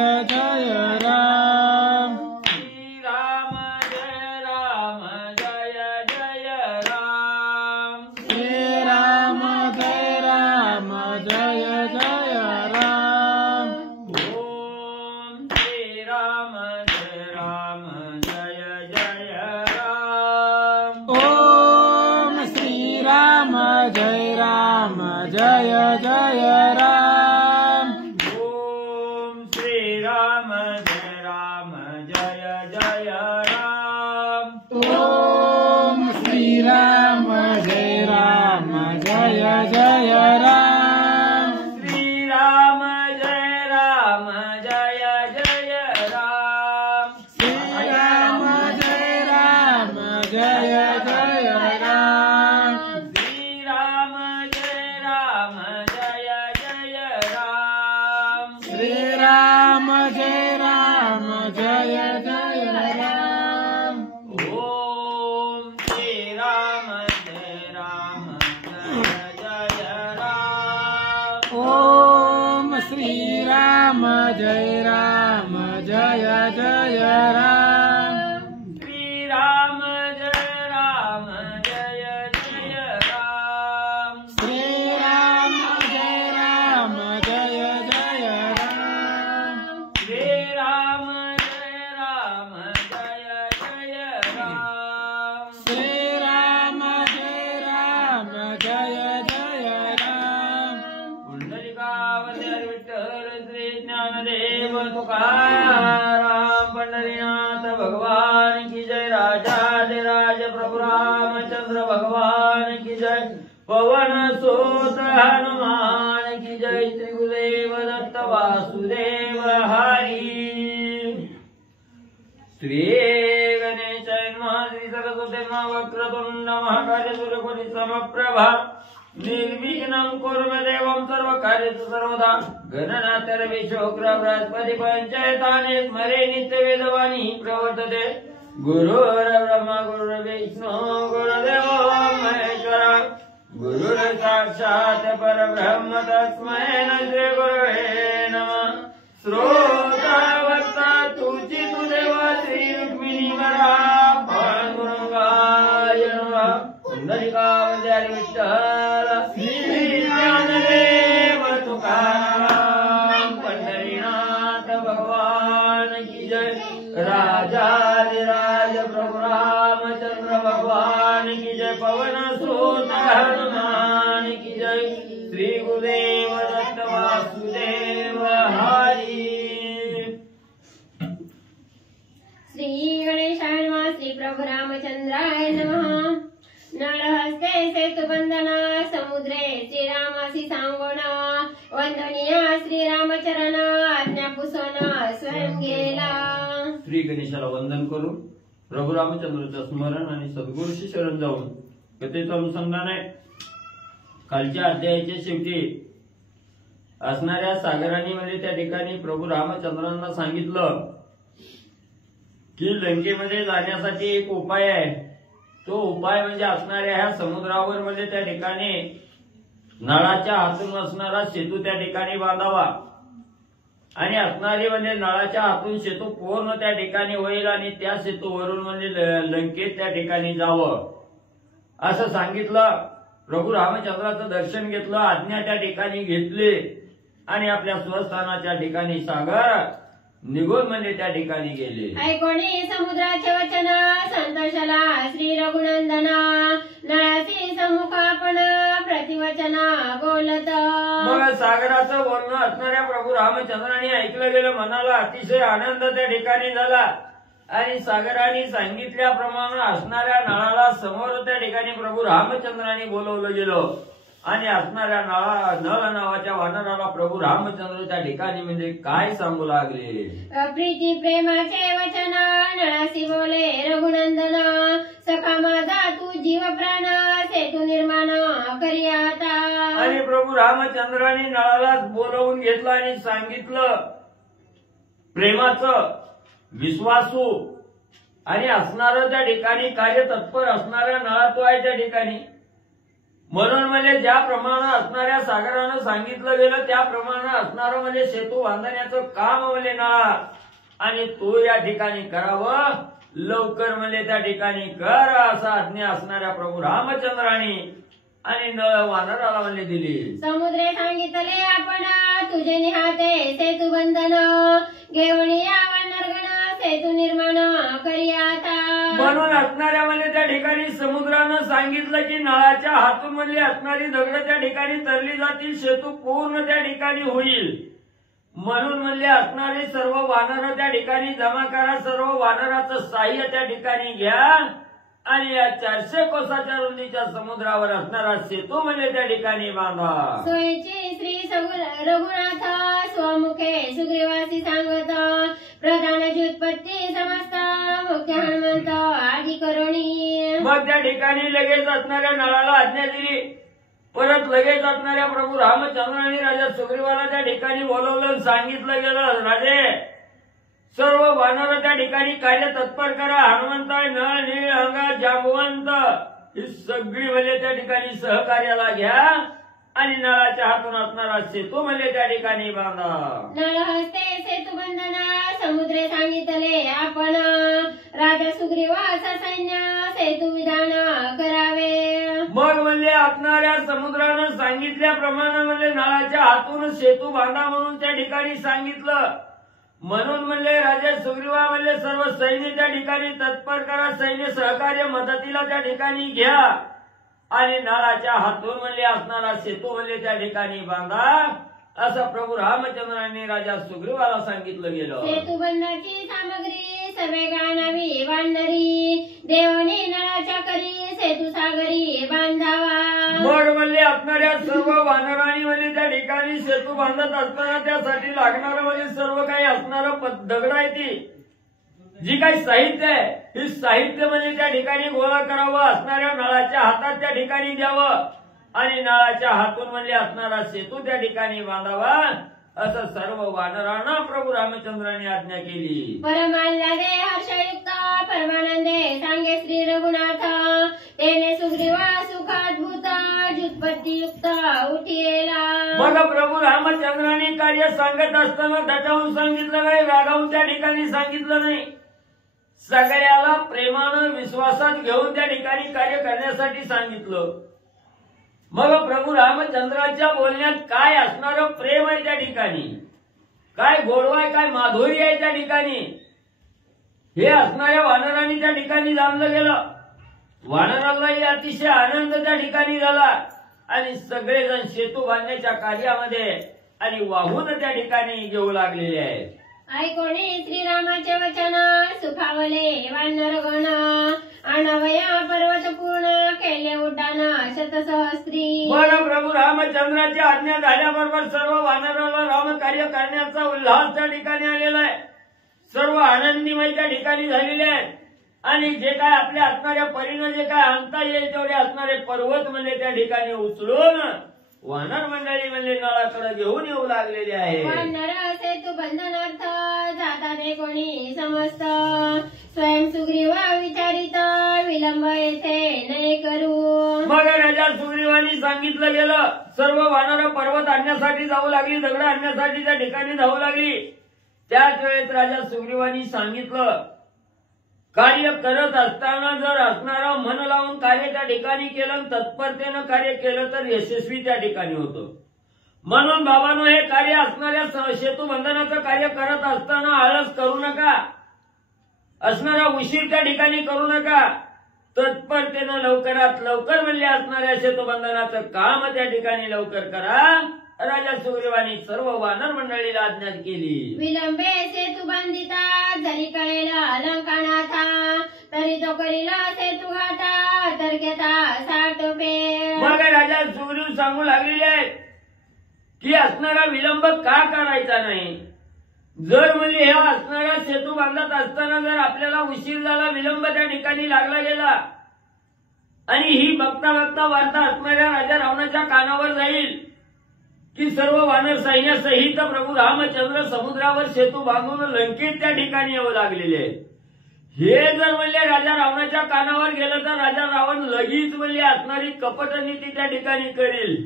जय राम श्री राम जय जय राम श्री राम जय जय राम ओम श्री राम जय जय राम ओम श्री राम जय जय राम ओम श्री राम जय जय राम ओम श्री राम जय जय राम श्री राम जय जय राम श्री राम जय जय राम श्री राम जय जय राम श्री राम जय जय राम ओम श्री राम जय जय राम ओम श्री राम जय जय राम श्री राम जय जय राम श्री राम जय जय राम श्री राम जय जय राम श्री राम जय जय राम पुंडलिकावतार विठ्ठल श्री ज्ञानदेव तुकाराम पंढरीनाथ भगवान की जय राजाधिराज प्रभु रामचंद्र भगवान की जय पवन सुत हनुमान की जय श्री गुरुदेव दत्त वासुदेव हरी श्री गणेशाय नमः श्री सरस्वती नमः वक्रतुंड महाकाय सूर्यकोटि समप्रभा निर्विघ्नं कुरु मे देवं सर्वकार्येषु सर्वदा गणनाथ रविशोक्र बृहस्पति पंचायताने स्मरे नित्य वेदवाणी प्रवर्तते गुरुर्ब्रह्मा गुरुर्विष्णु गुरुदेवो महेश्वरा गुरुर साक्षात् परब्रह्म तस्मै श्री गुरवे नमः श्रोता वक्ता तुझी तुदेवा श्री रुक्मिणी वरा पांडुरंगाय नमः पुंडलिकावतार विठ्ठल श्री ज्ञानदेव तुकाराम पंढरीनाथ भगवान की जय राजाधिराज प्रभु रामचंद्र भगवान की जय पवन सुत हनुमान की जय श्री गुरुदेव दत्त वासुदेव हरी श्री गणेशाय नमः श्री प्रभु रामचंद्राय नमः नळहस्ते सेतुबंधना समुद्रे श्रीरामासी सांगोना वंदनीय श्रीरामचरण आज्ञापुसोना स्वयं गेला। श्री गणेशाला वंदन करून प्रभू रामचंद्राचं स्मरण आणि सद्गुरूशी शरण जाऊन कथेचं अनुसंधान आहे। कालच्या अध्यायाच्या शेवटी असणाऱ्या सागरानी म्हणजे त्या ठिकाणी प्रभू रामचंद्रांना सांगितलं की लंकेमध्ये जाण्यासाठी एक उपाय आहे। तो उपाय म्हणजे असणाऱ्या ह्या समुद्रावर म्हणजे त्या ठिकाणी नळाच्या हातून असणारा सेतू त्या ठिकाणी बांधावा आणि असणारी म्हणजे नळाच्या हातून सेतू पूर्ण त्या ठिकाणी होईल आणि त्या सेतूवरून म्हणजे लंकेत त्या ठिकाणी जावं असं सांगितलं। प्रभू रामचंद्राचं दर्शन घेतलं, आज्ञा त्या ठिकाणी घेतली आणि आपल्या स्वस्थानाच्या ठिकाणी सागर निघून म्हणजे त्या ठिकाणी गेले। ऐकोणी समुद्राचे वचन संतोषला श्री रघुनंदना नळासी समुखापण प्रतिवचना बोलत। मग सागराचं बोलणं असणाऱ्या प्रभू रामचंद्रांनी ऐकलं गेलं, मनाला अतिशय आनंद त्या ठिकाणी झाला आणि सागराने सांगितल्याप्रमाणे असणाऱ्या नळाला समोर त्या ठिकाणी प्रभू रामचंद्रांनी बोलवलं गेलं आणि असणाऱ्या नळ नावाच्या वानराला प्रभू रामचंद्र त्या ठिकाणी म्हणजे काय सांगू लागले। प्रीती प्रेमाचे वचन नळासी बोले रघुनंदना सखा माझा तू जीव प्राण सेतू निर्माण करी आता। आणि प्रभू रामचंद्रांनी नळाला बोलवून घेतलं आणि सांगितलं प्रेमाचं विश्वासू आणि असणारं त्या ठिकाणी कार्य तत्पर असणाऱ्या नळा तो आहे त्या ठिकाणी म्हणून म्हणजे ज्याप्रमाणे असणाऱ्या सागरानं सांगितलं गेलं त्याप्रमाणे असणारं म्हणजे सेतू बांधण्याचं काम म्हणजे नळा आणि तो या ठिकाणी करावं लवकर म्हणजे त्या ठिकाणी कर असा आज्ञा असणाऱ्या प्रभू रामचंद्राने आणि नळ वानराला म्हणजे दिली. समुद्रे सांगितले आपण तुझे निहाते सेतू बंधन घेऊन या वानरगण सेतू निर्माण करी आता. म्हणून असणाऱ्या म्हणजे त्या ठिकाणी समुद्रानं सांगितलं की नळाच्या हातून म्हणजे असणारी दगड त्या ठिकाणी तरली जातील सेतू पूर्ण त्या ठिकाणी होईल. म्हणून म्हणजे असणारे सर्व वानर त्या ठिकाणी जमा करा सर्व वानराचं साह्य त्या ठिकाणी घ्या आणि या 400 कोसाच्या रुंदीच्या समुद्रावर असणारा सेतू म्हणजे त्या ठिकाणी बांधा. सोयची श्री रघुनाथ स्वमुखे सुग्रीवासी सांगत प्रधान ज्युत्पत्ती समस्त मुख्य हनुमंत आदी करुणी. मग त्या ठिकाणी लगेच असणाऱ्या नळाला आज्ञा दिली. परत लगेच असणाऱ्या प्रभू रामचंद्रांनी राजा सुग्रीवाला त्या ठिकाणी बोलवलं सांगितलं गेलं राजे सर्व वानर त्या ठिकाणी कार्य तत्पर करा. हनुमंत नळ नीळ अंगा जांबवंत ही सगळी म्हणजे त्या ठिकाणी सहकार्याला घ्या आणि नळाच्या हातून असणारा सेतू म्हणजे त्या ठिकाणी बांधा. नळ हस्ते सेतू बंधना समुद्रे सांगितले आपण राजा सुग्रीवास सैन्य सेतू विधान करावे. मग म्हणजे असणाऱ्या समुद्रानं सांगितल्याप्रमाणे म्हणजे नळाच्या हातून सेतू बांधा म्हणून त्या ठिकाणी सांगितलं. म्हणून म्हणजे राजा सुग्रीवा म्हणजे सर्व सैन्य त्या ठिकाणी तत्पर करा सैन्य सहकार्य मदतीला त्या ठिकाणी घ्या आणि नळाच्या हातून म्हणजे असणारा सेतू म्हणजे त्या ठिकाणी बांधा असं प्रभू रामचंद्रांनी राजा सुग्रीवाला सांगितलं गेलं. सेतू बंधाची सामग्री सर्वे गाणावी वानरी देवने नळाच्या करी सेतू सागरी बांधावा. मग म्हणजे असणाऱ्या सर्व वानरांनी म्हणजे त्या ठिकाणी सेतू बांधत असताना त्यासाठी लागणारं म्हणजे सर्व काही असणारं दगड आहे ती जी काही साहित्य आहे ही साहित्य म्हणजे त्या ठिकाणी गोळा करावं असणाऱ्या नळाच्या हातात त्या ठिकाणी द्यावं आणि नळाच्या हातून म्हणजे असणारा सेतू त्या ठिकाणी बांधावा असं सर्व वानरांना प्रभू रामचंद्रांनी आज्ञा केली. परमाल्लादे हर्षयुक्त परमानंदे सांगे श्री रघुनाथ तेने सुग्रीवा सुखाद्भुत ज्युत्पत्तीयुक्त उठिला. मग प्रभू रामचंद्रांनी कार्य सांगत असताना त्याच्याहून सांगितलं नाही रागावून त्या ठिकाणी सांगितलं नाही. सगळ्याला प्रेमानं विश्वासात घेऊन त्या ठिकाणी कार्य करण्यासाठी सांगितलं. मग प्रभू रामचंद्राच्या बोलण्यात काय असणारं प्रेम आहे त्या ठिकाणी काय गोडवा आहे काय माधुर्य आहे त्या ठिकाणी हे असणाऱ्या वानरांनी त्या ठिकाणी जाणलं गेलं. वानरालाही अतिशय आनंद त्या ठिकाणी झाला आणि सगळेजण सेतू बांधण्याच्या कार्यामध्ये आणि वाहून त्या ठिकाणी घेऊ लागलेले आहेत. ऐकोणी श्रीरामाचे वचन सुखावले वानरगण अनवया पर्वत पूर्ण केले उड्डाण शतसहस्त्री. मग प्रभू रामचंद्राची आज्ञा झाल्याबरोबर सर्व वानराला रामकार्य करण्याचा उल्हास त्या ठिकाणी आलेला आहे. सर्व आनंदीमय त्या ठिकाणी झालेले आहेत आणि जे काय आपल्या असणाऱ्या परीनं जे काय आणता येईल तेवढे असणारे पर्वत म्हणजे त्या ठिकाणी उचलून वानर मंडळी म्हणजे नळाकडे घेऊन येऊ लागलेले आहे. वानर सेतू बंधनार्थ जातात कोणी समस्त स्वयं सुग्रीवा विचारित विलंब येथे नाही करू. मग राजा सुग्रीवानी सांगितलं गेलं सर्व वानर पर्वत आणण्यासाठी जाऊ लागली दगड आणण्यासाठी त्या ठिकाणी धावू लागली. त्याच वेळेस राजा सुग्रीवानी सांगितलं कार्य करत असताना जर असणारा मन लावून कार्य त्या ठिकाणी केलं तत्परतेनं कार्य केलं तर यशस्वी त्या ठिकाणी होतं. म्हणून बाबांनो हे कार्य असणाऱ्या सेतू बंधनाचं कार्य करत असताना आळस करू नका असणारा उशीर त्या ठिकाणी करू नका. तत्परतेनं लवकरात लवकर म्हणजे असणाऱ्या सेतू बंधनाचं काम त्या ठिकाणी लवकर करा. राजा सुग्रीवानी सर्व वानर मंडळीला आज्ञा केली. विलंबे सेतू बांधिता जरी कळेला अलंकानाथा तरी तो करीला सेतू घाटा तर घेता साठोपे. मग राजा सुग्रीव सांगू लागलेले आहेत की असणारा विलंब का करायचा नाही. जर म्हणजे ह्या असणारा सेतू बांधत असताना जर आपल्याला उशीर झाला विलंब त्या ठिकाणी लागला गेला आणि ही बघता बघता वार्ता असणाऱ्या राजा रावणाच्या कानावर जाईल की सर्व वानर सैन्यासहित प्रभू रामचंद्र समुद्रावर सेतू बांधून लंकेत त्या ठिकाणी येऊ लागलेले आहेत. हे जर म्हणले राजा रावणाच्या कानावर गेलं तर राजा रावण लगेच म्हणले असणारी कपट नीती त्या ठिकाणी करील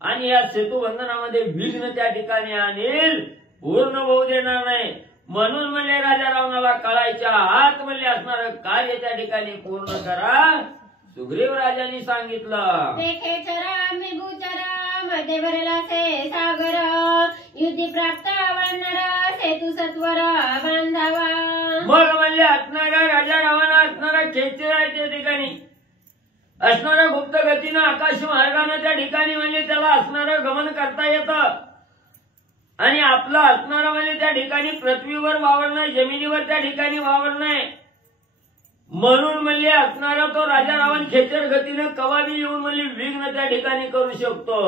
आणि या सेतुबंधनामध्ये विघ्न त्या ठिकाणी आणील, पूर्ण होऊ देणार नाही. म्हणून म्हणले राजा रावणाला कळायच्या आत म्हणले असणारं कार्य त्या ठिकाणी पूर्ण करा. सुग्रीव राजांनी सांगितलं, रेखेचरा मी भूचरा मध्ये भरला से सागर, युद्धी प्राप्त वानर सेतू सत्वर बांधावा. मग म्हणले असणारा राजा रावण असणारा खेचर आहे त्या ठिकाणी असणारा गुप्त गतीनं आकाश मार्गानं त्या ठिकाणी म्हणजे त्याला असणारं गमन करता येतं आणि आपलं असणारा म्हणजे त्या ठिकाणी पृथ्वीवर वावर नाही, जमिनीवर त्या ठिकाणी वावर नाही. म्हणून म्हणले असणारा तो राजा रावण खेचर गतीनं कवाबी येऊन म्हणले विघ्न त्या ठिकाणी करू शकतो.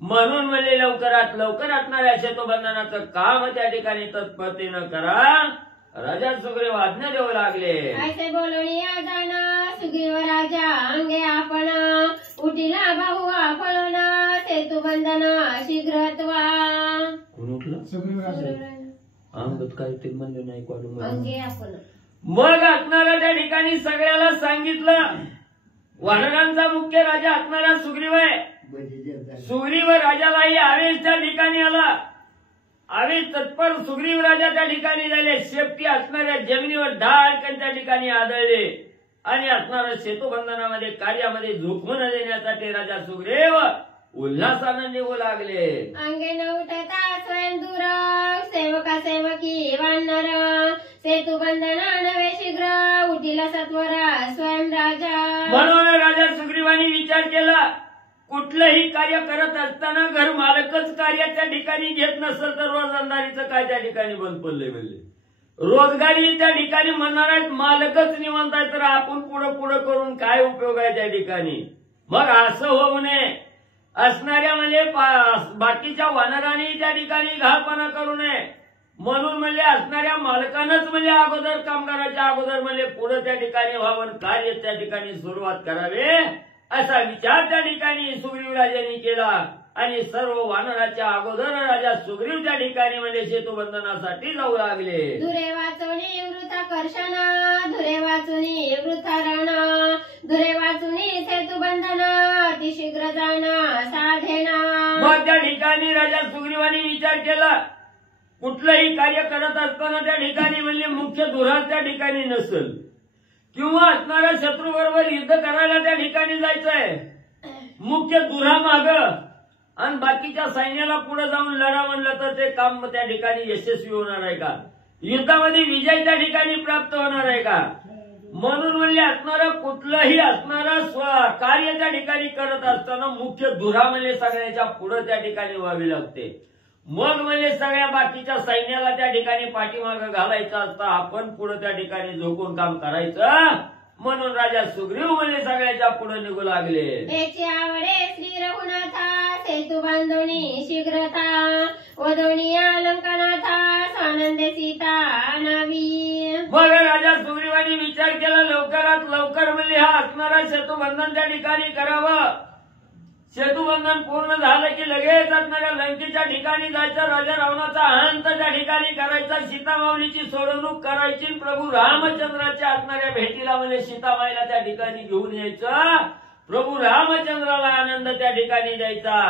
म्हणून म्हणले लवकरात लवकर असणाऱ्या सेतुबंधनाचं काम त्या ठिकाणी तत्परतेनं करा. राजा सुग्रीव आज्ञा देऊ लागले. ऐसे बोलणिया जाना सुग्रीव राजा अंगे आपण, उठिला भाऊ आपण सेतुबंधन शीघ्रत्वा. कोण उठलं? सुग्रीव राजा. अंगत काय ते म्हणलं नाही काढून अंगे आपण. मग असणारा त्या ठिकाणी सगळ्याला सांगितलं. वानरांचा मुख्य राजा असणारा सुग्रीव आहे. सुग्रीव राजालाही आवेश त्या ठिकाणी आला. आवेश तत्पर सुग्रीव राजा त्या ठिकाणी झाले. शेपटी असणाऱ्या जमिनीवर ढाळकन त्या ठिकाणी आदळले आणि असणाऱ्या सेतुबंधनामध्ये कार्यामध्ये जोखमून देण्यासाठी राजा सुग्रीव उल्हासानं निघू लागले. अंगे न उठता स्वयं दूर सेवका सेवकी वानर, सेतुबंधना नवे शीघ्र उठिला सत्वरा स्वयं राजा. म्हणून राजा सुग्रीवानी विचार केला, कुठलंही कार्य करत असताना घर मालकच कार्य त्या ठिकाणी घेत नसेल तर रोजंदारीचं काय त्या ठिकाणी बंद पडलंय. म्हणले रोजगारी त्या ठिकाणी म्हणणार आहेत, मालकच निवंत आहे तर आपण पुढं पुढं करून काय उपयोग आहे त्या ठिकाणी. मग असं होऊ नये. असणाऱ्या म्हणजे बाकीच्या वानरांनी त्या ठिकाणी घालपणा करू नये. म्हणून म्हणजे असणाऱ्या मालकानंच म्हणजे अगोदर कामगाराच्या अगोदर म्हणजे पुढे त्या ठिकाणी व्हावं, कार्य त्या ठिकाणी सुरुवात करावे असा विचार त्या ठिकाणी सुग्रीव राजांनी केला आणि सर्व वानराच्या अगोदर राजा सुग्रीव त्या ठिकाणी म्हणजे सेतुबंधनासाठी जाऊ लागले. धुरे वाचवणी वृथा कर्षणा, धुरे वाचुनी वृथा राणा, धुरे वाचुनी सेतुबंधना अतिशीघ्र जाणा साधेना. मग त्या ठिकाणी राजा सुग्रीवानी विचार केला, कुठलंही कार्य करत असताना त्या ठिकाणी म्हणजे मुख्य धुरा त्या ठिकाणी नसेल किंवा असणाऱ्या शत्रू बरोबर युद्ध करायला त्या ठिकाणी जायचंय, मुख्य धुरा माग आणि बाकीच्या सैन्याला पुढे जाऊन लढा म्हणलं तर ते काम त्या ठिकाणी यशस्वी होणार आहे का? युद्धामध्ये विजय त्या ठिकाणी प्राप्त होणार आहे का? म्हणून म्हणले असणारा कुठलंही असणारा कार्य त्या ठिकाणी करत असताना मुख्य धुरा म्हणजे सगळ्याच्या पुढे त्या ठिकाणी व्हावी लागते. मग म्हणजे सगळ्या बाकीच्या सैन्याला त्या ठिकाणी पाठीमागं घालायचं असतं, आपण पुढे त्या ठिकाणी झोकून काम करायचं. म्हणून राजा सुग्रीव म्हणजे सगळ्याच्या पुढे निघू लागले. त्याची आवडे श्री रघुनाथा सेतू बांधवणी शीघ्रता, वधवणी अलंकनाथा स्वानंदे सीता नावी. मग राजा सुग्रीवानी विचार केला, लवकरात लवकर म्हणजे हा असणारा सेतुबंधन त्या ठिकाणी करावं. सेतुबंधन पूर्ण झालं की लगेच असणाऱ्या लंकेच्या ठिकाणी जायचं, राजा रावणाचा अंत त्या ठिकाणी करायचा, सीतामाऊलीची सोडवणूक करायची, प्रभू रामचंद्राच्या असणाऱ्या भेटीला म्हणजे सीतामाईला त्या ठिकाणी घेऊन यायचं, प्रभू रामचंद्राला आनंद त्या ठिकाणी द्यायचा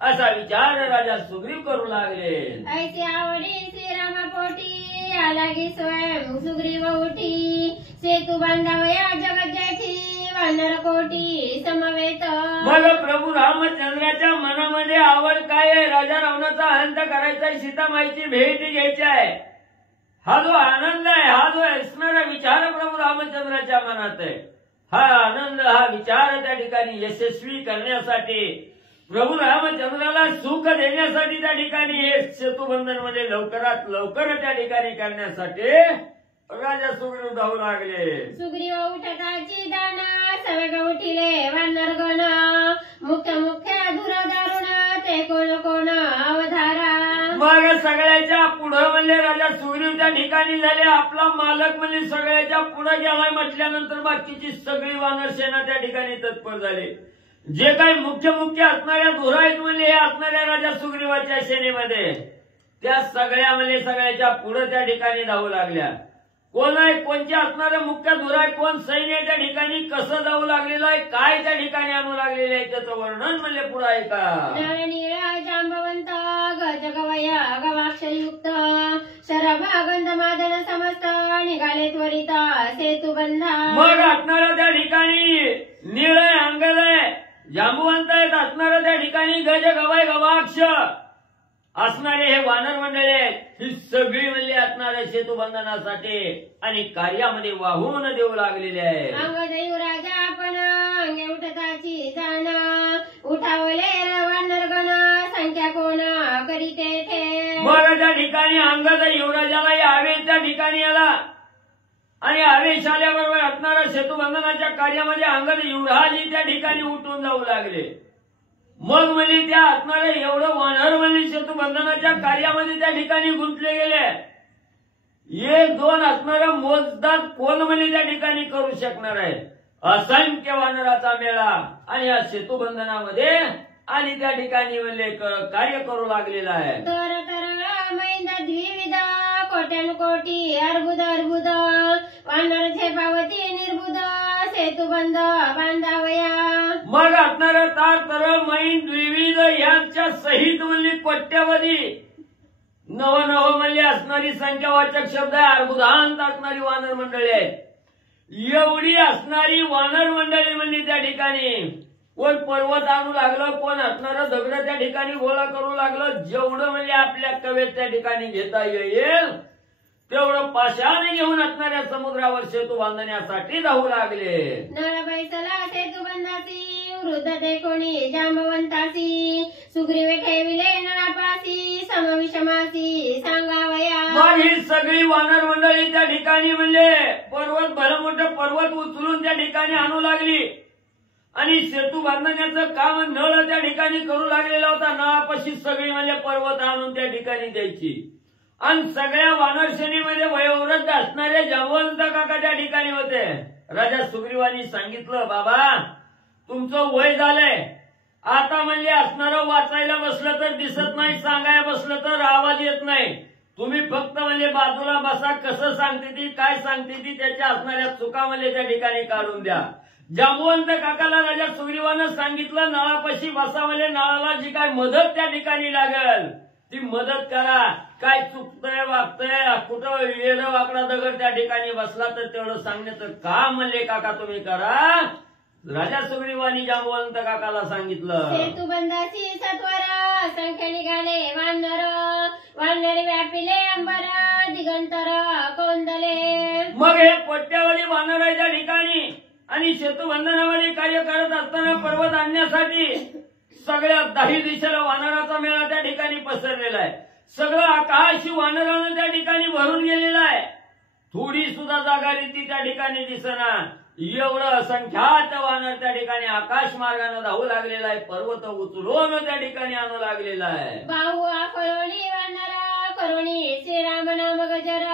असा विचार राजा सुग्रीव करू लागले. ऐसी आवडी श्रीरामापोटी आलागी स्वयं सुग्रीव उठी, सेतू बांधावया जगत जेठी वानर कोटी समवेत. मग प्रभू रामचंद्राच्या मनामध्ये आवड काय आहे? राजा रावणाचा अंत करायचा आहे, सीतामाईची भेट घ्यायची आहे. हा जो आनंद आहे, हा जो असणारा विचार प्रभू रामचंद्राच्या मनात आहे, हा आनंद हा विचार त्या ठिकाणी यशस्वी करण्यासाठी, प्रभू रामचंद्राला सुख देण्यासाठी त्या ठिकाणी हे सेतुबंधन म्हणजे लवकरात लवकर त्या ठिकाणी करण्यासाठी राजा सुग्रीव धावू लागले. सुग्रीव उठताची दाना सवेग उठिले वानर गण, मुख्य मुख्य धुर दारुण ते कोण कोण अवधारा. मग सगळ्याच्या पुढं म्हणजे राजा सुग्रीव त्या ठिकाणी झाले. आपला मालक म्हणजे सगळ्याच्या पुढे गेलाय म्हटल्यानंतर बाकीची सगळी वानर सेना त्या ठिकाणी तत्पर झाली. जे काही मुख्य मुख्य असणाऱ्या धुर आहेत म्हणजे हे असणाऱ्या राजा सुग्रीवाच्या सेनेमध्ये त्या सगळ्या म्हणजे सगळ्याच्या पुढे त्या ठिकाणी धावू लागल्या. कोण आहे, कोणचे असणारे मुख्य धुर आहे, कोण सैन्य त्या ठिकाणी कसं जाऊ लागलेलं आहे, काय त्या ठिकाणी आणू लागलेले आहे, त्याचं वर्णन म्हणजे पुढे आहे का. नळनीळ जांबवंत गजगवया गवाक्षरयुक्त शरभागंध मादन समस्त निघाले त्वरित सेतुबंधा. मग असणारं त्या ठिकाणी निळ आहे, अंगद आहे, जांबुवंत आहेत, असणारं त्या ठिकाणी गज गवाय गवाक्ष असणारे हे वानर मंडळी आहेत. ही सगळी म्हणजे असणारे सेतुबंधनासाठी आणि कार्यामध्ये वाहून देऊ लागलेले आहे. अंगद युवराजा आपण अंगे उठताची जाणा उठावले वानरगण संख्या कोण करीते थे. मग त्या ठिकाणी अंगद युवराजाला आवेश त्या ठिकाणी आला आणि आवेश आल्याबरोबर असणाऱ्या सेतुबंधनाच्या कार्यामध्ये अंगद युवराजी त्या ठिकाणी उठून जाऊ लागले. मग म्हणजे त्या असणारे एवढं वानर म्हणजे सेतुबंधनाच्या कार्यामध्ये त्या ठिकाणी गुंतले गेले. एक दोन असणारं मोजदार कोण म्हणजे त्या ठिकाणी करू शकणार आहे. असंख्य वानराचा मेळा आणि या सेतुबंधनामध्ये आणि त्या ठिकाणी म्हणजे कार्य करू लागलेला आहे. तर मैंद द्विविध कोट्यानुकोटी अर्बुद अर्बुद वानर झेपावती निर्बुद सेतुबंध बांधावया. मग असणारा तार तर मैन द्विविध यांच्या सहित म्हणजे कोट्यावधी नव म्हणजे असणारी संख्यावाचक शब्द आहे. अर्बुदांत असणारी वानर मंडळी आहे. एवढी असणारी वानर मंडळी म्हणजे त्या ठिकाणी कोण पर्वत आणू लागलं, कोण असणारं दगड त्या ठिकाणी गोळा करू लागलं. जेवढं म्हणजे आपल्या कवेत त्या ठिकाणी घेता येईल तेवढं पाशाने घेऊन असणाऱ्या समुद्रावर सेतू बांधण्यासाठी जाऊ लागले. नळ बैसला सेतुबंधासी वृद्ध ते कोणी जांबवंतासी सुग्रीवे ठेविले नळापासी समविषमासी सांगावया. मग ही सगळी वानर मंडळी त्या ठिकाणी म्हणजे पर्वत भलं मोठं पर्वत उचलून त्या ठिकाणी आणू लागली आणि सेतू बांधण्याचं काम नळ त्या ठिकाणी करू लागलेला होता. नळापाशी सगळी म्हणजे पर्वत आणून त्या ठिकाणी द्यायची आणि सगळ्या वानरसेनेमध्ये वयोवृद्ध असणारे जांबवंत काका त्या ठिकाणी होते. राजा सुग्रीवानी सांगितलं, बाबा तुमचं वय झालंय, आता म्हणजे असणारं वाचायला बसलं तर दिसत नाही, सांगायला बसलं तर आवाज येत नाही, तुम्ही फक्त म्हणजे बाजूला बसा, कसं सांगते ती काय सांगते ती त्याच्या असणाऱ्या चुका म्हणजे त्या ठिकाणी काढून द्या. जांबवंत काकाला राजा सुग्रीवानं सांगितलं, नळापाशी बसा म्हणजे नळाला जी काय मदत त्या ठिकाणी लागेल ती मदत करा. काय चुकतंय वागतंय कुठं वेळ वाकडा दगड त्या ठिकाणी बसला तर तेवढं सांगण्याचं काम म्हणले काका तुम्ही करा. राजा सुग्रीवानी जांबवंत काकाला सांगितलं. सेतुबंधासी सत्वर संख्या निघाले वानर वानरी व्यापिले अंबर दिगंतर कोंदले. मग हे कोट्यावधी वानर आहे त्या ठिकाणी आणि सेतुबंधनामध्ये कार्य करत असताना पर्वत आणण्यासाठी सगळ्या 10 दिशेला वानराचा मेळा त्या ठिकाणी पसरलेला आहे. सगळं आकाश वानरानं त्या ठिकाणी भरून गेलेलं आहे. थोडी सुद्धा जागा रीती त्या ठिकाणी दिसना. एवढं असंख्यात वानर त्या ठिकाणी आकाश मार्गाने धावू लागलेला आहे. पर्वत उचलून त्या ठिकाणी आणू लागलेला आहे. बाहू आफळोणी वानरा करुणी श्रीराम नाम गजर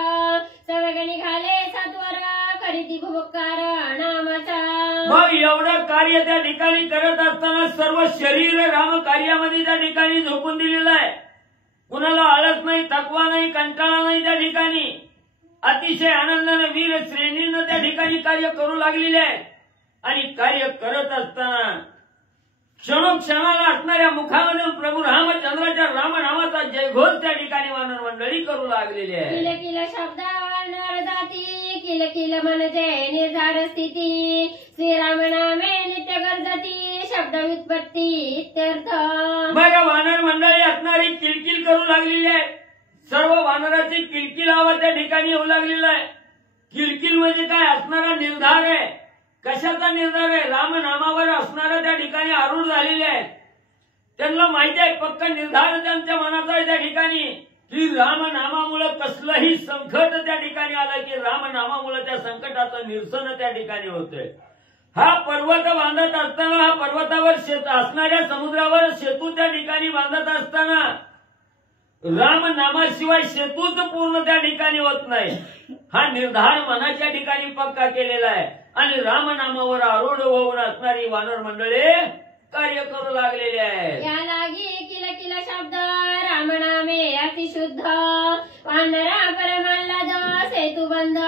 सवग निघाले सत्वर करीती भुकार नामाचा. मग एवढं कार्य त्या ठिकाणी करत असताना सर्व शरीर राम कार्यामध्ये त्या ठिकाणी झोपून दिलेलं आहे. कुणाला आळस नाही, थकवा नाही, कंटाळा नाही. त्या ठिकाणी अतिशय आनंदाने वीर श्रेणीनं त्या ठिकाणी कार्य करू लागलेले आहे आणि कार्य करत असताना क्षणोक्षणाला असणाऱ्या मुखामध्ये प्रभू रामचंद्राच्या रामनामाचा जयघोष त्या ठिकाणी वानर मंडळी करू लागलेली आहे. किल किल शब्द वानर जाती किल किल म्हणजे निर्धार स्थिती श्रीराम नामे नित्य गरजती शब्द व्युत्पत्ती इत्यर्थ. बघा वानर मंडळी असणारी किलकिल करू लागलेली आहे. सर्व वानराची किलकिल आवाज त्या ठिकाणी येऊ लागलेला आहे. किलकिल म्हणजे काय असणारा निर्धार आहे. कशाचा निर्धार आहे? रामनामावर असणारा त्या ठिकाणी आरूढ झालेले आहेत. त्यांना माहिती आहे पक्का निर्धार त्यांच्या मनाचा आहे त्या ठिकाणी की रामनामामुळे कसलंही संकट त्या ठिकाणी आलं की रामनामामुळे त्या संकटाचं निरसन त्या ठिकाणी होतंय. हा पर्वत बांधत असताना हा पर्वतावर असणाऱ्या समुद्रावर सेतू त्या ठिकाणी बांधत असताना रामनामाशिवाय सेतूच पूर्ण त्या ठिकाणी होत नाही. हा निर्धार मनाच्या ठिकाणी पक्का केलेला आहे आणि रामनामावर आरूढ होऊन असणारी वानर मंडळी कार्य करू लागलेले आहे. या लागी किल किल शब्द रामनामे अतिशुद्ध वानरा परमाल्लाद सेतुबंध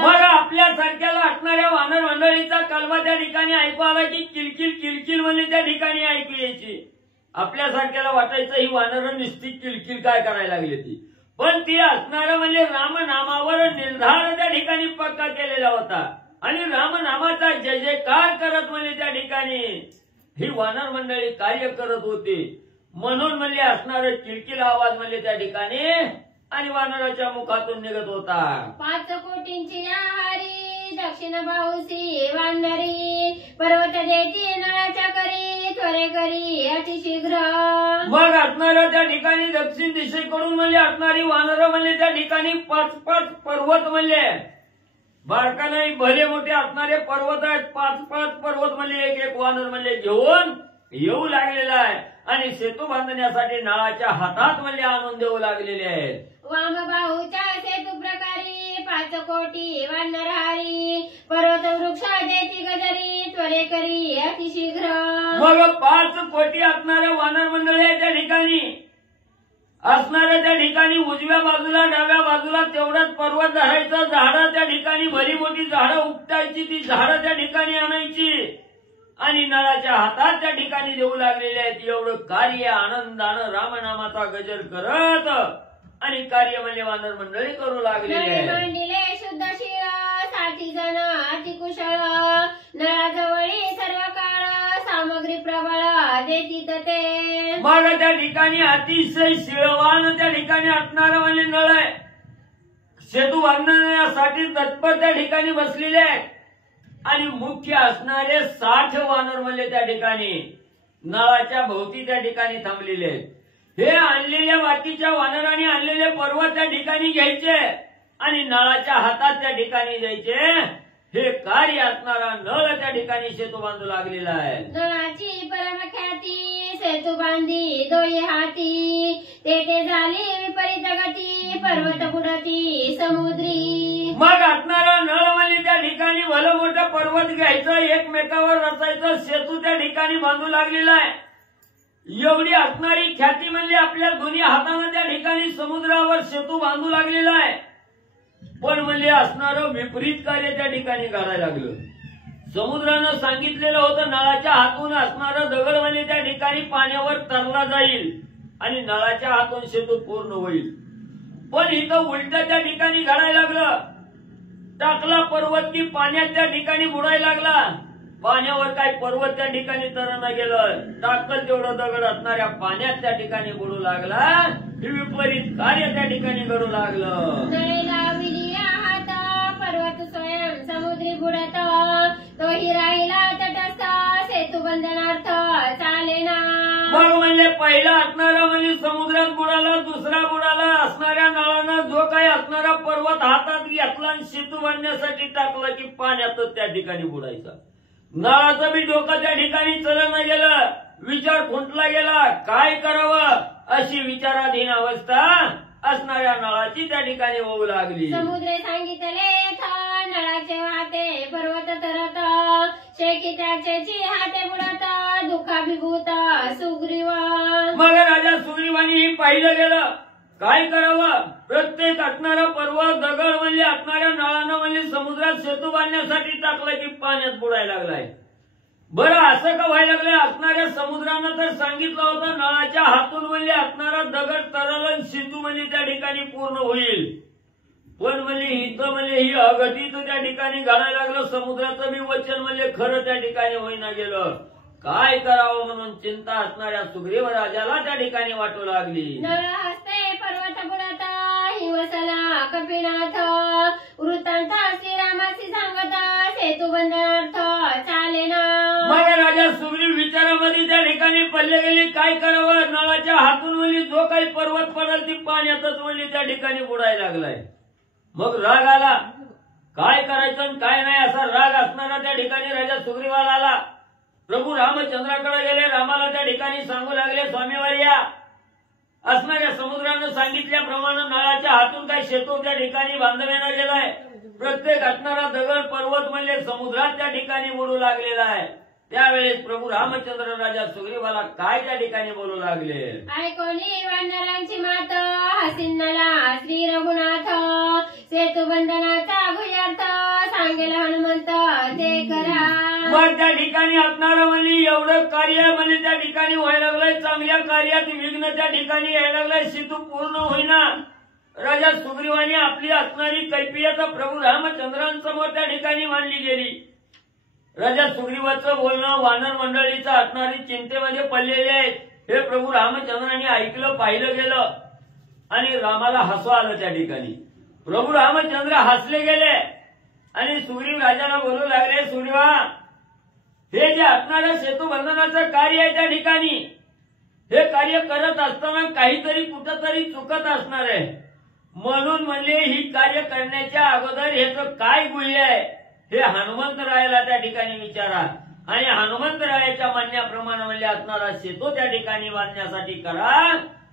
मग आपल्या सारख्याला असणाऱ्या वानर मंडळीचा कलमा त्या ठिकाणी ऐकू आला की किलकिल किलकिल म्हणजे त्या ठिकाणी ऐकू यायची. आपल्या सारख्याला वाटायचं ही वानर नुसती किलकिल काय करायला लागली ती, पण ती असणारं म्हणजे रामनामावर निर्धार त्या ठिकाणी पक्का केलेला होता आणि रामनामाचा जय जयकार करत म्हणजे त्या ठिकाणी ही वानर मंडळी कार्य करत होती. म्हणून म्हणजे असणारं किलकिल आवाज म्हणजे त्या ठिकाणी आणि वानराच्या मुखातून निघत होता. 5 कोटींची आहारी दक्षिण बाहुसी वानरी पर्वत देती नळाच्या करी त्वरे करी अतिशीघ्र. मग असणाऱ्या त्या ठिकाणी दक्षिण दिशेकडून म्हणजे असणारी वानर म्हणजे त्या ठिकाणी 5 पर्वत म्हणजे बारका नाही भले मोठे असणारे पर्वत आहेत. 5 पर्वत म्हणजे एक वानर म्हणजे घेऊन येऊ लागलेला आहे आणि सेतू बांधण्यासाठी नळाच्या हातात म्हणजे आणून देऊ लागलेले आहेत. वामबाहूच्या सेतू प्रकारी 5 कोटी वानरहारी पर्वत वृक्ष देती गजरी त्वरे करी अतिशीघ्र. मग 5 कोटी असणाऱ्या वानर मंडळी आहे त्या ठिकाणी असणाऱ्या त्या ठिकाणी उजव्या बाजूला डाव्या बाजूला तेवढंच पर्वत धरायचं. झाडं त्या ठिकाणी भली मोठी झाडं उपटायची, ती झाडं त्या ठिकाणी आणायची आणि नळाच्या हातात त्या ठिकाणी देऊ लागलेले आहेत. एवढं कार्य आनंदानं रामनामाचा गजर करत आणि कार्य म्हणजे वानर मंडळी करू लागलेले आहेत. मांडिले शुद्ध शिळ 60 जण अतिकुशळ नळाजवळी सर्व काळ सामग्री प्रबळ देती ते. मग त्या ठिकाणी अतिशय शिळवान त्या ठिकाणी असणारं म्हणजे नळ आहे. सेतू बांधण्यासाठी तत्पर त्या ठिकाणी बसलेले आहेत आणि मुख्य असणारे 60 वानर म्हणजे त्या ठिकाणी नळाच्या भोवती त्या ठिकाणी थांबलेले आहेत. हे आणलेल्या बाकीच्या वानरांनी आणलेले पर्वत त्या ठिकाणी घ्यायचे आणि नळाच्या हातात त्या ठिकाणी द्यायचे. हे कार्य असणारा नळ त्या ठिकाणी सेतू बांधू लागलेला आहे. नळाची परमख्याती सेतू बांधी दोई हाती तेथे झाली विपरीत गती पर्वत बुडती समुद्री. मग असणारा नळ म्हणजे त्या ठिकाणी भलं मोठं पर्वत घ्यायचं एकमेकावर रचायचं सेतू त्या ठिकाणी बांधू लागलेला आहे. एवढी असणारी ख्याती म्हणजे आपल्या दोन्ही हाताने त्या ठिकाणी समुद्रावर सेतू बांधू लागलेला आहे. पण म्हणजे असणारं विपरीत कार्य त्या ठिकाणी करायला लागलं. समुद्रानं सांगितलेलं होतं नळाच्या हातून असणारं दगड म्हणजे त्या ठिकाणी पाण्यावर तरला जाईल आणि नळाच्या हातून सेतू पूर्ण होईल. पण इथं उलट त्या ठिकाणी घडायला लागलं. टाकला पर्वत की पाण्यात त्या ठिकाणी बुडायला लागला. पाण्यावर काय पर्वत त्या ठिकाणी तरणं गेलं. टाकल तेवढं दगड असणाऱ्या पाण्यात त्या ठिकाणी बुडू लागला. विपरीत कार्य त्या ठिकाणी घडू लागलं. पर्वत स्वयं समुद्री बुडत तोही राहिला तटस्थ सेतू बंधनार्थ चालेना. मग म्हणजे पहिला असणारा म्हणजे समुद्रात बुडाला, दुसरा बुडाला. असणाऱ्या नळानं जो काही असणारा पर्वत हातात घेतला आणि सेतू बांधण्यासाठी टाकला की पाण्यातच त्या ठिकाणी बुडायचा. नळाचं बी डोकं त्या ठिकाणी चलना गेलं. विचार खुंटला गेला, काय करावं अशी विचाराधीन अवस्था असणाऱ्या नळाची त्या ठिकाणी होऊ लागली. समुद्रे सांगितले नळाचे वाहते पर्वत तरत शेकी त्याचे हाते बुडत दुःखाभिभूत सुग्रीव. मग राजा सुग्रीवानी पाहिलं गेलं काय करावं. प्रत्येक असणारा पर्वत दगड म्हणजे असणाऱ्या नळानं म्हणजे समुद्रात सेतू बांधण्यासाठी टाकलं की पाण्यात बुडायला लागलाय. बरं असं का व्हायला लागलं. असणाऱ्या समुद्रानं तर सांगितलं होतं नळाच्या हातून म्हणजे असणारा दगड तरल सेतू म्हणजे त्या ठिकाणी पूर्ण होईल. पण म्हणजे इथं म्हणजे ही अगतीच त्या ठिकाणी घडायला लागलं. समुद्राचं बी वचन म्हणजे खरं त्या ठिकाणी होईना गेलं. काय करावं म्हणून चिंता असणाऱ्या सुग्रीव राजाला त्या ठिकाणी वाटू लागली. नळ हस्ते पर्वत बुडत हिवसला कपिनाथ वृत्तांत श्रीरामाशी सांगत सेतू बंधनार्थ चालेना. मग राजा सुग्रीव विचारामध्ये त्या ठिकाणी पडले गेले. काय करावं. नळाच्या हातून म्हणजे जो काही पर्वत पडेल ती पाण्यातच म्हणजे त्या ठिकाणी बुडायला लागलाय. मग राग आला. काय करायचं काय नाही असा राग असणारा त्या ठिकाणी राजा सुग्रीवाला आला. प्रभू रामचंद्राकडे गेले. रामाला त्या ठिकाणी सांगू लागले स्वामीवर्या असणाऱ्या समुद्रानं सांगितल्याप्रमाणे नळाच्या हातून काही सेतू त्या ठिकाणी बांधण्यात गेलाय. प्रत्येक असणारा दगड पर्वत म्हणजे समुद्रात त्या ठिकाणी बुडू लागलेला आहे. त्यावेळेस प्रभू रामचंद्र राजा सुग्रीवाला काय त्या ठिकाणी बोलू लागले. ऐकोनी वानरांची मात हसिन्नला श्री रघुनाथ सेतू बंधनाचा भुयार्थ त्या ठिकाणी असणारं म्हणजे एवढं कार्य म्हणजे त्या ठिकाणी व्हायला लागलंय, चांगल्या कार्यात विघ्न त्या ठिकाणी यायला लागलंय, सेतू पूर्ण होईना. राजा सुग्रीवाने आपली असणारी कैफियत प्रभू रामचंद्रांसमोर त्या ठिकाणी मांडली गेली. राजा सुग्रीवाचं बोलणं वानर मंडळीचं असणारी चिंतेमध्ये पडलेले आहेत हे प्रभू रामचंद्रांनी ऐकलं, पाहिलं गेलं आणि रामाला हसू आलं. त्या ठिकाणी प्रभू रामचंद्र हसले गेले आणि सुग्रीव राजाला बोलू लागले, सुग्रीवा, हे जे असणारं सेतू बंधनाचं कार्य आहे त्या ठिकाणी हे कार्य करत असताना काहीतरी कुठंतरी चुकत असणार आहे. म्हणून म्हणले ही कार्य करण्याच्या अगोदर ह्याचं काय गुह्य आहे हे हनुमंतरायाला त्या ठिकाणी विचारा आणि हनुमंतरायाच्या म्हणण्याप्रमाणे म्हणजे असणारा सेतू त्या ठिकाणी बांधण्यासाठी करा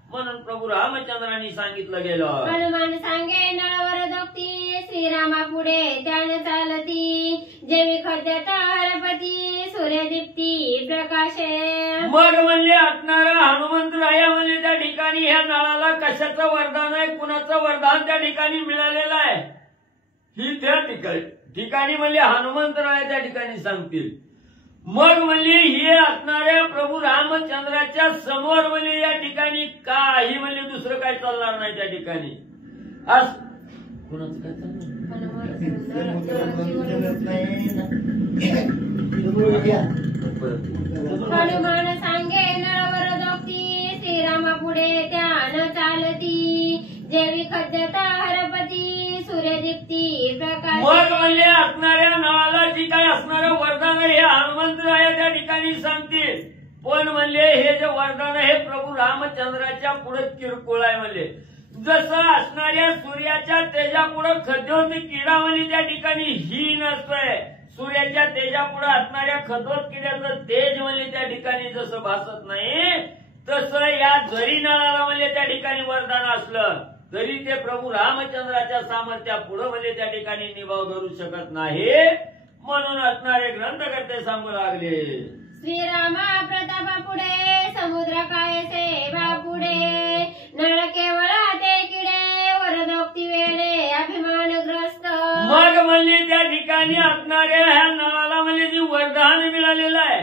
म्हणून प्रभू रामचंद्रांनी सांगितलं गेलं. हनुमान सांगे नळवर दोक्ती श्रीरामा पुढे त्यान चालती जेवी खद्यात हरपती सूर्यदीप्ती प्रकाशे. मग म्हणजे असणारा हनुमंतराया म्हणजे त्या ठिकाणी ह्या नळाला कशाचं वरदान आहे, कुणाचं वरदान त्या ठिकाणी मिळालेलं आहे ही त्या ठिकाणी म्हणजे हनुमंतराया त्या ठिकाणी सांगतील. मग म्हणजे हे असणाऱ्या प्रभू रामचंद्राच्या समोर म्हणजे या ठिकाणी काही म्हणजे दुसरं काय चालणार नाही. त्या ठिकाणी कुणाचं काय हनुमान सांगे नळवर दोक्ती श्रीरामा पुढे त्यान चालती जेवी खद्यात हरपती सूर्यदीप्ती प्रकाश. मग म्हणजे असणाऱ्या नळाला जी काय असणारं वरदान आहे हे हनुमंतराया त्या ठिकाणी सांगतील. पण म्हणले हे जे वरदान आहे प्रभू रामचंद्राच्या पुढे किरकोळ आहे. म्हणजे जसं असणाऱ्या सूर्याच्या तेजापुढे खद्योत किडा म्हणजे त्या ठिकाणी ही नसतंय, सूर्याच्या तेजापुढे असणाऱ्या खदोत किड्याचं तेज म्हणजे त्या ठिकाणी जसं भासत नाही तसं या जरी नळाला म्हणजे त्या ठिकाणी वरदान असलं तरी ते प्रभू रामचंद्राच्या सामर्थ्यापुढे म्हणजे त्या ठिकाणी निभाव धरू शकत नाही. म्हणून असणारे ग्रंथकर्ते सांगू लागले, श्रीरामा प्रतापा पुढे समुद्र काय सेवा पुढे नळ केवळ ते किडे वरदोक्ती वेळे अभिमानग्रस्त. मग म्हणजे त्या ठिकाणी असणाऱ्या ह्या नळाला म्हणजे जी वरदान मिळालेलं आहे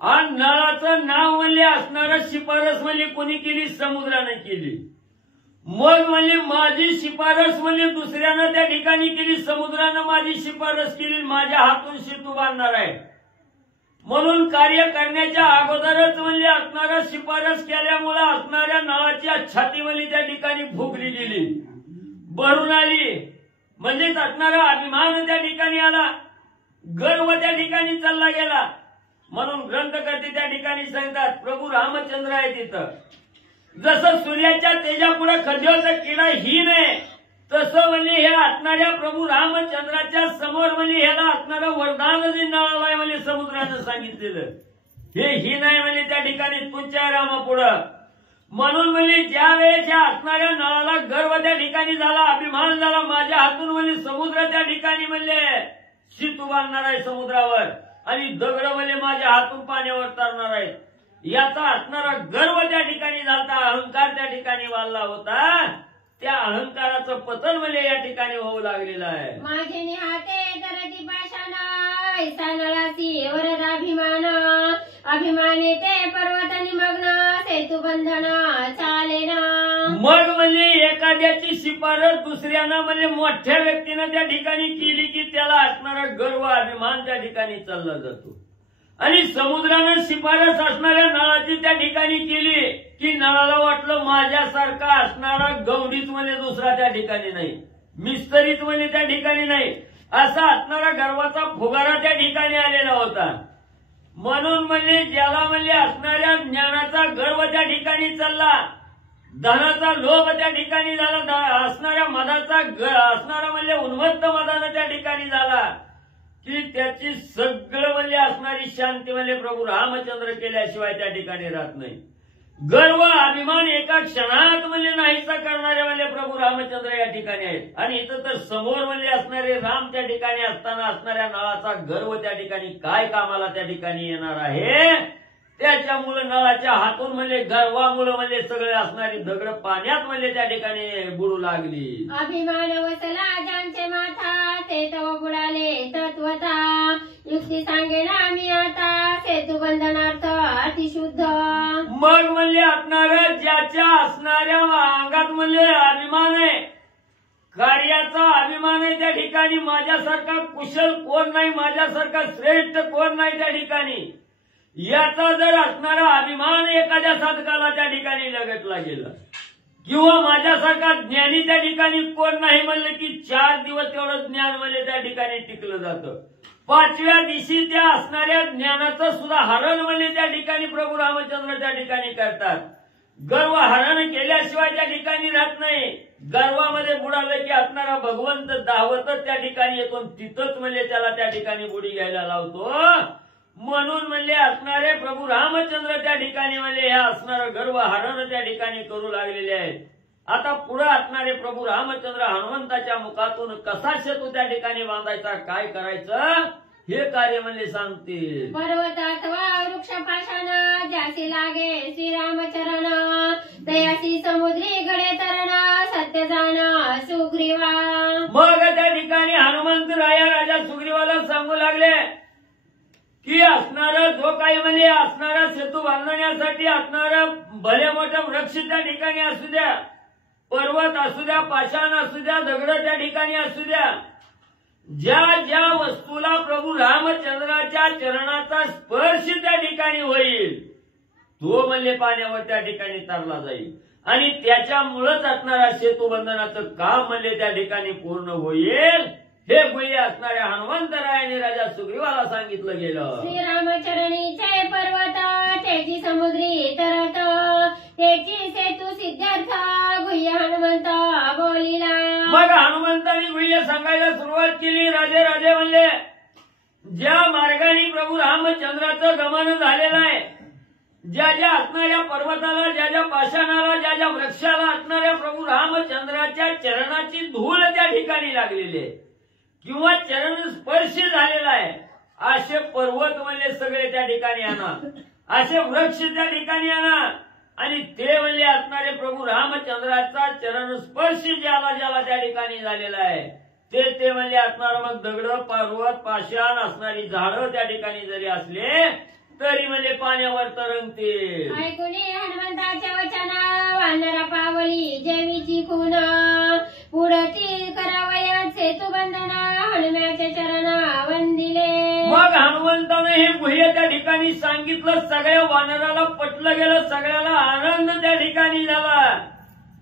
आणि नळाचं नाव म्हणजे असणारं शिफारस म्हणजे कोणी केली, समुद्राने केली. मग म्हणजे माझी शिफारस म्हणजे दुसऱ्यानं त्या ठिकाणी केली, समुद्रानं माझी शिफारस केली, माझ्या हातून सेतू बांधणार आहे. म्हणून कार्य करण्याच्या अगोदरच म्हणजे असणारा शिफारस केल्यामुळे असणाऱ्या नळाची छाती म्हणजे त्या ठिकाणी फुगली गेली, भरून आली. म्हणजेच असणारा अभिमान त्या ठिकाणी आला, गर्व त्या ठिकाणी चालला गेला. म्हणून ग्रंथकर्ते त्या ठिकाणी सांगतात प्रभू रामचंद्र आहे तिथं. जसं सूर्याच्या तेजापुढे खद्योचा किडा हीन आहे तसं म्हणजे हे असणाऱ्या प्रभू रामचंद्राच्या समोर म्हणजे ह्याला असणारं वरदान जे नळाला आहे म्हणजे समुद्रानं सांगितलेलं हे हीन आहे म्हणजे त्या ठिकाणी तुमच्या रामापुढं. म्हणून म्हणजे ज्या वेळेच्या असणाऱ्या नळाला गर्व त्या ठिकाणी झाला, अभिमान झाला, माझ्या हातून म्हणजे समुद्र त्या ठिकाणी म्हणजे सेतू बांधणार आहे समुद्रावर आणि दगड म्हणजे माझ्या हातून पाण्यावर तरणार आहे याचा असणारा गर्व त्या ठिकाणी झाला, अहंकार त्या ठिकाणी वाढला होता. त्या अहंकाराचं पतन म्हणजे या ठिकाणी होऊ लागलेलं आहे. माझे निहाते तरती पाषाण ऐसा नळासी वरद अभिमान अभिमाने ते पर्वत निमग्न सेतू बंधन चालेना. मग म्हणजे एखाद्याची शिफारस दुसऱ्यानं म्हणजे मोठ्या व्यक्तीनं त्या ठिकाणी केली की त्याला असणारा गर्व अभिमान त्या ठिकाणी चालला जातो. आणि समुद्रानं शिफारस असणाऱ्या नळाची त्या ठिकाणी केली की नळाला वाटलं माझ्यासारखा असणारा गवडीच म्हणजे दुसरा त्या ठिकाणी नाही, मिस्त्रीच म्हणजे त्या ठिकाणी नाही, असा असणारा गर्वाचा फुगारा त्या ठिकाणी आलेला होता. म्हणून म्हणजे ज्याला म्हणजे असणाऱ्या ज्ञानाचा गर्व त्या ठिकाणी चालला, धनाचा लोभ त्या ठिकाणी झाला, असणाऱ्या मदाचा असणारा म्हणजे उन्मत्त मदानं त्या ठिकाणी झाला की त्याची सगळं म्हणजे असणारी शांती म्हणजे प्रभू रामचंद्र केल्याशिवाय त्या ठिकाणी राहत नाही. गर्व अभिमान एका क्षणात म्हणजे नाहीसा करणारे म्हणजे प्रभू रामचंद्र या ठिकाणी आहेत. आणि इथं तर समोर म्हणजे असणारे राम त्या ठिकाणी असताना असणाऱ्या नळाचा गर्व त्या ठिकाणी काय कामाला त्या ठिकाणी येणार आहे त्याच्यामुळे नळाच्या हातून म्हणजे गर्वामुळे म्हणजे सगळे असणारी दगड पाण्यात म्हणजे त्या ठिकाणी बुडू लागली. अभिमान वसला ज्यांचे माथा ते तव बुडाले तत्वता युक्ती सांगेन आम्ही आता सेतू बंधनार्थ अतिशुद्ध. मग म्हणजे असणार ज्याच्या असणाऱ्या अंगात म्हणजे अभिमान आहे, कार्याचा अभिमान आहे, त्या ठिकाणी माझ्यासारखा कुशल कोण नाही, माझ्यासारखा श्रेष्ठ कोण नाही त्या ठिकाणी, याचा जर असणारा अभिमान एखाद्या साधकाला त्या ठिकाणी लगटला गेला किंवा माझ्यासारखा ज्ञानी त्या ठिकाणी कोण नाही म्हणलं की 4 दिवस तेवढं ज्ञान म्हणजे त्या ठिकाणी टिकलं जातं. 5व्या दिवशी त्या असणाऱ्या ज्ञानाचं सुद्धा हरण म्हणजे त्या ठिकाणी प्रभू रामचंद्र त्या ठिकाणी करतात. गर्व हरण केल्याशिवाय त्या ठिकाणी राहत नाही. गर्वामध्ये बुडालं की असणारा भगवंत धावतच त्या ठिकाणी येतो, तिथंच म्हणजे त्याला त्या ठिकाणी बुडी घ्यायला लावतो. म्हणून म्हणजे असणारे प्रभू रामचंद्र त्या ठिकाणी म्हणजे हे असणारं गर्व हरण त्या ठिकाणी करू लागलेले आहेत. आता पुढे असणारे प्रभू रामचंद्र हनुमंताच्या मुखातून कसा सेतू त्या ठिकाणी बांधायचा, काय करायचं हे कार्य म्हणजे सांगतील. पर्वत अथवा वृक्ष पाशाना ज्यासी लागे श्रीरामचरण तयासी समुद्री गडे तरण सत्य जाण सुग्रीवा. मग त्या ठिकाणी हनुमंत राजा सुग्रीवाला सांगू लागले की असणारा जो काही म्हणजे असणारा सेतू बांधण्यासाठी असणारा भले मोठा वृक्ष त्या ठिकाणी असू द्या, पर्वत असू द्या, पाषाण असू द्या, दगड त्या ठिकाणी असू द्या, ज्या ज्या वस्तूला प्रभू रामचंद्राच्या चरणाचा स्पर्श त्या ठिकाणी होईल तो म्हणजे पाण्यावर त्या ठिकाणी तरला जाईल आणि त्याच्यामुळेच असणारा सेतू बंधनाचं काम म्हणजे त्या ठिकाणी पूर्ण होईल. हे गुह्य असणाऱ्या हनुमंतरायाने राजा सुग्रीवाला सांगितलं गेलं. श्रीरामचरणीचे पर्वत त्याची समुद्री तरत त्याची सेतू सिद्धार्थ गुह्य हनुमंत बोलिला. मग हनुमंतांनी गुह्य सांगायला सुरुवात केली. राजे राजे म्हणले ज्या मार्गाने प्रभू रामचंद्राचं गमन झालेलं आहे, ज्या ज्या असणाऱ्या पर्वताला, ज्या ज्या पाषाणाला, ज्या ज्या वृक्षाला असणाऱ्या प्रभू रामचंद्राच्या चरणाची धूळ त्या ठिकाणी लागलेली आहे किंवा चरण स्पर्श झालेला आहे, असे पर्वत म्हणजे सगळे त्या ठिकाणी आणा, असे वृक्ष त्या ठिकाणी आणा आणि ते म्हणजे असणारे प्रभू रामचंद्राचा चरण स्पर्श ज्याला ज्याला त्या ठिकाणी झालेला आहे ते म्हणजे असणार. मग दगड, पर्वत, पाषाण असणारी झाडं त्या ठिकाणी जरी असले तरी म्हणजे पाण्यावर तरंगते. ऐकुनी हनुमंताच्या वचना वानरा पावली जेवीची खून पुढती करावयात सेतू बंधना हनुम्याच्या चरणा वंदिले. मग हनुमंताने हे गुह्य त्या ठिकाणी सांगितलं, सगळ्या वानराला पटलं गेलं, सगळ्याला आनंद त्या ठिकाणी झाला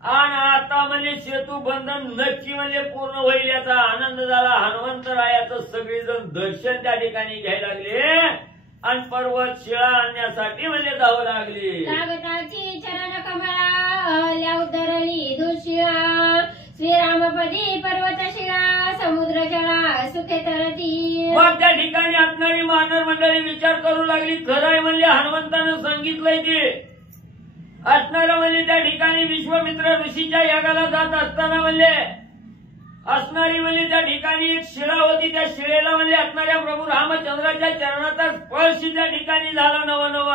आणि आता म्हणजे सेतू बंधन नक्की म्हणजे पूर्ण होईल याचा आनंद झाला. हनुमंतरायाचं सगळेजण दर्शन त्या ठिकाणी घ्यायला लागले आणि पर्वत शिळा आणण्यासाठी म्हणजे धावू लागली. लागताची चरण कमळा उतरली दुशिळा श्रीरामपदी पर्वत शिळा समुद्र जळा सुखे तरती. मग त्या ठिकाणी असणारी मानव मंडळी विचार करू लागली, खरंय म्हणजे हनुमंतानं सांगितलंय की असणारं म्हणजे त्या ठिकाणी विश्वामित्र ऋषीच्या यागाला जात असताना म्हणजे असणारी म्हणजे त्या ठिकाणी एक शिळा होती, त्या शिळेला म्हणजे असणाऱ्या प्रभू रामचंद्राच्या चरणाचा स्पर्श त्या ठिकाणी झाला. नव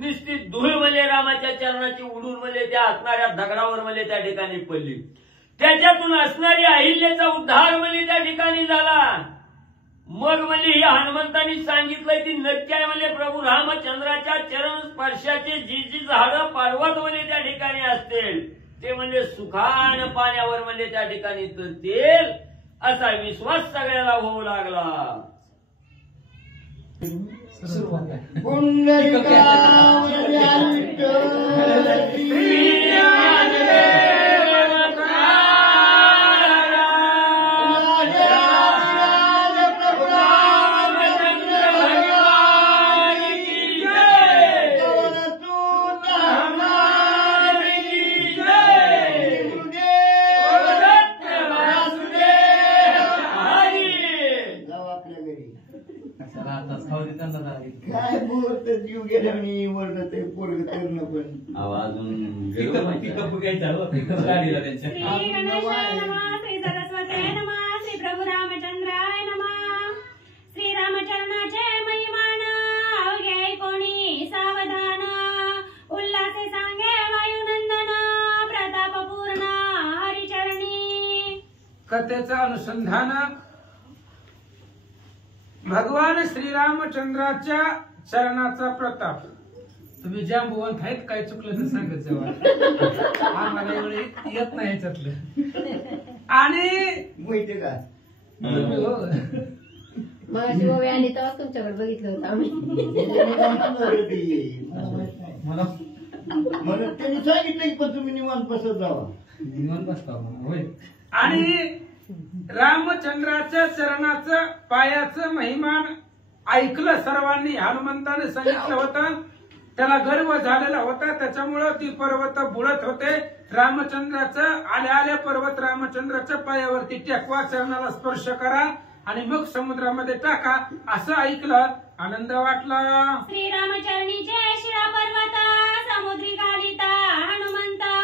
निश्चित धूळ म्हणजे रामाच्या चरणाची उडून म्हणजे त्या असणाऱ्या दगडावर म्हणजे त्या ठिकाणी पडली. त्याच्यातून असणारी अहिल्याचा उद्धार म्हणजे त्या ठिकाणी झाला. मग म्हणजे ही हनुमंतांनी सांगितलंय की नक्की आहे म्हणजे प्रभू रामचंद्राच्या चरण स्पर्शाचे जी जी झाडं पर्वत म्हणजे त्या ठिकाणी असतील ते म्हणजे सुखान पाण्यावर म्हणजे त्या ठिकाणी तरतील असा विश्वास सगळ्याला होऊ लागला. काय बोलत जीव गेल्या आणि वर्णत आहे पोरग करणं पण अजून पिकअप गाडीला त्यांच्या श्री गणेशाय नमः श्री सरस्वती नमः श्री प्रभू रामचंद्राय नमः. श्री रामचरणाचे महिमान अवघे कोणी सावधान कथेचं अनुसंधान भगवान श्रीरामचंद्राच्या चरणाचा प्रताप. तुम्ही जांबुवंत आहेत, काय चुकलं तर सांगत जेव्हा आम्हाला एवढे येत नाही याच्यातलं. आणि माहितीये का हो, मग शिवबाई आली तेव्हाच तुमच्याकडे बघितलं होतं आम्ही. मला त्यांनी सांगितलं की पण तुम्ही निवांत बसत जावा. निवांत बसता होय. आणि रामचंद्राच्या चरणाचं पायाचं महिमान ऐकलं सर्वांनी. हनुमंताने सांगितलं होतं, त्याला गर्व झालेला होता, त्याच्यामुळं ती पर्वत बुडत होते. रामचंद्राचं आल्या आल्या पर्वत रामचंद्राच्या पायावरती टेकवा, चरणाला स्पर्श करा आणि मग समुद्रामध्ये टाका, असं ऐकलं. आनंद वाटला. श्रीरामचरणीचे शिळा पर्वत समुद्री घालिता हनुमंता,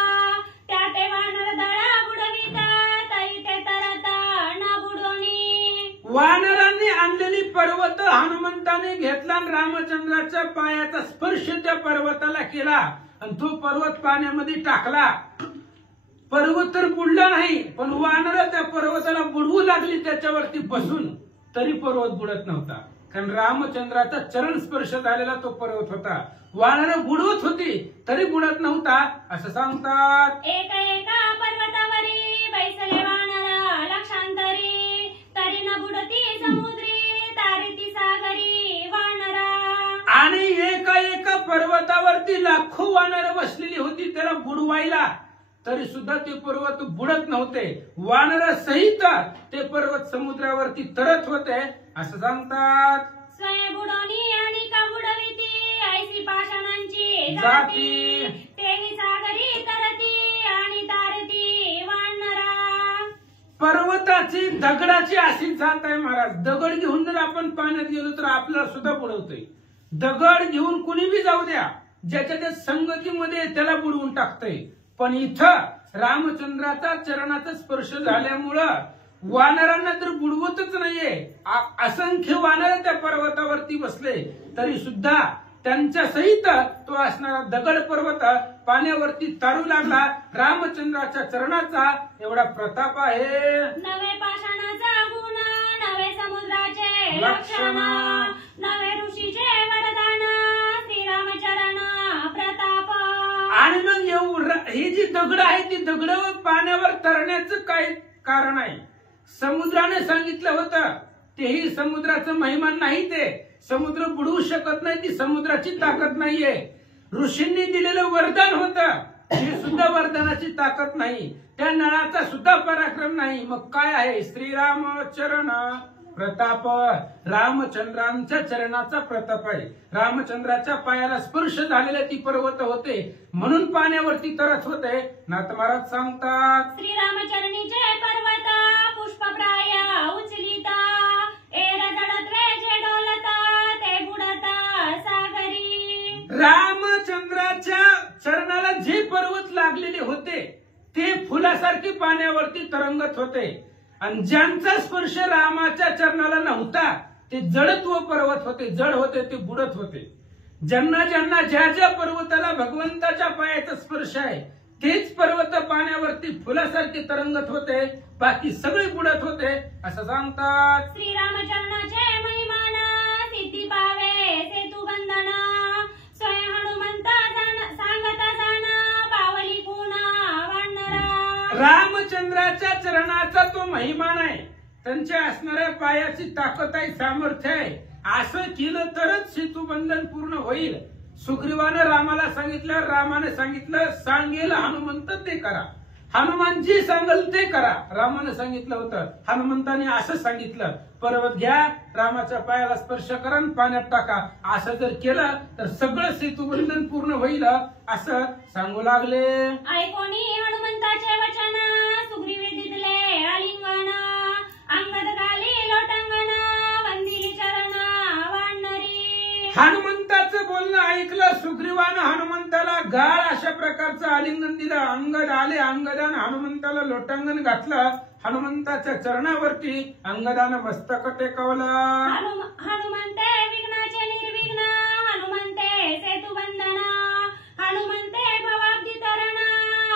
त्या ते वानर दळा बुडविता, तरी ते तरता न बुडोनी. वानरांनी आणलेली पर्वत हनुमंताने घेतला आणि रामचंद्राच्या पायाचा स्पर्श त्या पर्वताला केला आणि तो पर्वत पाण्यामध्ये टाकला. पर्वत तर बुडला नाही, पण वानर त्या पर्वताला बुडवू लागली त्याच्यावरती बसून, तरी पर्वत बुडत नव्हता. कारण रामचंद्राचा चरण स्पर्श झालेला तो पर्वत होता. वानर बुडवत होती तरी बुडत नव्हता, असं सांगतात. एका एका पर्वतावरी बैसले वानर लक्षांतरी, तरी न बुडती समुद्री, तारिती सागरी वानरा. आणि एका एका पर्वतावरती लाखो वानर बसलेली होती त्याला बुडवायला, तरी सुद्धा ते पर्वत बुडत नव्हते. वानर सहित ते पर्वत समुद्रावरती तरत होते, असं सांगतात. स्वयं बुडोनी आणि का बुडविती, ऐसी पाषाणांची जाती, तेही सागरी तरती आणि तारती वानरा. पर्वताची दगडाची अशी जात आहे महाराज. दगड घेऊन जर आपण पाण्यात गेलो तर आपल्याला सुद्धा बुडवतोय. दगड घेऊन कुणी बी जाऊ द्या, ज्याच्या त्या संगतीमध्ये त्याला बुडवून टाकतंय. पण इथं रामचंद्राचा चरणाचा स्पर्श झाल्यामुळं वानरांना तर बुडवतच नाहीये. असंख्य वानर त्या पर्वतावरती बसले, तरी सुद्धा त्यांच्या सहित तो असणारा दगड पर्वत पाण्यावरती तारू लागला. रामचंद्राच्या चरणाचा एवढा प्रताप आहे. नवे पाषाणाचा गुण, नवे समुद्राचे लक्षण, नवे ऋषीचे वरदान, श्रीरामचरण प्रताप. आणि मग ही जी दगड आहे ती दगड पाण्यावर तरण्याचं काय कारण आहे? समुद्राने सांगितलं होतं, तेही समुद्राचं महिमान नाही. ते समुद्र बुडवू शकत नाही, ती समुद्राची ताकद नाहीये. ऋषींनी दिलेलं वरदान होतं, ही सुद्धा वरदानाची ताकद नाही. त्या नळाचा सुद्धा पराक्रम नाही. मग काय आहे? श्रीरामचरण प्रताप. रामचंद्रांच्या चरणाचा प्रताप आहे. रामचंद्राच्या पायाला स्पर्श झालेले ती पर्वत होते, म्हणून पाण्यावरती तरत होते. नाथ महाराज सांगतात. श्रीरामचरणीचे पर्वत पुष्पप्राय उचलिता, एर जडत्वे जे डोलता, ते बुडता सागरी. रामचंद्राच्या चरणाला जे पर्वत लागलेले होते ते फुलासारखे पाण्यावरती तरंगत होते, आणि ज्यांचा स्पर्श रामाच्या चरणाला नव्हता ते जडत्व पर्वत होते, जड होते, ते बुडत होते. ज्यांना ज्यांना ज्या ज्या पर्वताला भगवंताच्या पायाचा स्पर्श आहे तेच पर्वत पाण्यावरती फुलासारखे तरंगत होते, बाकी सगळे बुडत होते, असं सांगतात. श्रीरामचरणाचे महिमान, सिद्धी पावे सेतू बंधन, स्वयं हनुमंत सांगता जाण, पावली पुन्हा वानरा. रामचंद्राच्या चरणाचा तो महिमान आहे, त्यांच्या असणाऱ्या पायाची ताकद आहे, सामर्थ्य आहे. असं केलं तरच सेतुबंधन पूर्ण होईल. सुग्रीवानं रामाला सांगितलं, रामाने सांगितलं, सांगेल हनुमंत ते करा. हनुमान जी सांगल ते करा. रामाने सांगितलं होतं, हनुमंताने असं सांगितलं, पर्वत घ्या, रामाच्या पायाला स्पर्श करा, पाण्यात टाका. असं जर केलं तर सगळं सेतुबंधन पूर्ण होईल, असं सांगू लागले. ऐकोनी हनुमंताचे वचन, सुग्रीवे दिदले आलिंगन, अंगद गाली लोटंगण, वंदिली चरण वानरी. हनुमंताचं बोलणं ऐकलं सुग्रीवानं हनुमंताला गाळ अशा प्रकारचं आलिंगन दिलं. अंगद आले, अंगदानं हनुमंताला लोटांगण घातलं. हनुमंताच्या चरणावरती अंगदानं मस्तक टेकवलं. हनुमंते विघ्नाचे निर्विघ्न, हनुमंते सेतुबंधन, हनुमंते भवाब्दी तरण,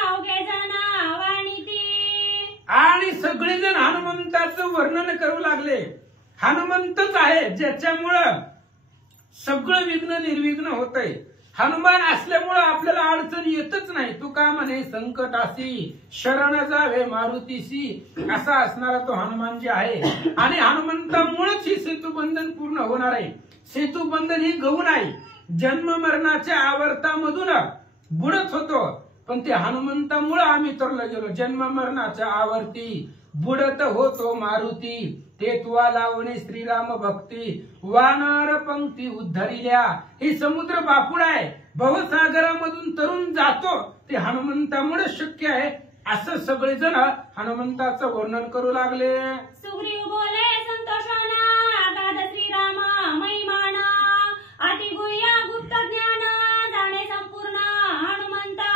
अवघे जन वाणीती. आणि आणि सगळेजण हनुमंताचं वर्णन करू लागले. हनुमंतच आहे ज्याच्यामुळं सगळं विघ्न निर्विघ्न होतंय. हनुमान असल्यामुळं आपल्याला अडचण येतच नाही. तुका म्हणे संकटासी शरण जावे मारुतीसी, असा असणारा तो हनुमान जे आहे. आणि हनुमंतामुळेच ही सेतुबंधन पूर्ण होणार आहे. सेतुबंधन ही गौण आहे. जन्म मरणाच्या आवर्तामधून बुडत होतो, पण ते हनुमंतामुळे आम्ही तरलो गेलो. जन्म मरणाच्या आवर्ती बुडत होतो मारुती, ते तुवा लावणे श्रीराम भक्ती, वानर पंक्ती उद्धरिल्या. हे समुद्र बापूड आहे. भवसागरामधून तरुण जातो ते हनुमंतामुळे शक्य आहे. असं सगळेजण हनुमंताचं वर्णन करू लागले. सुग्रीव बोले संतोषाना अगाध श्रीराम महिमाना, अति गुह्य गुप्त ज्ञान जाणे संपूर्ण हनुमंता.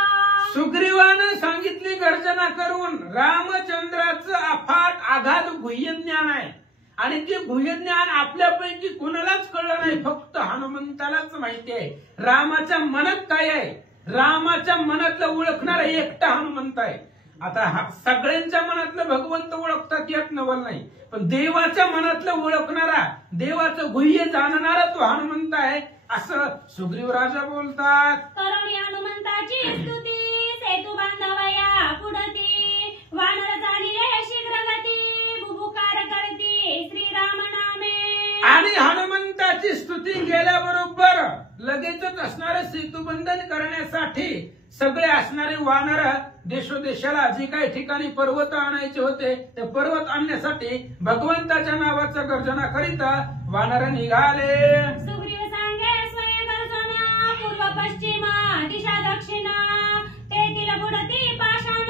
सुग्रीवानं सांगितली गर्जना करून रामचंद्राचं अफाट आघात गुह्य ज्ञान आहे. आणि ते गुह्य ज्ञान आपल्यापैकी कोणालाच कळलं नाही, फक्त हनुमंतालाच माहिती आहे. रामाच्या मनात काय आहे, रामाच्या मनातलं ओळखणारा एकटा हनुमंत आहे. आता सगळ्यांच्या मनातलं भगवंत ओळखतात यात नवल नाही, पण देवाच्या मनातलं ओळखणारा, देवाचं गुह्य जाणणारा तो हनुमंत आहे, असं सुग्रीव राजा बोलतात. करुणी हनुमंताची स्तुती, सेतू बांधवया पुढती, वानर चालिले शीघ्र गती, बुबुकार करती श्रीराम नामे. आणि हनुमंताची स्तुती केल्याबरोबर लगेचच असणारे सेतुबंधन करण्यासाठी सगळे असणारे वानर देशोदेशाला जे काही ठिकाणी पर्वत आणायचे होते ते पर्वत आणण्यासाठी भगवंताच्या नावाचा गर्जना करीत वानर निघाले. सुग्रीव सांगे स्वयं गर्जना, पूर्व पश्चिम दिशा दक्षिण, तेथील बुडती पाषाण,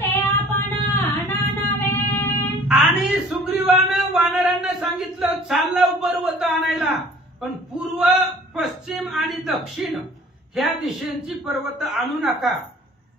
ते आपण नानावे. आणि सुग्रीवानं वानरांना सांगितलं चाललं पर्वत आणायला, पण पूर्व पश्चिम आणि दक्षिण ह्या दिशेंची पर्वत आणू नका,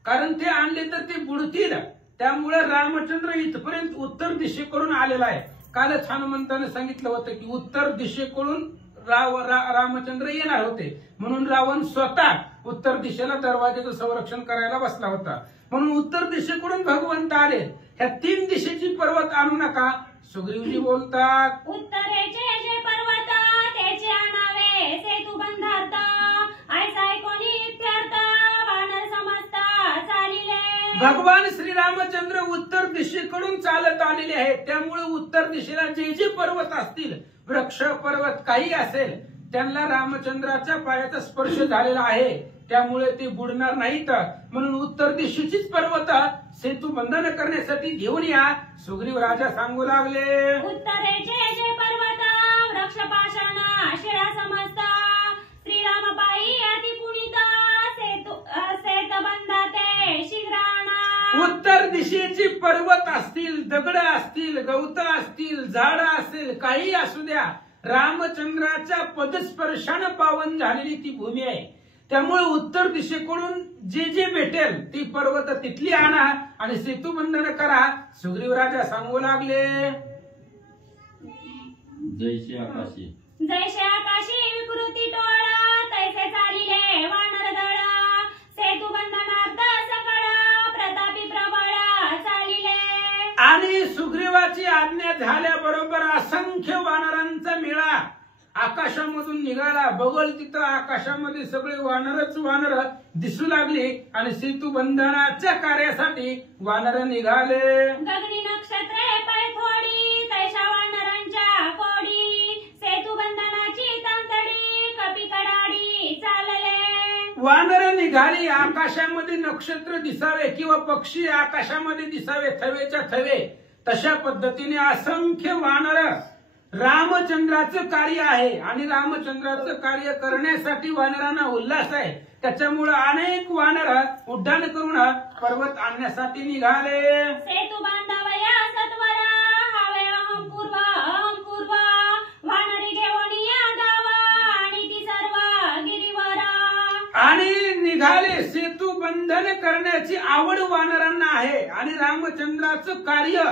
कारण ते आणले तर ते बुडतील. त्यामुळे रामचंद्र इथपर्यंत उत्तर दिशेकडून आलेला आहे. कालच हनुमंताने सांगितलं होतं की उत्तर दिशेकडून रामचंद्र येणार होते, म्हणून रावण स्वतः उत्तर दिशेला दरवाजाचं संरक्षण करायला बसला होता. म्हणून उत्तर दिशेकडून भगवंत आले. ह्या 3 दिशेची पर्वत आणू नका. सुग्रीवजी बोलतात, उत्तरेचे जे पर्वत त्याचे आणावे सेतू बंधार्थ, ऐसा कोणी इत्यर्थ वानर समजता चालिले. भगवान श्रीरामचंद्र उत्तर दिशेकडून चालत आलेले आहेत. त्यामुळे उत्तर दिशेला जे जे पर्वत असतील, वृक्ष पर्वत काही असेल, त्यांना रामचंद्राच्या पायाचा स्पर्श झालेला आहे. त्यामुळे ते बुडणार नाहीत. म्हणून उत्तर दिशेचीच पर्वत सेतू बंधन करण्यासाठी घेऊन या, सुग्रीव राजा सांगू लागले. उत्तरेचे जे पर्वत वृक्ष पाषाण शिळा समजता, श्रीराम पायी अति पुनित सेत बंधाते शीघ्राणा. उत्तर दिशेची पर्वत असतील, दगड असतील, गवत असतील, झाड असेल, काही असू द्या, रामचंद्राच्या पदस्पर्शानं पावन झालेली ती भूमी आहे. त्यामुळे उत्तर दिशेकडून जे जे भेटेल ती पर्वत तिथली आणा आणि सेतुबंधन करा, सुग्रीव राजा सांगू लागले. जैसे आकाशी जैसे आकाशी विकृती टोळा, तैसे चालिले वानर दळ, सेतू बंधनार्थ सकळ प्रतापी प्रबळ चालिले. आणि सुग्रीवाची आज्ञा झाल्याबरोबर असंख्य वानरांचा मेळा आकाशामधून निघाला. बगल तिथं आकाशामध्ये सगळे वानरच वानर दिसू लागले आणि सेतुबंधनाच्या कार्यासाठी वानर निघाले. गगनी नक्षत्रे पै थोडी, तैशा वानरांच्या कोडी, सेतू बंधनाची तंतडी, कपी कडाडी चालले. वानर निघाली. आकाशामध्ये नक्षत्र दिसावे किंवा पक्षी आकाशामध्ये दिसावे, थवेच्या थवे, तशा पद्धतीने असंख्य वानर. रामचंद्राचं कार्य आहे आणि रामचंद्राचं कार्य करण्यासाठी वानरांना उल्हास आहे. त्याच्यामुळे अनेक वानर उड्डाण करून पर्वत आणण्यासाठी निघाले. सेतू बांधावया सत्वर, हवे अहम पूर्व, वानरी घेऊन या गाव, आणि ती सर्व गिरीवर. आणि निघाले. सेतू बंधन करण्याची आवड वानरांना आहे आणि रामचंद्राचं कार्य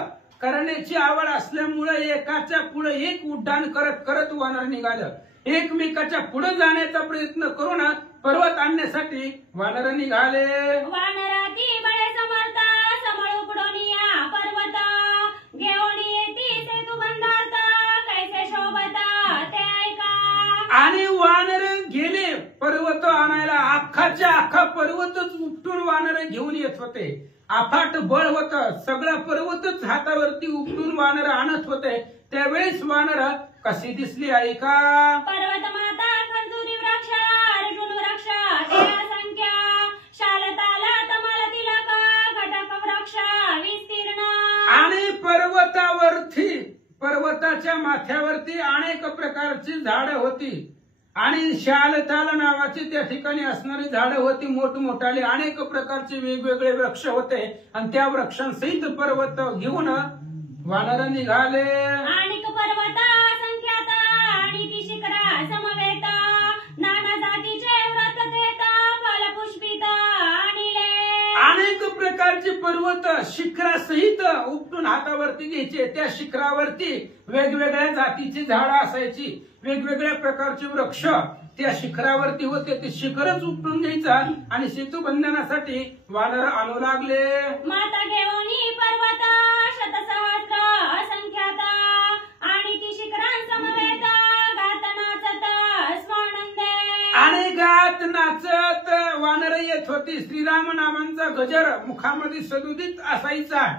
करण्याची आवड असल्यामुळे एकाच्या पुढे एक उड्डाण करत करत वानर निघालं. एकमेकाच्या पुढे जाण्याचा प्रयत्न करून पर्वत आणण्यासाठी वानर निघाले. वानराती बळे समर्थ, समळ उपडून या पर्वत, अख्खा पर्वतच उपटून वानर घेऊन येत होते. अफाट बळ होतं, सगळा पर्वतच हातावरती उपटून वानर आणत होते. त्यावेळेस वानर कशी दिसली आहे का? पर्वत माता खंजुरी वृक्ष अर्जुन वृक्ष तेरा संख्या शालताला तमाल तिलक घटक वृक्ष विस्तीर्ण. आणि पर्वताच्या माथ्यावरती अनेक प्रकारची झाडं होती आणि शालताल नावाची त्या ठिकाणी असणारी झाडं होती. मोठमोठाले अनेक प्रकारचे वेगवेगळे वृक्ष होते आणि त्या वृक्षांसहित पर्वत घेऊन वानर निघाले. आणिक पर्वत संख्यात आणि ती शिखरा समवेत नाना जातीचे व्रत देत फल पुष्पित आणिले. अनेक प्रकारचे पर्वत शिखरासहित उपटून हातावरती घ्यायचे. त्या शिखरावरती वेगवेगळ्या जातीची झाडं असायची, वेगवेगळ्या प्रकारचे वृक्ष त्या शिखरावरती होते. ते शिखरच उपटून घ्यायचा आणि सेतुबंधनासाठी वानर आणू लागले. माता घेऊनी पर्वत शतसहस्र असंख्यात आणि ती शिखरांसमवेत गात नाचत स्वानंदे. आणि गात नाचत वानर येत होती. श्रीराम नामांचा गजर मुखामध्ये सदुदित असायचा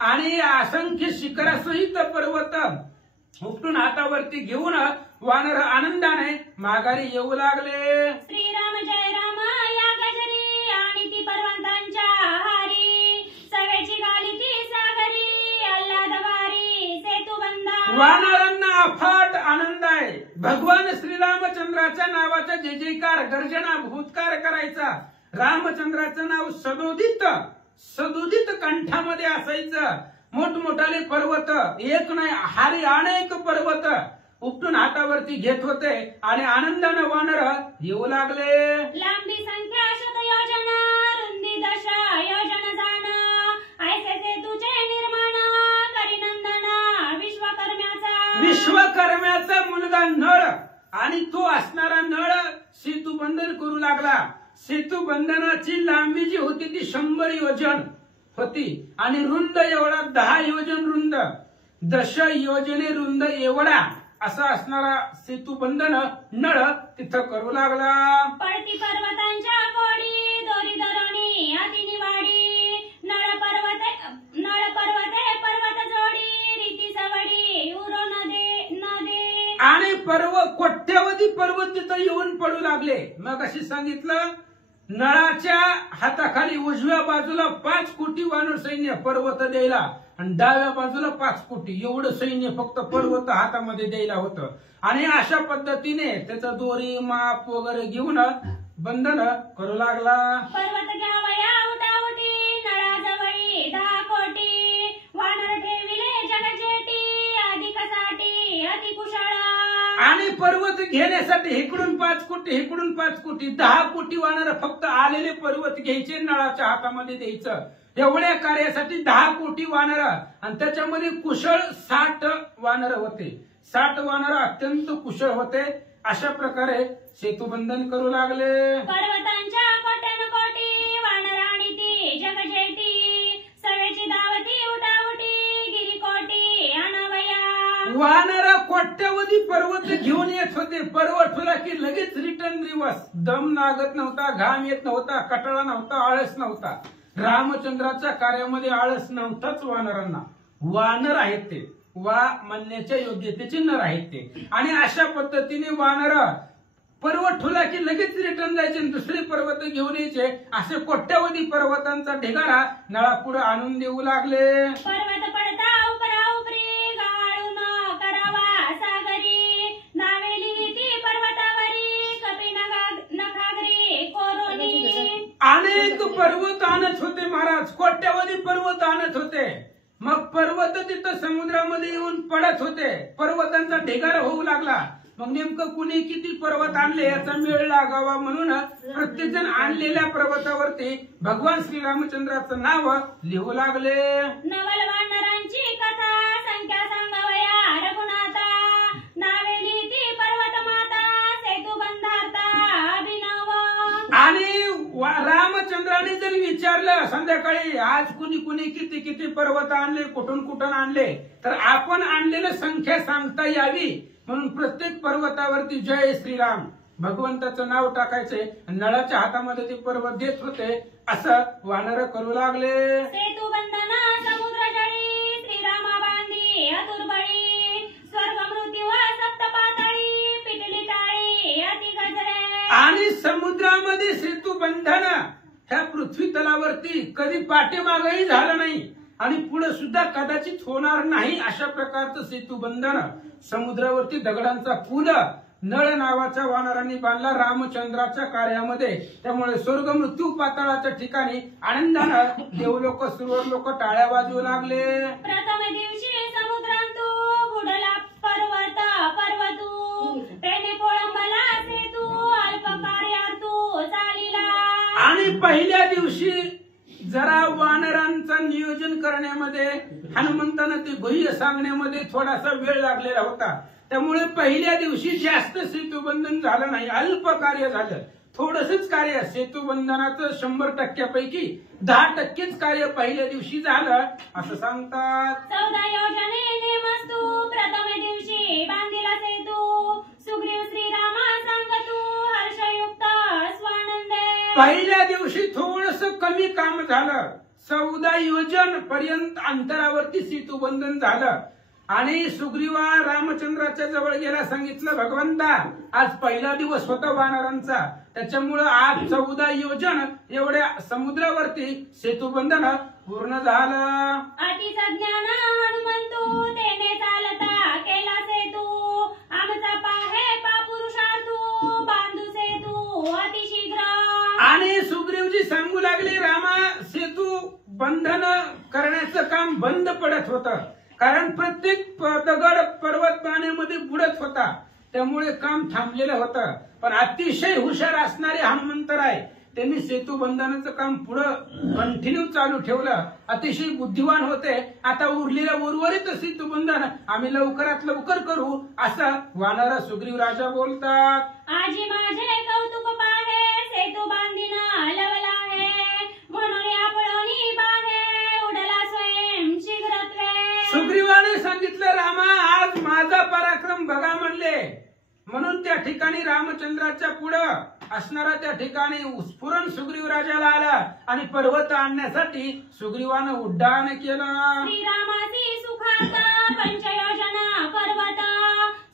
आणि असंख्य शिखरासहित पर्वत उपटून हातावरती घेऊन वानर आनंदाने माघारी येऊ लागले. श्रीराम जय राम या गजरी आणि ती पर्वतांच्या हारी सवेची गाली ती सागरी अल्लादवारी सेतुबंधा. वानरांना अफाट आनंद आहे. भगवान श्रीरामचंद्राच्या नावाचा जय जयकार गर्जना भूतकार करायचा. रामचंद्राचं नाव सदुदित कंठामध्ये असायचं. मोठमोठाले पर्वत एक नाही हारी अनेक पर्वत उपटून हातावरती घेत होते आणि आनंदाने वानर येऊ लागले. लांबी संख्या शत योजना रुंदी दश योजन जाण ऐसे सेतूचे निर्माण करिनंदन विश्वकर्म्याचा मुलगा नळ आणि तो असणारा नळ सेतुबंधन करू लागला. सेतुबंधनाची लांबी जी होती ती 100 योजन होती आणि रुंद एवढा 10 योजन रुंद, 10 योजने रुंद एवढा असा असणारा सेतुबंधन नळ तिथं करू लागला. पडती पर्वतांच्या कोडी दोरी दरोणी अति निवाडी नळ पर्वते पर्वत जोडी रीती सवडी उरो नदे. आणि कोट्यवधी पर्वत तिथं येऊन पडू लागले. मग अशी सांगितलं नळाच्या हाताखाली उजव्या बाजूला 5 कोटी वानर सैन्य पर्वत द्यायला आणि डाव्या बाजूला 5 कोटी एवढं सैन्य फक्त पर्वत हातामध्ये द्यायला होतं. आणि अशा पद्धतीने त्याचं दोरी माप वगैरे घेऊन बंधन करू लागला. पर्वत घ्यावया उठाउटी नळाजवळी 10 कोटी वानर ठेविले जगजेटी अधिकसाठी अति कुशळ. आणि पर्वत घेण्यासाठी इकडून 5 कोटी इकडून 5 कोटी 10 कोटी वानर फक्त आलेले पर्वत घ्यायचे नळाच्या हातामध्ये द्यायचं. एवढ्या कार्यासाठी 10 कोटी वानर आणि त्याच्यामध्ये कुशळ 60 वानर होते. 60 वानर अत्यंत कुशळ होते. अशा प्रकारे सेतुबंधन करू लागले. पर्वतांच्या कोट्यान कोटी वानर आणि ती जगजेटी सवेची दावती उठाउटी गिरीकोटी अनवया. वानर कोट्यवधी पर्वत घेऊन येत होते. पर्वत होला की लगेच रिटर्न रिवर्स. दम लागत नव्हता, घाम येत नव्हता, कटाळा नव्हता, आळस नव्हता. रामचंद्राच्या कार्यामध्ये आळस नव्हताच वानरांना. वानर आहेत ते, वा म्हणण्याच्या योग्यतेचे नर आहेत ते. आणि अशा पद्धतीने वानर पर्वत ठोला की लगेच रिटर्न जायचे आणि दुसरे पर्वत घेऊन यायचे. असे कोट्यवधी पर्वतांचा ढिगारा नळापुढे आणून देऊ लागले. पर्वत पडता उपरा उपरी गाळून करावा सागरी नावेली ती पर्वतावरी कपी नखागरी कोरोनी. अनेक पर्वत आणत होते महाराज, कोट्यवधी पर्वत आणत होते. मग पर्वत तिथं समुद्रामध्ये येऊन पडत होते. पर्वतांचा ढिगारा होऊ लागला. मग नेमकं कुणी किती पर्वत आणले याचा मेळ लागावा म्हणून प्रत्येक जण आणलेल्या पर्वतावरती भगवान श्रीरामचंद्राचं नाव लिहू लागले. नवल वानरांची कथा संख्या सांगावया रघुनाथा नावेली ती पर्वत माता सेतुबंधाता अभिनव. आणि रामचंद्राने जर विचारलं संध्याकाळी आज कुणी कुणी किती किती पर्वत आणले, कुठून आणले, तर आपण आणलेलं संख्या सांगता यावी म्हणून प्रत्येक पर्वतावरती जय श्रीराम भगवंताचं नाव टाकायचे, नळाच्या हातामध्ये ते पर्वत देत होते, असं वानर करू लागले. सेतू बंधना समुद्रजळी श्रीरामा बांधी अतुर्बळी स्वर्ग मृत्यू सप्त पातळी पिटली टाळी अति गजरे. आणि समुद्रामध्ये सेतू बंधन ह्या पृथ्वी तलावरती कधी पाठीमागही झालं नाही आणि पुढे सुद्धा कदाचित होणार नाही, अशा प्रकारचं सेतू बंधन समुद्रावरती दगडांचा पूल नळ नावाच्या वानरांनी बांधला रामचंद्राच्या कार्यामध्ये. त्यामुळे स्वर्ग मृत्यू पाताळाच्या ठिकाणी आनंदानं देवलोक सुरवर लोक टाळ्या वाजवू लागले. प्रथम दिवशी समुद्रांतू बुडला पर्वत पर्वतू त्याने कोळंबला सेतू अल्प कार्यातू चालिला. आणि पहिल्या दिवशी जरा वानरांचं नियोजन करण्यामध्ये हनुमंतानं ते गुह्य सांगण्यामध्ये थोडासा वेळ लागलेला होता. त्यामुळे पहिल्या दिवशी जास्त सेतूबंधन झालं नाही, अल्प कार्य झालं, थोडसच कार्य. सेतूबंधनाचं 100% 10% कार्य पहिल्या दिवशी झालं असं सांगतात. 14 योजनेने मस्तू प्रथम दिवशी बांधिला सेतू सुग्रीव श्रीरामा सांगतू हर्षयुक्त स्वानंदे. पहिल्या दिवशी थोडस कमी काम झालं, 14 योजन पर्यंत अंतरावरती सेतूबंधन झालं. आणि सुग्रीवा रामचंद्राच्या जवळ गेला, सांगितलं भगवंता आज पहिला दिवस होता वानरांचा, त्याच्यामुळं आज 14 योजन एवढ्या समुद्रावरती सेतूबंधन पूर्ण झालं. अतिसज्ञान हनुमंतू तेने चालता केला सेतू आमचा पाहे पापुरुषातू बांधू सेतू अतिशीघ्र. आणि सुग्रीवजी सांगू लागले, रामा सेतू बंधन करण्याचं काम बंद पडत होतं, कारण प्रत्येक दगड पर्वत पाण्यामध्ये बुडत होता, त्यामुळे काम थांबलेलं होतं. पण अतिशय हुशार असणारे हनुमंतराय त्यांनी सेतू बंधनाचं काम पुढं कंटिन्यू चालू ठेवलं. अतिशय बुद्धिवान होते. आता उरलेलं उर्वरित सेतू बंधन आम्ही लवकरात लवकर करू असं वानर सुग्रीव राजा बोलतात. आजी माझे कौतुक पाहे सेतू बांधिना लवला आहे म्हणून आपळणी बाहे उडला स्वयं शीघ्रत्वे. सुग्रीवाने सांगितलं, रामा आज माझा पराक्रम बघा म्हणले, म्हणून त्या ठिकाणी रामचंद्राच्या पुढं असणारा त्या ठिकाणी स्फुरण सुग्रीव राजाला आला आणि पर्वत आणण्यासाठी सुग्रीवानं उड्डाण केलं. श्रीरामाची सुखाता पंचयोजना पर्वत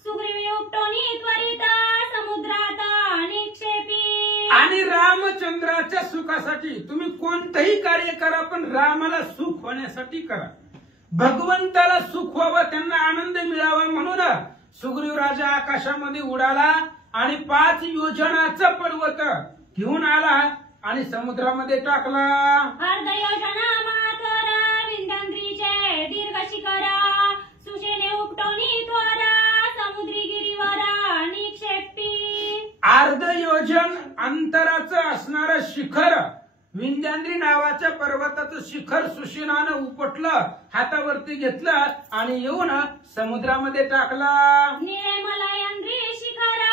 सुग्रीव उपटोनी त्वरित समुद्रात निक्षेपी. आणि रामचंद्राच्या सुखासाठी तुम्ही कोणतंही कार्य करा, पण रामाला सुख होण्यासाठी करा, भगवंताला सुख व्हावं, त्यांना आनंद मिळावा म्हणून सुग्रीव राजा आकाशामध्ये उडाला आणि 5 योजनाचा पर्वत घेऊन आला आणि समुद्रामध्ये टाकला. अर्ध योजना महात्वरा विंध्याद्रीचे दीर्घ शिखरा सुशेने उपटोनी त्वरा समुद्री गिरीवरा निक्षेपी. अर्ध योजन अंतराचं असणारं शिखर विंध्याद्री नावाच्या पर्वताचं शिखर सुशेनानं उपटलं, हातावरती घेतलं आणि येऊन समुद्रामध्ये टाकला. निळे मलयंद्री शिखरा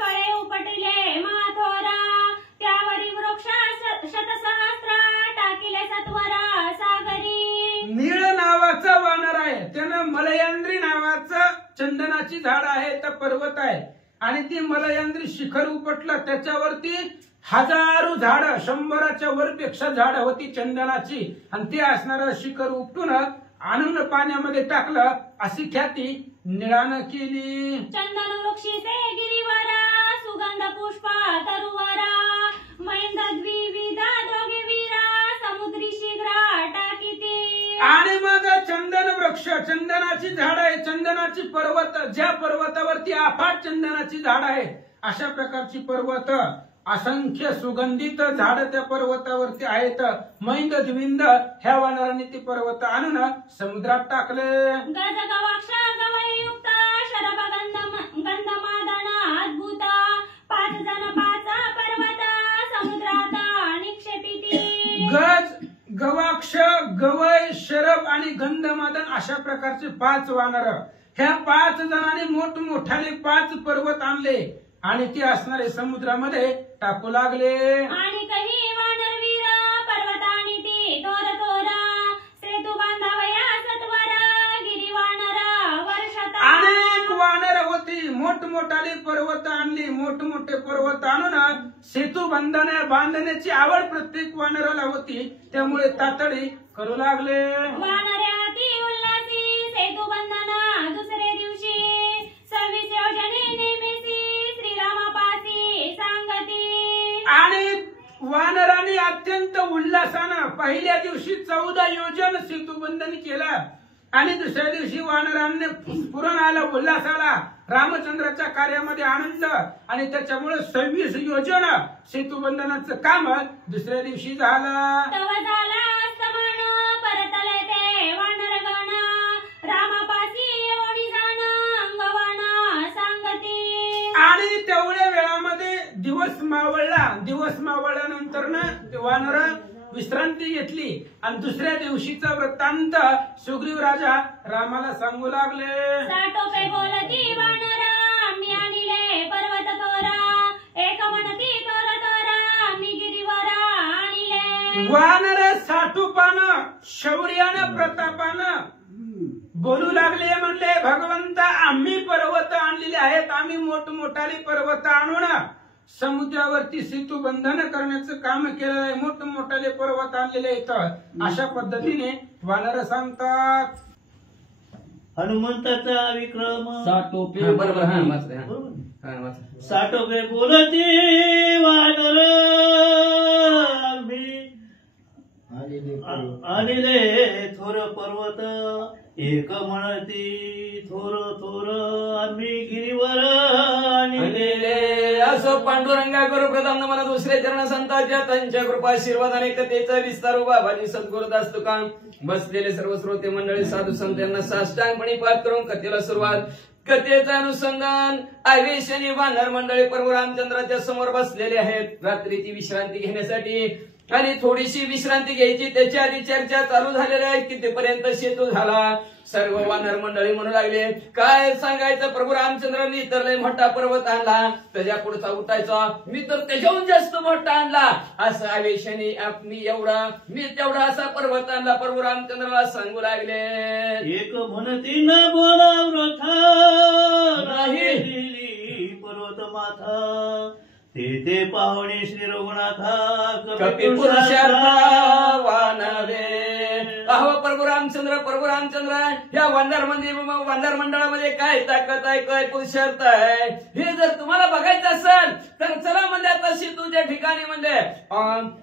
बळे उपटले माथोरा त्यावरी वृक्ष शतसहस्र टाकिले सत्वरा सागरी. नीळ नावाचा वानर आहे, त्यानं मलयंद्री नावाचं चंदनाची झाड आहे, तर पर्वत आहे आणि ती मलयंद्री शिखर उपटलं, त्याच्यावरती हजारो झाड 100च्या वरपेक्षा झाड होती चंदनाची आणि ते असणारं शिखर उपटून आणून पाण्यामध्ये टाकलं, अशी ख्याती निळानं केली. चंदन वृक्षीचे गिरीवरा सुगंध पुष्प तरुवरा मैंद द्विविधा दोघे वीरा समुद्री शीघ्र टाकीती. आणि मग चंदन वृक्ष, चंदनाची झाड आहे, चंदनाची पर्वत, ज्या पर्वतावरती अफाट चंदनाची झाड आहे अशा प्रकारची पर्वत, असंख्य सुगंधित झाड त्या पर्वतावरती आहेत. मैंद द्विंद ह्या वानरांनी ती पर्वत आणून समुद्रात टाकले. गज गवाक्ष गवळयुक्त शरभ गंधमादन अद्भुत 5 जण 5 पर्वत समुद्रात निक्षेपिती. गज गवाक्ष गवय शरभ आणि गंधमादन अशा प्रकारचे 5 वानर, ह्या 5 जणांनी मोठमोठाले 5 पर्वत आणले आणि ते असणारे समुद्रामध्ये टाकू लागले. आणि काही वानरवीर पर्वतानी ती तोर तोरा सेतू बांधावया सत्वरा गिरी वानर वर्षता. अनेक वानर होती, मोठमोठाले पर्वत आणली. मोठमोठे पर्वत आणून सेतू बांधण्याची आवड प्रत्येक वानराला होती. त्यामुळे तातडी करू लागले. वानरे हाती उल्हासी सेतू बंधना दुसरे दिवशी 26 योजने नेमेसी श्रीरामापासी सांगती. आणि वानरांनी अत्यंत उल्हासानं पहिल्या दिवशी 14 योजन सेतुबंधन केलं आणि दुसऱ्या दिवशी वानरांनी पुरण आला, उल्हास आला. रामचंद्राच्या कार्यामध्ये आनंद आणि त्याच्यामुळे 26 योजन सेतुबंधनाचं काम दुसऱ्या दिवशी झालं. तव झाला अस्तमान परतले ते वानरगण रामापासी ओढी जाण अंगवान सांगती. आणि तेवढ्या वेळामध्ये दिवस मावळला. दिवस मावळल्यानंतर वानर विश्रांती घेतली आणि दुसऱ्या दिवशीचा वृत्तांत सुग्रीव राजा रामाला सांगू लागले. साटोपे बोलती वानरा मी आणिले पर्वत तोरा एक म्हणती तोर तोरा मी गिरीवरा आणिले. वानर साठूपानं शौर्यानं प्रतापानं बोलू लागले. म्हणले भगवंता आम्ही पर्वत आणलेले आहेत. आम्ही मोठमोठाले पर्वत आणून समुद्रावरती सेतू बंधन करण्याचं काम केलेलं आहे. मोठमोठाले पर्वत आणलेले आहेत. अशा पद्धतीने वानर सांगतात. हनुमंताचा विक्रम साटोपे बरोबर हा बरोबर. साटोपे बोलती वानर आम्ही आणले थोर पर्वत एक म्हणती थोर थोर आम्ही गिरीवर आणले. असो पांडुरंगा गुरु प्रधान मला दुसरे चरण संतांच्या त्यांच्या कृपा आशीर्वादाने कथेचा विस्तार बाबाजी सद्गुरुदास तुकां बसलेले सर्व श्रोते मंडळी साधू संत यांना साष्टांगपणे पाठ करून कथेला सुरुवात. कथेचं अनुसंधान आवेशाने वानर मंडळी प्रभू रामचंद्राच्या समोर बसलेले आहेत रात्रीची विश्रांती घेण्यासाठी. आणि थोडीशी विश्रांती घ्यायची त्याच्या आधी चर्चा चालू झालेल्या आहे. कितीपर्यंत सेतू झाला. सर्व वानर मंडळी म्हणू लागले काय सांगायचं प्रभू रामचंद्रांनी तर लय मोठा पर्वत आणला. त्याच्या पुढचा उठायचा मी तर त्याच्याहून जास्त मोठा आणला. असं आवेशाने मी तेवढा असा पर्वत आणला प्रभू रामचंद्राला सांगू लागले. एक म्हणती न बोलावृथा नाही पर्वत माथा ते पाहुणे श्री रघुनाथा कपी पुरुषार्था वानरे. अहो प्रभू रामचंद्र या वानर मंडळामध्ये काय ताकद आहे काय पुरुषार्थ आहे हे जर तुम्हाला बघायचं असेल तर चला म्हणजे आता सेतूच्या ठिकाणी म्हणजे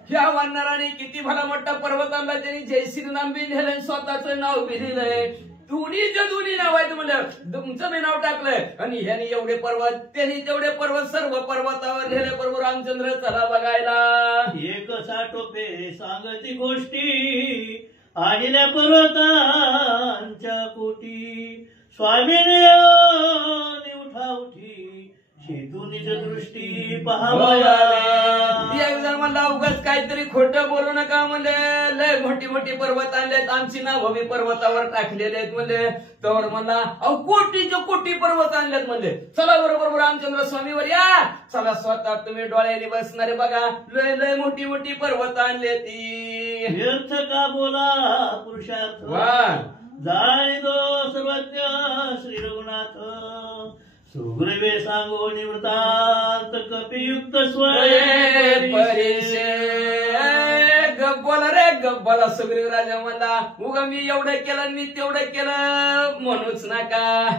ह्या वानराने किती भला मोठा पर्वत आणला. त्यांनी जय श्रीराम बी लिहिलंय स्वतःचं नाव बी लिहिलंय. दोन्ही नाव आहेत म्हणजे तुमचं मी नाव टाकलंय आणि ह्यानी एवढे पर्वत त्यांनी तेवढे पर्वत सर्व पर्वतावर लिहिले प्रभू रामचंद्र चला बघायला. एक साटोपे सांगती गोष्टी आणल्या पर्वतांच्या कोटी स्वामीने उठा उठी शेतूनिज दृष्टी पहावया. एक जण म्हणला उगाच काहीतरी खोटं बोलू नका म्हणजे लय मोठी मोठी पर्वत आणलेत आमची नाव बी पर्वतावर टाकलेले आहेत म्हणजे. तर म्हणला अहो कोटी पर्वत आणलेत म्हणजे चला बरोबर रामचंद्र स्वामीवर या. चला स्वतः तुम्ही डोळ्याने बसणारे बघा लय मोठी पर्वत आणले ती. व्यर्थ का बोला पुरुषार्थ वा जाणीतो सर्वज्ञ श्री रघुनाथ सुग्रीवे सांगो निवृत्तांत कपियुक्त स्वय गप्पाला सुग्रीव राजा म्हणला उगा मी एवढं केलं मी तेवढं केलं म्हणूच नका.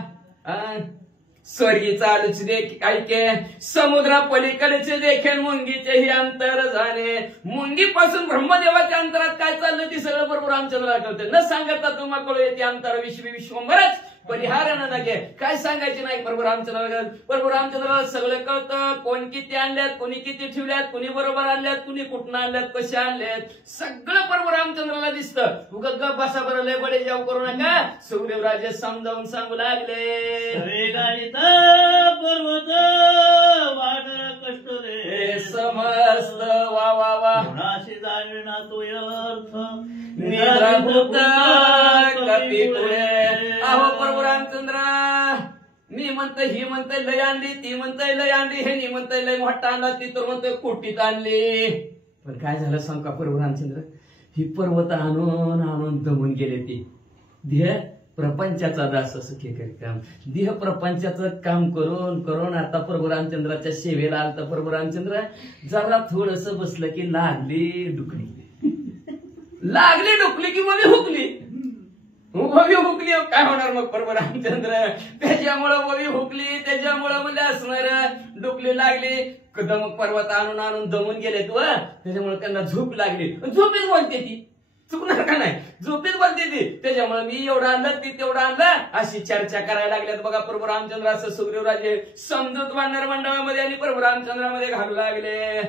स्वर्गी चालूच ऐके समुद्रा पलीकडेचे देखील मुंगीचेही अंतर जाणे. मुंगीपासून ब्रह्मदेवाच्या अंतरात काय चाललं ती सगळं बरोबर रामचंद्राला कळतं. न सांगता तुम्हाला कळू येते अंतर विश्वंभरच परिहार न लागे काय सांगायचे नाही प्रभू रामचंद्राला सगळं कळतं. कोण किती आणल्यात कोणी किती ठेवल्यात कोणी बरोबर आणल्यात कोणी कुठं आणल्यात कसे आणल्यात सगळं प्रभू रामचंद्राला दिसतं. उगा गप बसा बरं लय बडे जाऊ करू नका. सुग्रीव राजे समजावून सांगू लागले पर्वत वानर कष्ट रे समस्त वा वा वा कोणाशी जाणविना तो अर्थ निद्राभूत कपी पुढे. अहो प्रभू रामचंद्र मी म्हणतोय ही म्हणतोय लय आणली ती म्हणतोय लय आणली हे म्हणतोय लय मोठा आणला ती तर म्हणतोय कोटीत आणली. पण काय झालं सांग का प्रभू रामचंद्र ही पर्वत आणून दमून गेले ती ध्येय प्रपंचाचा दास सुखी करी काम. देह प्रपंचाचं काम करून करून आता प्रभू रामचंद्राच्या सेवेला आलता. प्रभू रामचंद्र जरा थोडस बसलं की लागली डुकली की मग हुकली. हुकली काय होणार मग प्रभू रामचंद्र. त्याच्यामुळं मग हुकली. त्याच्यामुळं म्हणजे असणार डुकली लागली. दमक पर्वत आणून दमून गेले तू. त्याच्यामुळे त्यांना झोप लागली. झोपेच बोलते ती. चुकणार का नाही. झोपेत बोलते ती. त्याच्यामुळे मी एवढं आणलं ती तेवढं आणलं अशी चर्चा करायला लागल्यात बघा. प्रभू रामचंद्र असं सुग्रीवराजे समजूत वानर मंडळामध्ये आणि प्रभू रामचंद्रामध्ये घालू लागले.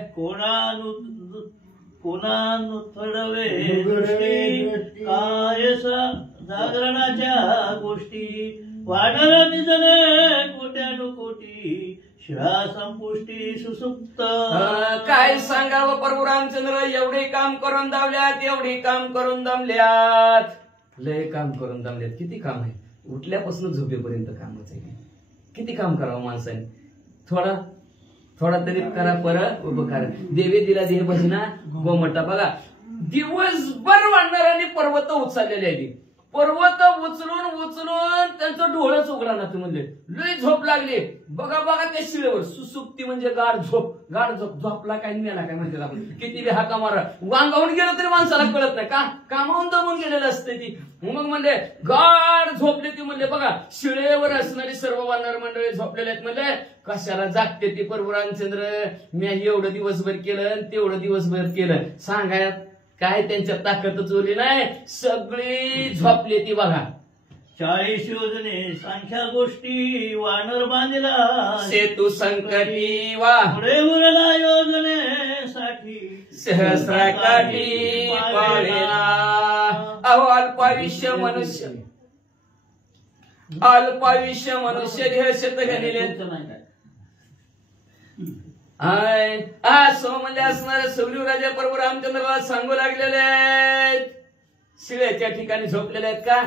कोणानु थडवे दृष्टी कायसा जागरणाच्या गोष्टी वानर निजने कोट्यानुकोटी शिळा संपुष्टी सुसुप्त. काय सांगावं प्रभू रामचंद्र. एवढे काम करून दावल्यात एवढी काम करून दमल्यात. लय काम करून दमल्यात. किती काम आहे. उठल्यापासून झोपेपर्यंत कामच आहे. किती काम करावं माणसाने. थोडा तरी करा परत उभं करा. देवे दिला देह भजना गोमटा. बघा दिवसभर वाढणाऱ्यांनी पर्वत उचललेले आहे. पर्वत उचलून त्यांचं डोळंच उघडा ना. म्हणले लय झोप लागली. बघा त्या शिळेवर सुसुप्ती म्हणजे गाढ झोप. झोपला काय मेला काय म्हणतात आपण. किती बी हाका मारा वांगावून गेलं तरी माणसाला कळत नाही का. कामावून दमून गेलेलं असते ती. मग म्हणले गाढ झोपले ती. म्हणले बघा शिळेवर असणारी सर्व वानर मंडळी झोपलेले आहेत. म्हणले कशाला जागते ती प्रभू रामचंद्र. मी एवढं दिवसभर केलं तेवढं दिवसभर केलं. सांगायला काय त्यांच्या ताकदच उरली नाही. सगळी झोपली ती बघा. 40 योजने संख्या गोष्टी वानर बांधला सेतू संकटी वा पुढे उरला योजनेसाठी सहस्राकाठी पावेना. अहो अल्पायुष्य मनुष्य देह शतघनिले. असं म्हणजे असणारे सुग्रीवराजे प्रभू रामचंद्राला सांगू लागलेले. शिळेच्या ठिकाणी झोपलेले आहेत का.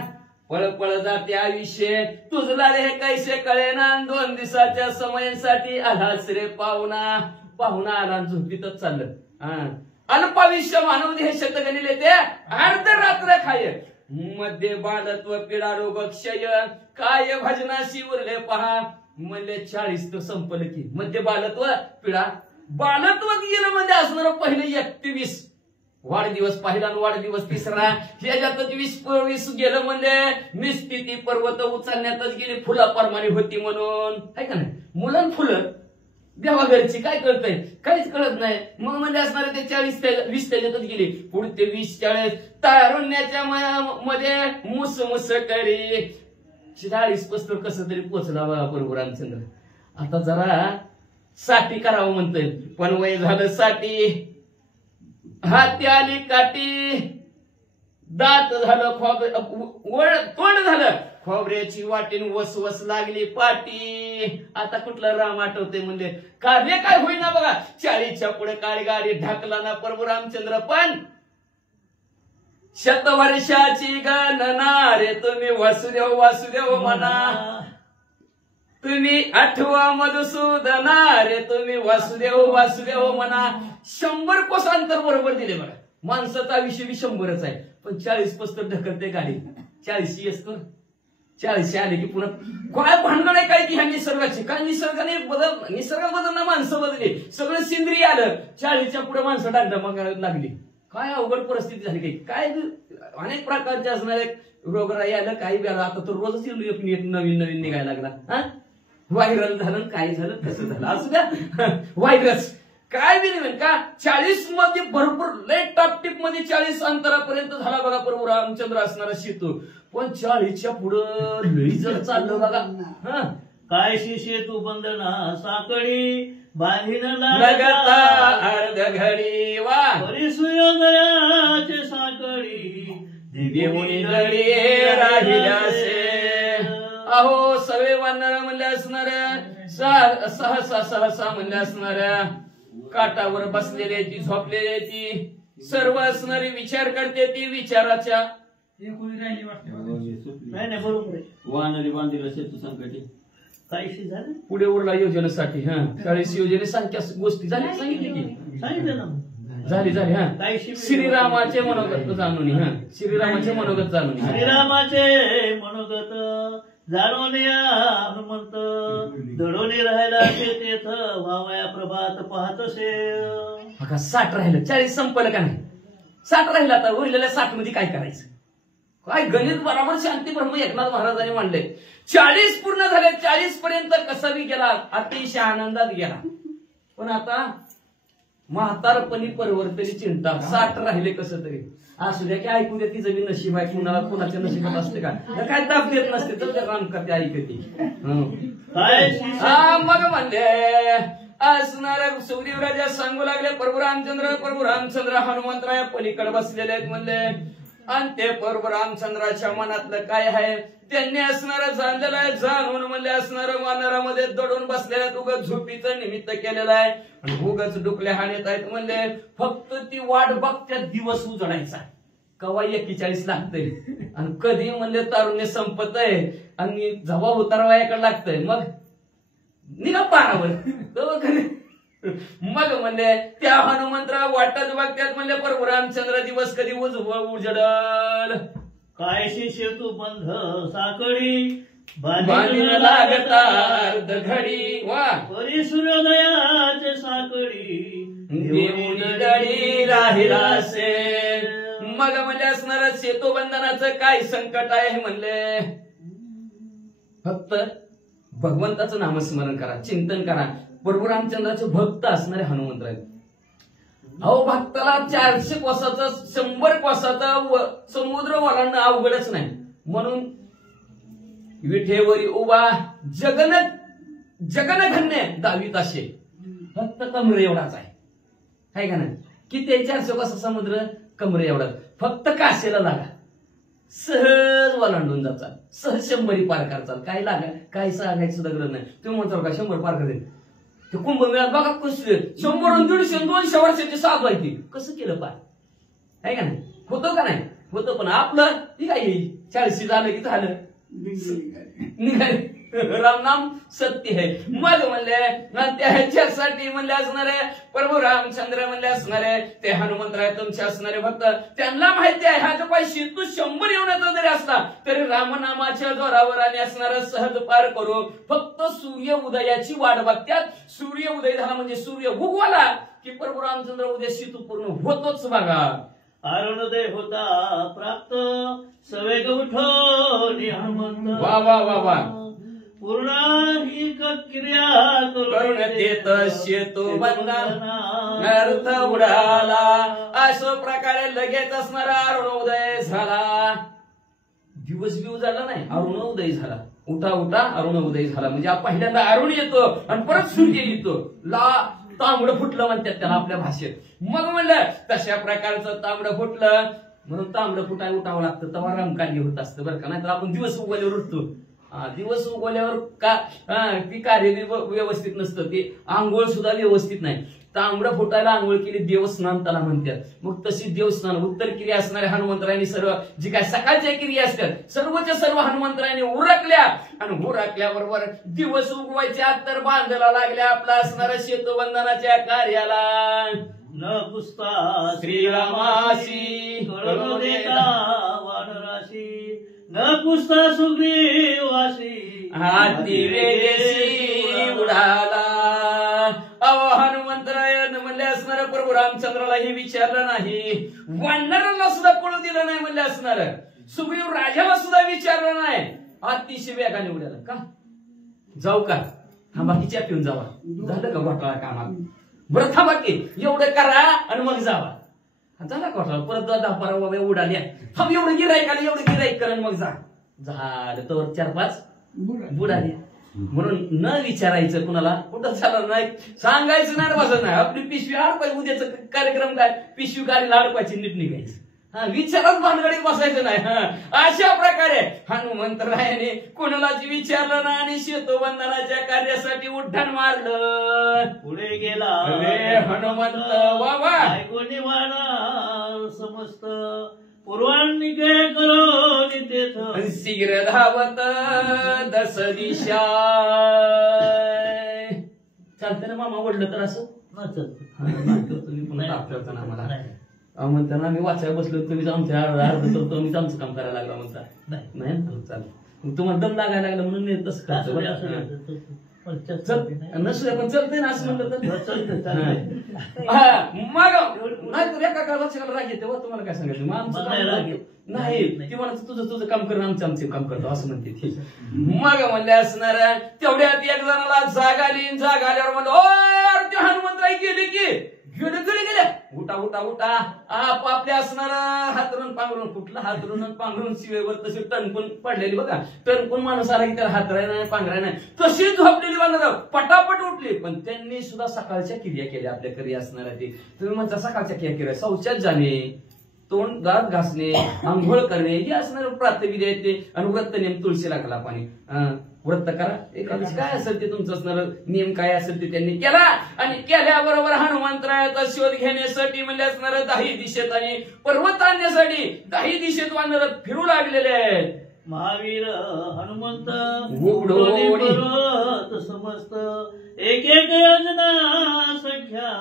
पळ जाते आयुष्य तुझला रे कैसे कळेना. 2 दिवसाच्या समयासाठी आलास रे पाहुणा आला झोपीतच चाललं. अल्पायुष्य मानव देह शतघनिले ते अर्ध रात्र खाय. मध्ये बालत्व पीडा रोग क्षय काय भजनाशी उरले पहा. म्हणजे 40 तर संपलं की मध्ये बालत्व पीडा. बालत्व गेलं म्हणजे असणार पहिले 21 वाढदिवस पहिला वाढदिवस तिसरा ह्याच्यातच 20 गेलं. म्हणजे निस्थिती पर्वत उचलण्यातच गेली. फुलाप्रमाणे होती म्हणून आहे का नाही. मुलं फुलं देवा घरची काय कळतंय काहीच कळत नाही. मग म्हणजे असणार ते 20 त्याच्यातच गेली. पुढे 20-40 तारुण्याच्या मध्ये मुस करी. 40 कसं तरी पोचला बघा प्रभू रामचंद्र. आता जरा साठी करावं म्हणतोय पण वय झालं साठी. हाती आली काठी दात झालं तोंड झालं खोबऱ्याची वाटीन वस लागली पाटी. आता कुठलं राम आठवते म्हणजे कार्य काय होईना बघा. 40च्या पुढे काळी गाडी ढाकला ना प्रभू रामचंद्र. पण 100 वर्षाची गणना रे तुम्ही वासुदेव म्हणा. तुम्ही आठवा मधुसूदना रे तुम्ही वासुदेव म्हणा. 100 कोसांतर बरोबर दिले बघा. माणसाचा आयुष्य बी 100च आहे. पण 40 ढकलते गाडी. 40 असतो 40 आले की पुन्हा काय भांडण आहे काय की ह्या निसर्गाची. काय निसर्ग बदलना माणसं बदलली. सगळं सेंद्रिय आलं. 40च्या पुढे माणसं डागडा लागली. काय अवघड परिस्थिती झाली. काय अनेक प्रकारचे असणारे रोगराई आलं काही बी आलं. आता तर रोजच नवीन निघायला लागला. व्हायरल झालं काय झालं कसं झालं असू द्या. व्हायरस काय बी नाही का. 40 मध्ये भरपूर लय टॉपटिप मध्ये 40 अंतरापर्यंत झाला बघा प्रभू रामचंद्र असणारा सेतू. पण 40च्या पुढं लई जर चाललं बघा. काय शिशे तू बंधना साकडी बांधीन लगता अर्ध घडी वा परिसुयोदयाचे साकडी दिव्यमुनी गडी राहिल्यासे. अहो सर्वे वानर म्हणले असणाऱ्या सहसा म्हणले असणाऱ्या काटावर बसलेले ती झोपलेले ती सर्व असणारी विचार करते ती विचाराच्या. कोणी राहिली वाटते. नाही बरोबर आहे. वानरी बांधील सेतू संकटी काहीशी झालं पुढे उरला योजनेसाठी. 40 योजने संख्या गोष्टी झाल्या सांगितली की सांगितलं ना. झाली झाली हा काही शिबिर- श्रीरामाचे मनोगत जाणून हा श्रीरामाचे मनोगत जाणून श्रीरामाचे मनोगत जाणून या हनुमंत दडोनी राहायला तेथ व्हावया प्रभात पाहतसे. बघा 60 राहिलं 40 संपलं का नाही 60 राहिलं आता उरलेल्या 60 मध्ये काय करायचं काय गणित बरोबर शांती ब्रह्म एकनाथ महाराजांनी मांडले 40 पूर्ण झाले 40 पर्यंत कसा बी गेला अतिशय आनंदात गेला पण आता म्हातारपणी परवर्तनी चिंता 60 राहिले कसं तरी असू द्या की ऐकू द्या तिचं बी नशीब आहे कुणाला कोणाच्या नशिबात असते का काय ताप देत नसते तर त्या काम करते ऐकते मग म्हणले असणाऱ्या सुग्रीवराजा सांगू लागले प्रभू रामचंद्र हनुमंतराया पलीकडे बसलेले आहेत म्हणले आणि ते प्रभू रामचंद्राच्या मनातलं काय आहे त्यांनी असणारं जाणलेलं आहे जाणून म्हणले असणारं वानरामध्ये दडून बसलेल्या उगाच झोपीचं निमित्त केलेलं आहे आणि उगाच डुकल्या हाणत आहेत म्हणले फक्त ती वाट बघत्यात दिवस उजडायचा कवा 41 लागतंय आणि कधी म्हणले तारुण्य संपत आहे आणि जवा उतारवायाकडे लागतंय मग निघा पारावर मग म्हणले त्या हनुमंतराव वाटच बघत्यात म्हणले प्रभू रामचंद्र दिवस कधी उजडल कायशी सेतू बंध साकडी बांधीन लागता अर्ध घडी वा परी सूर्योदयाचे साकडी देऊन दडी राहिलासे मग म्हणजे असणार सेतू बंधनाचं काय संकट आहे म्हणले फक्त भगवंताचं नामस्मरण करा चिंतन करा प्रभू रामचंद्राचे भक्त असणारे हनुमंतराय अहो भक्ताला 400 कोसाचा 100 कोसाचा समुद्र ओलांडणं अवघडच नाही म्हणून विठेवरी उभा जगनघन्य दावीत असे फक्त कमरे एवढाच आहे का नाही किती 400 कोसा समुद्र कमरे एवढाच फक्त कासेला लागा सहज ओलांडून जातात सहज 100 पार करतात काय लागा काय सांगायचं सुद्धा गरज नाही तुम्ही म्हणतो का 100 पार करते ते कुंभमेळ्यात बघा कसले 100 150 200 वर्षाची साधू आहे ती कसं केलं पार आहे का नाही होतं का नाही होतं पण आपलं ती काय 40 झालं की झालं निघाले रामनाम सत्य आहे मग म्हणले त्याच्यासाठी म्हणले असणारे प्रभू रामचंद्र म्हणले असणारे ते हनुमंतराय तुमचे असणारे भक्त त्यांना माहिती आहे हा जो काही सेतू 100 येऊनचा जरी असला तरी रामनामाच्या जोरावर आणि असणार सहज पार करू फक्त सूर्य उदयाची वाट बघत्यात सूर्य उदय झाला म्हणजे सूर्य उगवाला की प्रभू रामचंद्र उद्या सेतू पूर्ण होतोच बघा अरुणोदय होता प्राप्त सवेग उठो हनुमंत वा वा वा वा पूर्ण ही क्रिया करून देत सेतू बंधन अर्थ उडाला अशा प्रकारे लगेच असणारा अरुणोदय झाला दिवस बी उजाडला नाही अरुणोदय झाला उठा उठा अरुणोदय झाला म्हणजे पहिल्यांदा अरुण येतो आणि परत सूर्य येतो तांबडं फुटलं म्हणतात त्याला आपल्या भाषेत मग म्हणलं तशा प्रकारचं तांबडं फुटलं म्हणून तांबडं फुटायला उठावं लागतं तेव्हा रमकार्य होत असतं बरं का नाही तर आपण दिवस उगवल्यावर उठतो दिवस उगवल्यावर का ती कार्य व्यवस्थित नसतं ते आंघोळ सुद्धा व्यवस्थित नाही तांबडं फुटायला आंघोळ केली देवस्नान त्याला म्हणतात मग तशी देवस्नान उत्तर क्रिया असणाऱ्या हनुमंतरायांनी सर्व जी काय सकाळच्या क्रिया असतात सर्वच्या सर्व हनुमंतरायांनी उरकल्या आणि उरकल्याबरोबर दिवस उगवायच्या तर बांधायला लागल्या आपला असणाऱ्या सेतुबंधनाच्या कार्याला न पुसता श्रीरामासी कळू देता वानराशी न पुसता सुग्रीवासी हाती वेगेशी उडाला अहो हनुमंतरायन म्हणले असणार प्रभू रामचंद्राला हे विचारलं नाही वानराला सुद्धा कळू दिलं नाही म्हणले असणार सुग्रीव राजाला सुद्धा विचारलं नाही अतिशय वेगाने उडाला का जाऊ का थांबा की पिऊन जावा झालं का घोटाळा कामात बरं थांबा की एवढं करा आणि मग जावा झाला घोटाळा परत 10-12 उडाल्या थांब एवढं गिराईक करा मग जा झालं तर 4-5 बुडाले म्हणून न विचारायचं कुणाला कुठं झालं नाही सांगायचं नाही बसत नाही आपली पिशवी अडकवायची उद्याचा कार्यक्रम काय पिशवी गाडीला अडकवायची नीट निघायचं विचारच भानगडीत बसायचं नाही अशा प्रकारे हनुमंतरायाने कोणालाच विचारलं नाही आणि सेतुबंधनाच्या कार्यासाठी उड्डाण मारलं पुढे गेला हनुमंत बाबा कोणी वाणार समस्त पूर्वान्निके करो नितेथ शीघ्र धावत 10 दिशा चालतं ना मामा ओढलं तर असं तुम्ही पुन्हा आपल्याला आम्हाला नाही. म्हणताना आम्ही वाचायला बसलो तुम्ही आमच्या अर्ध करतो आम्हीच आमचं काम करायला लागला म्हणता नाही. नाही ना? चालेल मग तुम्हाला दम लागायला लागला म्हणून मी तसं करतो असं बरं. असं हा. पण चल चालते नाही. नसू पण चलतंय ना असं म्हणलं तर चालतं, चालतं. हा, मग नाही तर एका लक्षाला राग येते व तुम्हाला काय सांगायचं मग आमचं मला काम राग येत. नाही ती म्हणत तुझं काम कर आमचं आमचे काम करतो असं म्हणते ती. मग म्हणले असणार तेवढ्यात एक जणाला जाग आली जाग आल्यावर म्हणलं ओ ते हनुमंतराय गेले की गेले उठा उठा उठा आपल्या असणार हातरून पांघरून कुठलं हातरून पांघरून शिवेवर तशी टणकून पडलेली बघा टणकून माणूस आला की त्याला हातराय नाही पांघराय नाही तशी झोपलेली बांधणार पटापट उठली पण त्यांनी सुद्धा सकाळच्या क्रिया केल्या आपल्या घरी असणार ती तुम्ही म्हणता सकाळच्या क्रिया केल्या शौचात जाणे तोंड दात घासणे आंघोळ करणे हे असणार प्रातविधी आहेत ते आणि व्रत नेम तुळशीला घाला पाणी व्रत करा एखादं काय असेल ते तुमचं असणार नियम काय असेल ते त्यांनी केला आणि केल्याबरोबर हनुमंतरायाचा शोध घेण्यासाठी म्हणजे असणार 10 दिशेत आणि पर्वत आणण्यासाठी 10 दिशेत वानर फिरू लागलेले आहेत महावीर हनुमंत उघडोनी परत समस्त एक एक योजना संख्या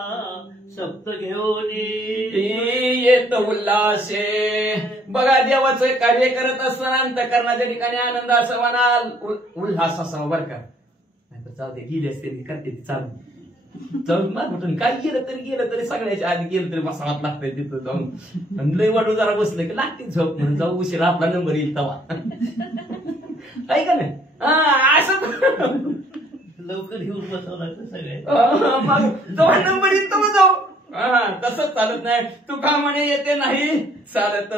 सप्त घेऊन येत उल्हासे बघा देवाचं कार्य करत असताना अंतःकरणाच्या ठिकाणी आनंद असावा उल्हास असावा बरं का नाही तर चालते गेली असते करते ती चालू जाऊन मग कुठून काय गेलं तरी सगळ्याच्या आधी गेलं तरी बसावाच लागतंय तिथं जाऊन आणि लय वाटू जरा बसलं की लागते झोप म्हणून जाऊ उशिरा आपला नंबर येईल तवा आहे का नाही असं लवकर घेऊन बसावं लागतं सगळे मग जेव्हा नंबर येईल तेव्हा जाऊ तसंच चालत नाही तू का म्हणे येते नाही चालत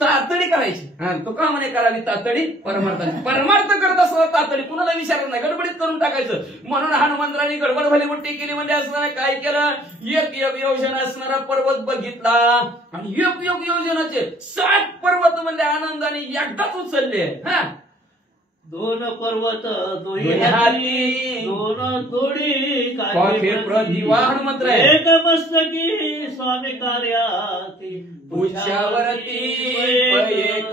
तातडी करायची तू का म्हणे करावी तातडी परमार्थाची परमार्थ करत असताना तातडी कुणाला विचारत नाही गडबडीत करून टाकायचं म्हणून हनुमंतरांनी गडबड भली मोठी केली म्हणजे असताना काय केलं एक योजना असणारा पर्वत बघितला आणि एक योजनाचे 7 पर्वत म्हणजे आनंदाने एकदाच उचलले हा 2 पर्वत दोन्ही हाती, 2 तोडी पाखे प्रतिभा हनुमंत्र आहे. एक मस्तकी स्वामी कार्याती पुष्यावरती एक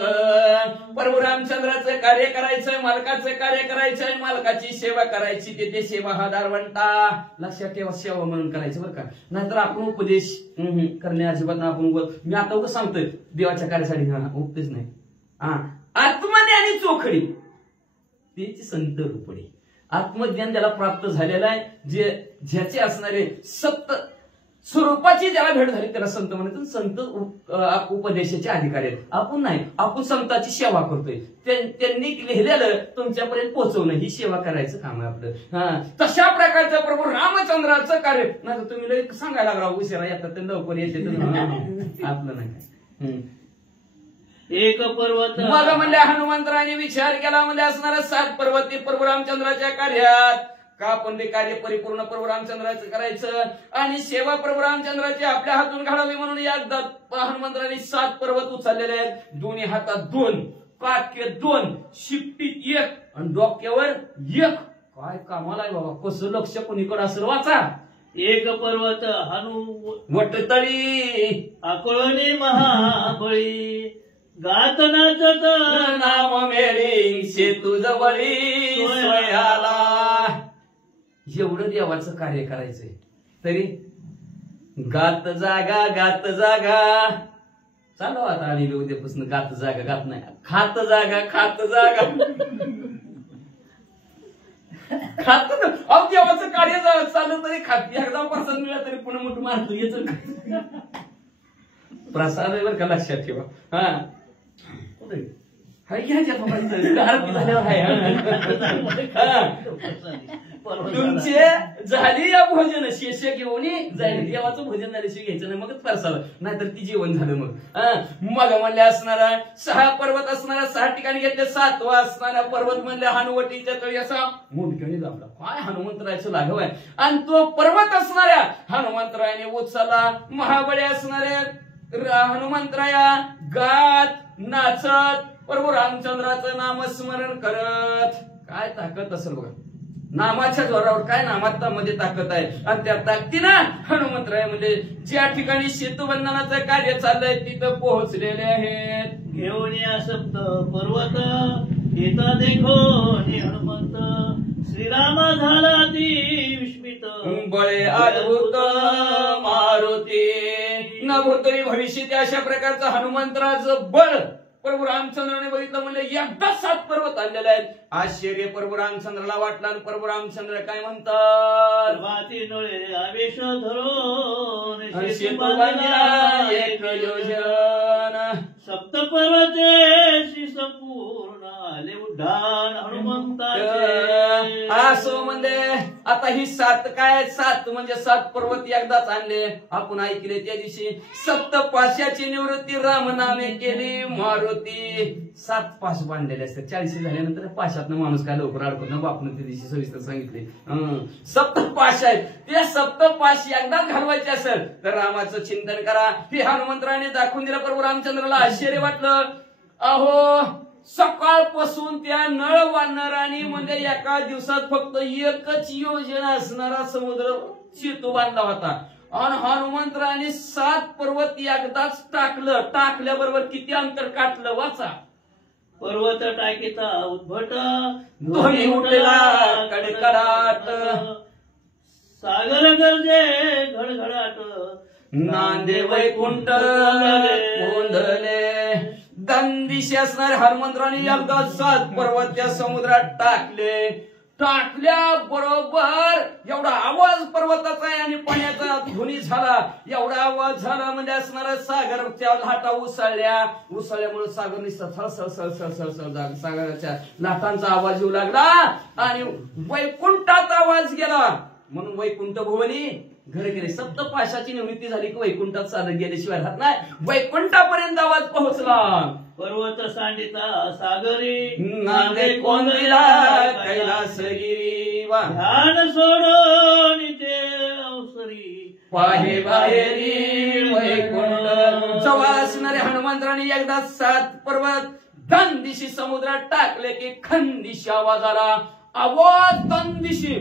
प्रभू रामचंद्राचं कार्य करायचं मालकाचं कार्य करायचं मालकाची सेवा करायची ते सेवा हा दारवंटा लक्षात ठेवा सेवा म्हणून करायचं बरं का नाहीतर आपण उपदेश करणे अजिबात आपण मी आता उगाच सांगतोय देवाच्या कार्यासाठी उपदेश नाही आत्मज्ञान आणि चोखडी त्याची संत रूपडी आत्मज्ञान ज्याला प्राप्त झालेलं आहे ज्याचे असणारे सत्य स्वरूपाची ज्याला भेट झाली त्याला संत म्हणतात संत उपदेशाचे अधिकारी आहेत आपण नाही आपण संतांची सेवा करतोय त्यांनी लिहिलेलं तुमच्यापर्यंत पोहोचवणं ही सेवा करायचं काम आहे आपलं तशा प्रकारचं प्रभू रामचंद्राचं कार्य नाही तुम्ही लय सांगायला लागला उशिरा येतात ते लवकर येते आपलं नाही एक पर्वत मग म्हणले हनुमंतराने विचार केला म्हणजे असणारा 7 पर्वती प्रभू रामचंद्राच्या कार्यात का आपण ते कार्य परिपूर्ण प्रभू रामचंद्राचं करायचं आणि सेवा प्रभू रामचंद्राची आपल्या हातून घडावी म्हणून या हनुमंतराने 7 पर्वत उचललेले आहेत दोन्ही हातात 2 काके 2 शिपटीत 1 आणि डोक्यावर 1 काय कामाला आहे बाबा कसं लक्ष कोणीकडे असेल वाचा एक पर्वत हनु वटतळी आकळणी महाबळी गात नाचत नाम मेळी सेतू जवळी सोयाला एवढं देवाचं कार्य करायचंय तरी गात जागा चालू आता आणि उद्यापासून गात नाही खात जागा खात अहो देवाचं कार्य चाललं तरी खात एकदा प्रसाद मिळाला तरी पुन्हा मोठं मारतो याच प्रसाद आहे बरं का लक्षात ठेवा तुमचे झाली या भोजन शेष घेऊन जाईल देवाचं भोजन झाल्याशिवाय घ्यायचं नाही मगच प्रसाद नाहीतर ती जेवण झालं मग म्हणले असणारा 6 पर्वत असणारा 6 ठिकाणी घेतले 7वा असणारा पर्वत म्हणले हनुवटीच्या तळी असा मोठ्याने दाबला काय हनुमंतरायचं लागव आहे आणि तो पर्वत असणाऱ्या हनुमंतरायाने उचलला महाबळी असणाऱ्या हनुमंतराया गात नाचत प्रभू रामचंद्राचं नामस्मरण करत काय ताकद असेल बघा नामाच्या जोरावर काय नामामध्ये ताकद आहे आणि त्या ताकदीनं हनुमंतराय म्हणजे ज्या ठिकाणी सेतुबंधनाचं कार्य चाललंय तिथं पोहोचलेले आहेत घेऊन या सप्त पर्वत येता देखो हनुमंत श्रीराम झाला ती विस्मित भूतरी भविष्य अशा प्रकारचं हनुमंतराचं बळ प्रभू रामचंद्राने बघितलं, म्हणले एकदाच 7 पर्वत आणलेले आहेत. आश्चर्य प्रभू रामचंद्राला वाटलं आणि प्रभू रामचंद्र काय म्हणतात, माती नळे आवेश धरून सेतू बांधिला एक योजना, सप्तपर्वते संपूर्ण आले उड्डाण हनुमंताचे. असो म्हणजे आता ही 7 काय 7 म्हणजे 7 पर्वत एकदाच आणले. आपण ऐकले त्या दिवशी सप्तपाशाची निवृत्ती रामनामे केली मारुती. 7 पाश बांधलेले असतात. 40 झाल्यानंतर पाशातनं माणूस काय लवकर अडकत ना, बापून त्या दिवशी सविस्तर सांगितले. सप्तपाश आहेत, ते सप्तपाश एकदाच घालवायचे असेल तर रामाचं चिंतन करा. हे हनुमंतराने दाखवून दिलं. प्रभू रामचंद्राला आश्चर्य वाटलं. अहो सकाळपासून त्या नळ वाढणाराने म्हणजे एका दिवसात फक्त एकच योजना असणारा समुद्र सेतू बांधला होता आणि हनुमंतराने 7 पर्वत एकदाच टाकलं. टाकल्याबरोबर किती अंतर काटलं वाचा. पर्वत टाकीचा उद्भट ध्वनी उठला कडकडाट, सागर गरजे घडघडाट, नांदे वैकुंठ गोंधळे. दंदिशी असणारे हनुमंतराने एकदा 7 पर्वत त्या समुद्रात टाकले. टाकल्या बरोबर एवढा आवाज पर्वताचा आहे आणि पाण्याचा ध्वनी झाला. एवढा आवाज झाला म्हणजे असणारा सागरच्या लाटा उसळल्यामुळे सागर निसत सागराच्या लाटांचा आवाज येऊ लागला आणि वैकुंठात आवाज गेला. म्हणून वैकुंठ भुवनी घर गेले. सप्तपाशाची निवृत्ती झाली की वैकुंठात साधक गेल्याशिवाय राहत नाही. वैकुंठापर्यंत आवाज पोहोचला. पर्वत सांडिता सागरी नांदे कोंदिला कैलासगिरी. ध्यान सोडून ते अवसरी पाहे बाहेरी वैकुंठ. जवळ असणारे हनुमंतराने एकदा 7 पर्वत दंदिशी समुद्रात टाकले की खंदिशी आवाज आला. आवाज दंदिशी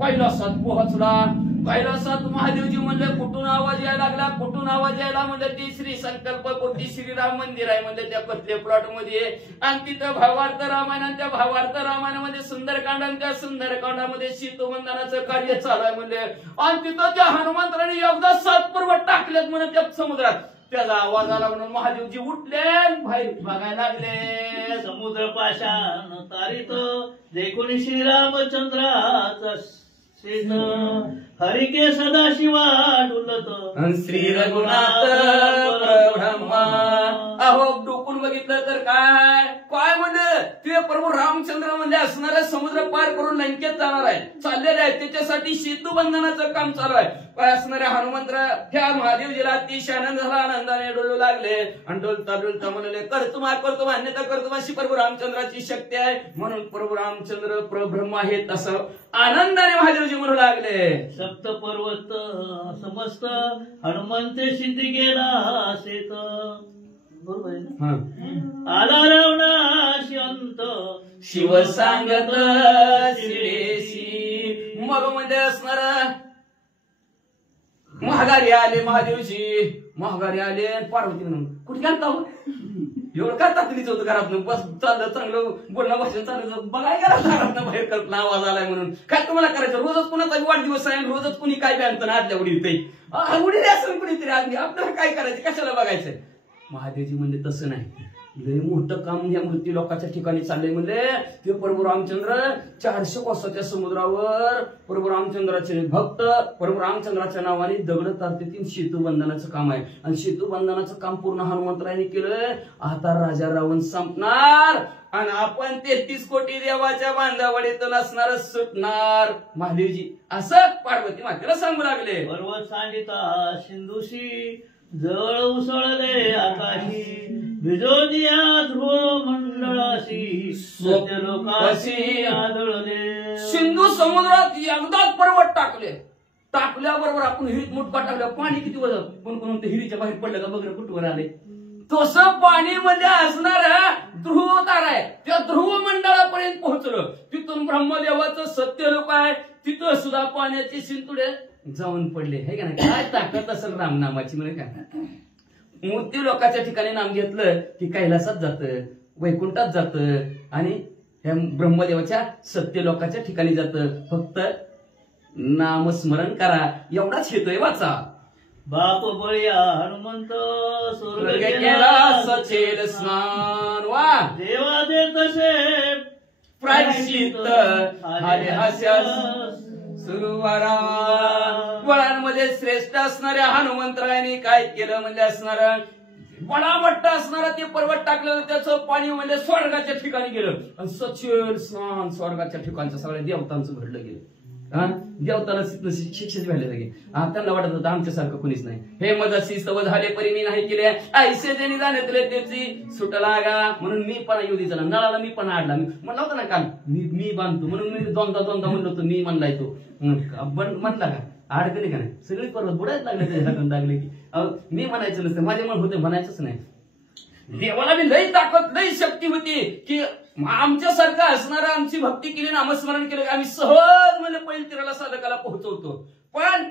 कैलासात पोहोचला. कैलासात महादेवजी म्हणले कुठून आवाज यायला लागला, कुठून आवाज यायला म्हणलं ते श्री संकल्प कोटी श्रीराम मंदिर आहे म्हणलं त्या पत्रे प्लॉट मध्ये. आणि तिथं भावार्थ रामायण आणि त्या भावार्थ रामायणामध्ये सुंदरकांड आणि त्या सुंदरकांडामध्ये सीतोबंधनाचं कार्य चालू आहे म्हणले. आणि तिथं त्या हनुमंतराने एकदा 7 पर्वत टाकलेत म्हणून त्या समुद्रात. त्याचा आवाज आला म्हणून महादेवजी उठले बाहेर बघायला लागले. समुद्र पाशान तारित देखून श्रीरामचंद्राचा शेत हरिके सदाशिवा डुलत श्री रघुनाथ ब्रह्मा. अहो डोकून बघितलं तर काय काय म्हणलं ते प्रभू रामचंद्र म्हणजे असणारा समुद्र पार करून लंकेत जाणार आहे, चाललेले आहे. त्याच्यासाठी सेतू बंधनाचं काम चालू आहे. काय असणाऱ्या हनुमंतरा त्या महादेवजीला अतिशय आनंद झाला. आनंदाने डोलू लागले आणि डोलता म्हणले करतो अन्यथा करतो अशी प्रभू रामचंद्राची शक्ती आहे. म्हणून प्रभू रामचंद्र प्रब्रह्म आहे तसं आनंदाने महादेवजी म्हणू लागले. सप्त पर्वत समस्त हनुमंते सिद्धी गेला शेत. बरोबर आहे ना. आला रावणाशी अंत शिव सांगत शिरेशी. मग मध्ये असणार महागारी आले महादेवजी. महागारी आले पार्वती म्हणून कुठे घालता एवढं काय ताकदीच होतं घरात. बस चाललं चांगलं बोलणं भाषण चाललं बघायला घरात बाहेर कल्पना आवाज आलाय म्हणून. काय तुम्हाला करायचं रोजच कुणाचा वाढदिवस आहे रोजच कुणी काय आणतं ना आदल्या उडी उडी असेल कुणीतरी आदली आपल्याला काय करायचं कशाला बघायचं. महादेवजी म्हणजे तसं नाही. लय मोठं काम या मृत्यू लोकांच्या ठिकाणी चाललंय म्हणजे ते प्रभू रामचंद्र 400 कोसाच्या समुद्रावर प्रभू रामचंद्राचे भक्त प्रभू रामचंद्राच्या नावाने दगड तारतीतील सेतू बंधनाचं काम आहे. आणि सेतू बंधनाचं काम पूर्ण हनुमंतराने केलंय. आता राजा रावण संपणार आणि आपण 33 कोटी देवाच्या बांधावडीतून असणार सुटणार. महादेवजी असं पार्वती मातेला सांगू लागले. पर्वत सांडिता सिंधुशी जळ उसळले आकाशी बिजोदिया ध्रुव मंडळाशी सत्यलोकाशी आदळले. सिंधू समुद्रात एकदाच पर्वत टाकले. टाकल्याबरोबर आपण हिरीत मुटका टाकल्या पाणी किती वजन कोण हिरीच्या बाहेर पडलं का बघणं कुठवर आले. तसं पाणी म्हणजे असणार ध्रुव तारा आहे. त्या ध्रुव मंडळापर्यंत पोहोचलं. तिथून ब्रह्मदेवाचं सत्यलोक आहे. तिथं सुद्धा पाण्याचे शिंतुडे जाऊन पडले हे का नाही. काय ताकद असेल रामनामाची म्हणजे काय. मूर्ती लोकांच्या ठिकाणी नाम घेतलं की कैलासात जातं वैकुंठात जातं आणि ह्या ब्रह्मदेवाच्या सत्य लोकांच्या ठिकाणी जातं. फक्त नामस्मरण करा एवढाच हेतोय वाचा. बाप बळीया हनुमंत स्वर्ग स्वर्ग केला केला सचेल स्नान वा देवा दे तसे प्रायश्चित्त आले हास्यास सुरुवारा वळांमध्ये श्रेष्ठ असणाऱ्या हनुमंतरायाने काय केलं म्हणजे असणार वडावट्ट असणारा ते पर्वत टाकलं त्याचं पाणी म्हणजे स्वर्गाच्या ठिकाणी गेलं आणि सचेल स्नान स्वर्गाच्या ठिकाणच्या सगळ्या देवतांचं घडलं गेलं. देवताला शिक्षेच व्हायला लागेल. त्यांना वाटत होतं आमच्यासारखं कुणीच नाही. हे मदसी स्तव झाले परी मी नाही केले ऐसे ज्यांनी जाणतले त्याची सुट लागा म्हणून मी पण येऊ दिला नळाला मी पण आडला म्हणलं होतं ना काल मी बांधतो म्हणून मी दोनदा म्हणलो होतो मी म्हणलाय तो म्हणला का अडकले का नाही सगळे पर्वत बुडायला लागले त्याच्याकडून लागले की मी म्हणायचं नसतं माझ्यामुळे होते म्हणायचंच नाही. देवाला बी लई ताकद लई शक्ती होती की आमच्यासारखं असणारा आमची भक्ती केली नामस्मरण केलं आम्ही सहज म्हणजे पहिल्या तीराला साधकाला पोहोचवतो. पण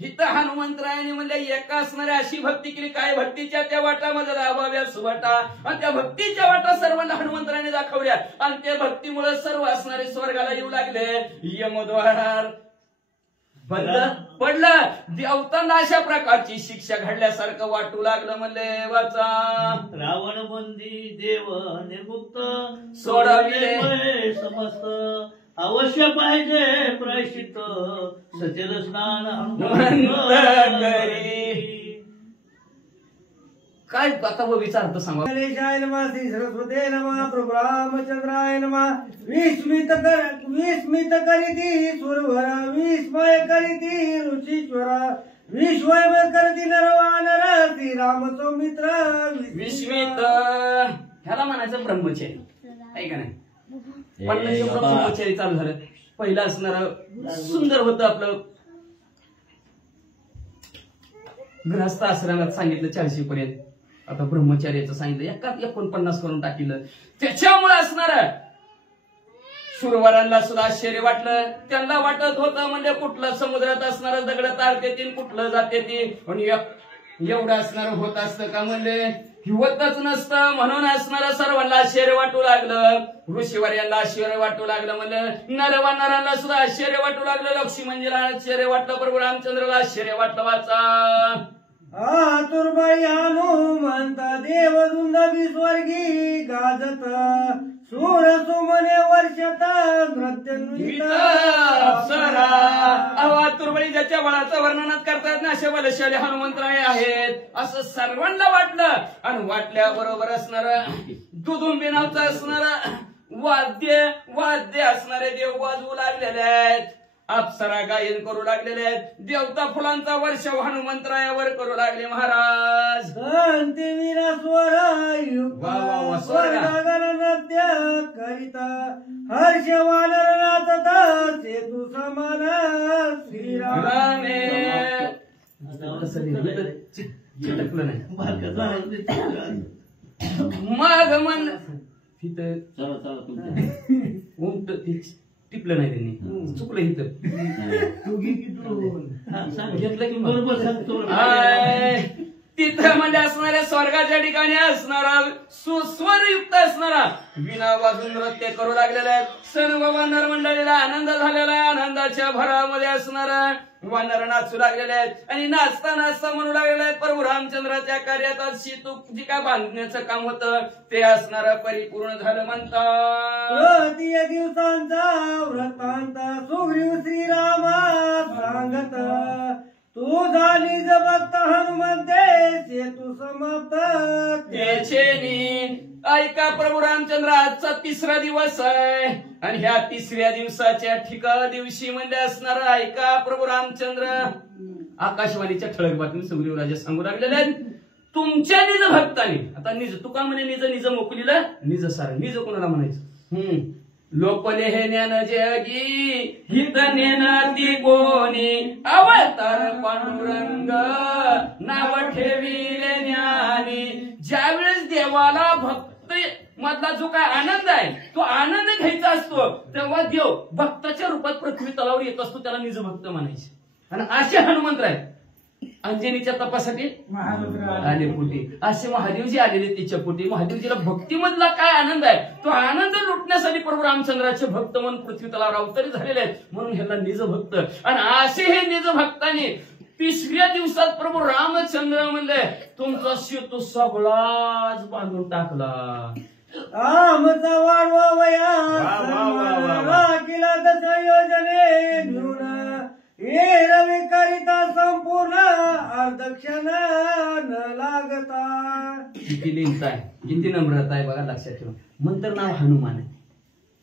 हिथं हनुमंतरायाने म्हणजे एका असणाऱ्या अशी भक्ती केली काय भक्तीच्या त्या वाटामध्ये दाबाव्या सुवाटा आणि त्या भक्तीच्या वाटा सर्वांना हनुमंतरायाने दाखवल्या आणि त्या भक्तीमुळे सर्व असणारे स्वर्गाला येऊ लागले. यमद्वार पडलं देवतांना अशा प्रकारची शिक्षा घडल्यासारखं वाटू लागलं म्हणले वाचा रावण बंदी देव निर्मुक्त सोडविले समस्त अवश्य पाहिजे प्रायश्चित्त सचेल स्नान हनुमंत करी. काय आता विचारतो सांगा गणेशाय नमः श्री सरस्वते नमः प्रभु रामचंद्राय नमः विस्मित करीती सुरवर विस्मय करीती ऋषीश्वर विश्वमय करीती नरवानर श्री राम सौमित्र विस्मित ह्याला म्हणायचं ब्रह्मचर्य आहे का नाही. 50 ब्रह्मचर्य चालू झालं. पहिलं असणार सुंदर होतं आपलं गृहस्थ आश्रमात सांगितलं 40 पर्यंत आता ब्रह्मचार्याचं सांगितलं 49 करून टाकलं. त्याच्यामुळे असणार सुरवरांना सुद्धा आश्चर्य वाटलं. त्यांना वाटत होतं म्हणजे कुठलं समुद्रात असणार दगड तारते कुठलं जाते ती पण एवढं असणार होत असतं का म्हणजे होतच नसतं. म्हणून असणारा सर्वांना आश्चर्य वाटू लागलं. ऋषीवर यांना आश्चर्य वाटू लागलं म्हणजे नरवानरांना सुद्धा आश्चर्य वाटू लागलं. लक्ष्मींजीला आश्चर्य वाटलं. प्रभू रामचंद्राला आश्चर्य वाटलं. वाचा आतुरबाई हनुमंत देव दुंदवी स्वर्गी गाजत सूर सुमने वर्षत नृत्य आतुरबाई ज्याच्या बळाचं वर्णनात करतात ना अशा बलशाली हनुमंतराय आहेत असं सर्वांना वाटलं. आणि वाटल्याबरोबर असणार दुदुंबी नावचं असणार वाद्य असणारे देव वाजवू लागलेले आहेत. अप्सरा गायन करू लागलेले आहेत. देवता फुलांचा वर्षाव हनुमंतरायावर करू लागले महाराज. नृत्य करिता हर्ष वानर नाचता सेतू समान श्रीराम चिटकलं नाही मग मन तिथं टिपलं नाही त्यांनी चुकलं इथं घेतलं की बरोबर सांगतो. तिथं म्हणजे असणाऱ्या स्वर्गाच्या ठिकाणी असणारा सुस्वरयुक्त असणारा विना वाजून नृत्य करू लागलेला आहे. सर्व वानर मंडळीला आनंद झालेला आहे. आनंदाच्या भरामध्ये असणारा वानर नाचू लागलेले आहेत आणि नाचता नाचता म्हणू लागलेले आहेत प्रभू रामचंद्राच्या कार्यात शेतू जे काय बांधण्याचं काम होतं ते असणारा परिपूर्ण झालं म्हणतात. दिवसांचा वृत्तांत सुग्रीव श्रीरामा सांगत तू झाली जबत हनुमंते सेतू समाप्त त्याचे ऐका प्रभू रामचंद्र आजचा 3रा दिवस आहे आणि ह्या 3ऱ्या दिवसाच्या दिवशी म्हणजे असणार ऐका प्रभू रामचंद्र आकाशवाणीच्या ठळक बातमी सुग्रीव राजा सांगू लागलेले आहेत. तुमच्या निज भक्ताने आता निज तुका म्हणे निज मोकलीला निज सार निज कोणाला म्हणायचं लोपले हे ज्ञान जगी हित नेनाती कोणी अवतार पांडुरंग नाव ठेविले ज्ञानी. ज्यावेळेस देवाला भक्त मधला जो काय आनंद आहे तो आनंद घ्यायचा असतो तेव्हा देव भक्ताच्या रूपात पृथ्वी तलावर येत असतो त्याला निज भक्त म्हणायचे. आणि असे हनुमंतराय अंजनीच्या तपासाठी आले पोटी असे महादेवजी आलेले तिच्या पोटी. महादेवजीला भक्तीमधला काय आनंद आहे तो आनंद लुटण्यासाठी प्रभू रामचंद्राचे भक्त म्हणून पृथ्वी तलावर अवतरित झालेले आहेत म्हणून ह्याला निज भक्त. आणि असे हे निज भक्तांनी तिसऱ्या दिवसात प्रभू रामचंद्र म्हणले तुमचा सेतू सगळाच बांधून टाकला. आमचा वाढवा वया वा, वा, वा, वा, वा. राखीला तसं योजने घेऊन हे रवी करिता संपूर्ण अर्धक्षण न लागता. किती लिहिता आहे, किती नम्रता आहे बघा, लक्षात ठेवा. नंतर नाव हनुमान आहे,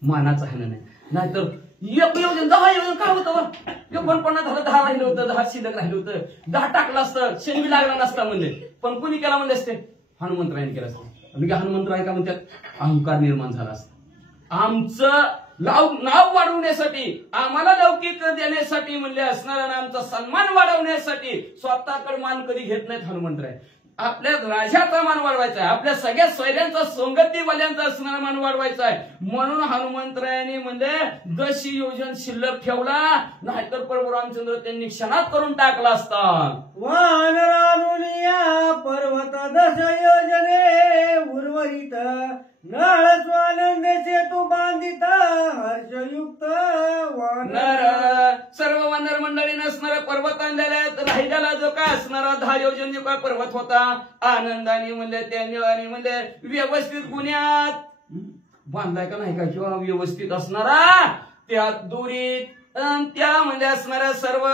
मानाचं हनुमान आहे. नाहीतर एक योजन 10 योजन काय होतं, 49 झालं, 10 राहिलं होतं, 10 शिल्लक राहिलं होतं, 10 टाकलं असतं, शेणबी लागला नसता म्हणले. पण कुणी केला म्हणले असते, हनुमंतरायाने केलं असतं. हनुमंतराय का म्हणतात, अहंकार निर्माण झाला असता. आमचं नाव वाढवण्यासाठी, आम्हाला लौकिक देण्यासाठी म्हणले असणारा, आमचा सन्मान वाढवण्यासाठी स्वतःकडे मान कधी घेत नाहीत हनुमंतराय. आपल्या राजाचा मान वाढवायचा आहे, आपल्या सगळ्या सैन्यांचा, संगतीवाल्यांचा असणारा मान वाढवायचा आहे. म्हणून हनुमंतरायाने म्हणजे 10 योजन शिल्लक ठेवला, नाहीतर प्रभू रामचंद्र त्यांनी क्षणात करून टाकला असता. वानर आणून या पर्वत 10 योजने उर्वरित नळ स्वानंद सेतू बांधित हर्षयुक्त वानर. सर्व वानर मंडळी नसणारा पर्वत आणलेला राहिलेला जो काय असणारा 10 योजन जो काय पर्वत होता, आनंदाने म्हणले त्यांनी आणि म्हणले व्यवस्थित गुन्ह्यात बांधलाय का नाही का, किंवा व्यवस्थित असणारा त्यात दुरीत त्या म्हणजे असणाऱ्या सर्व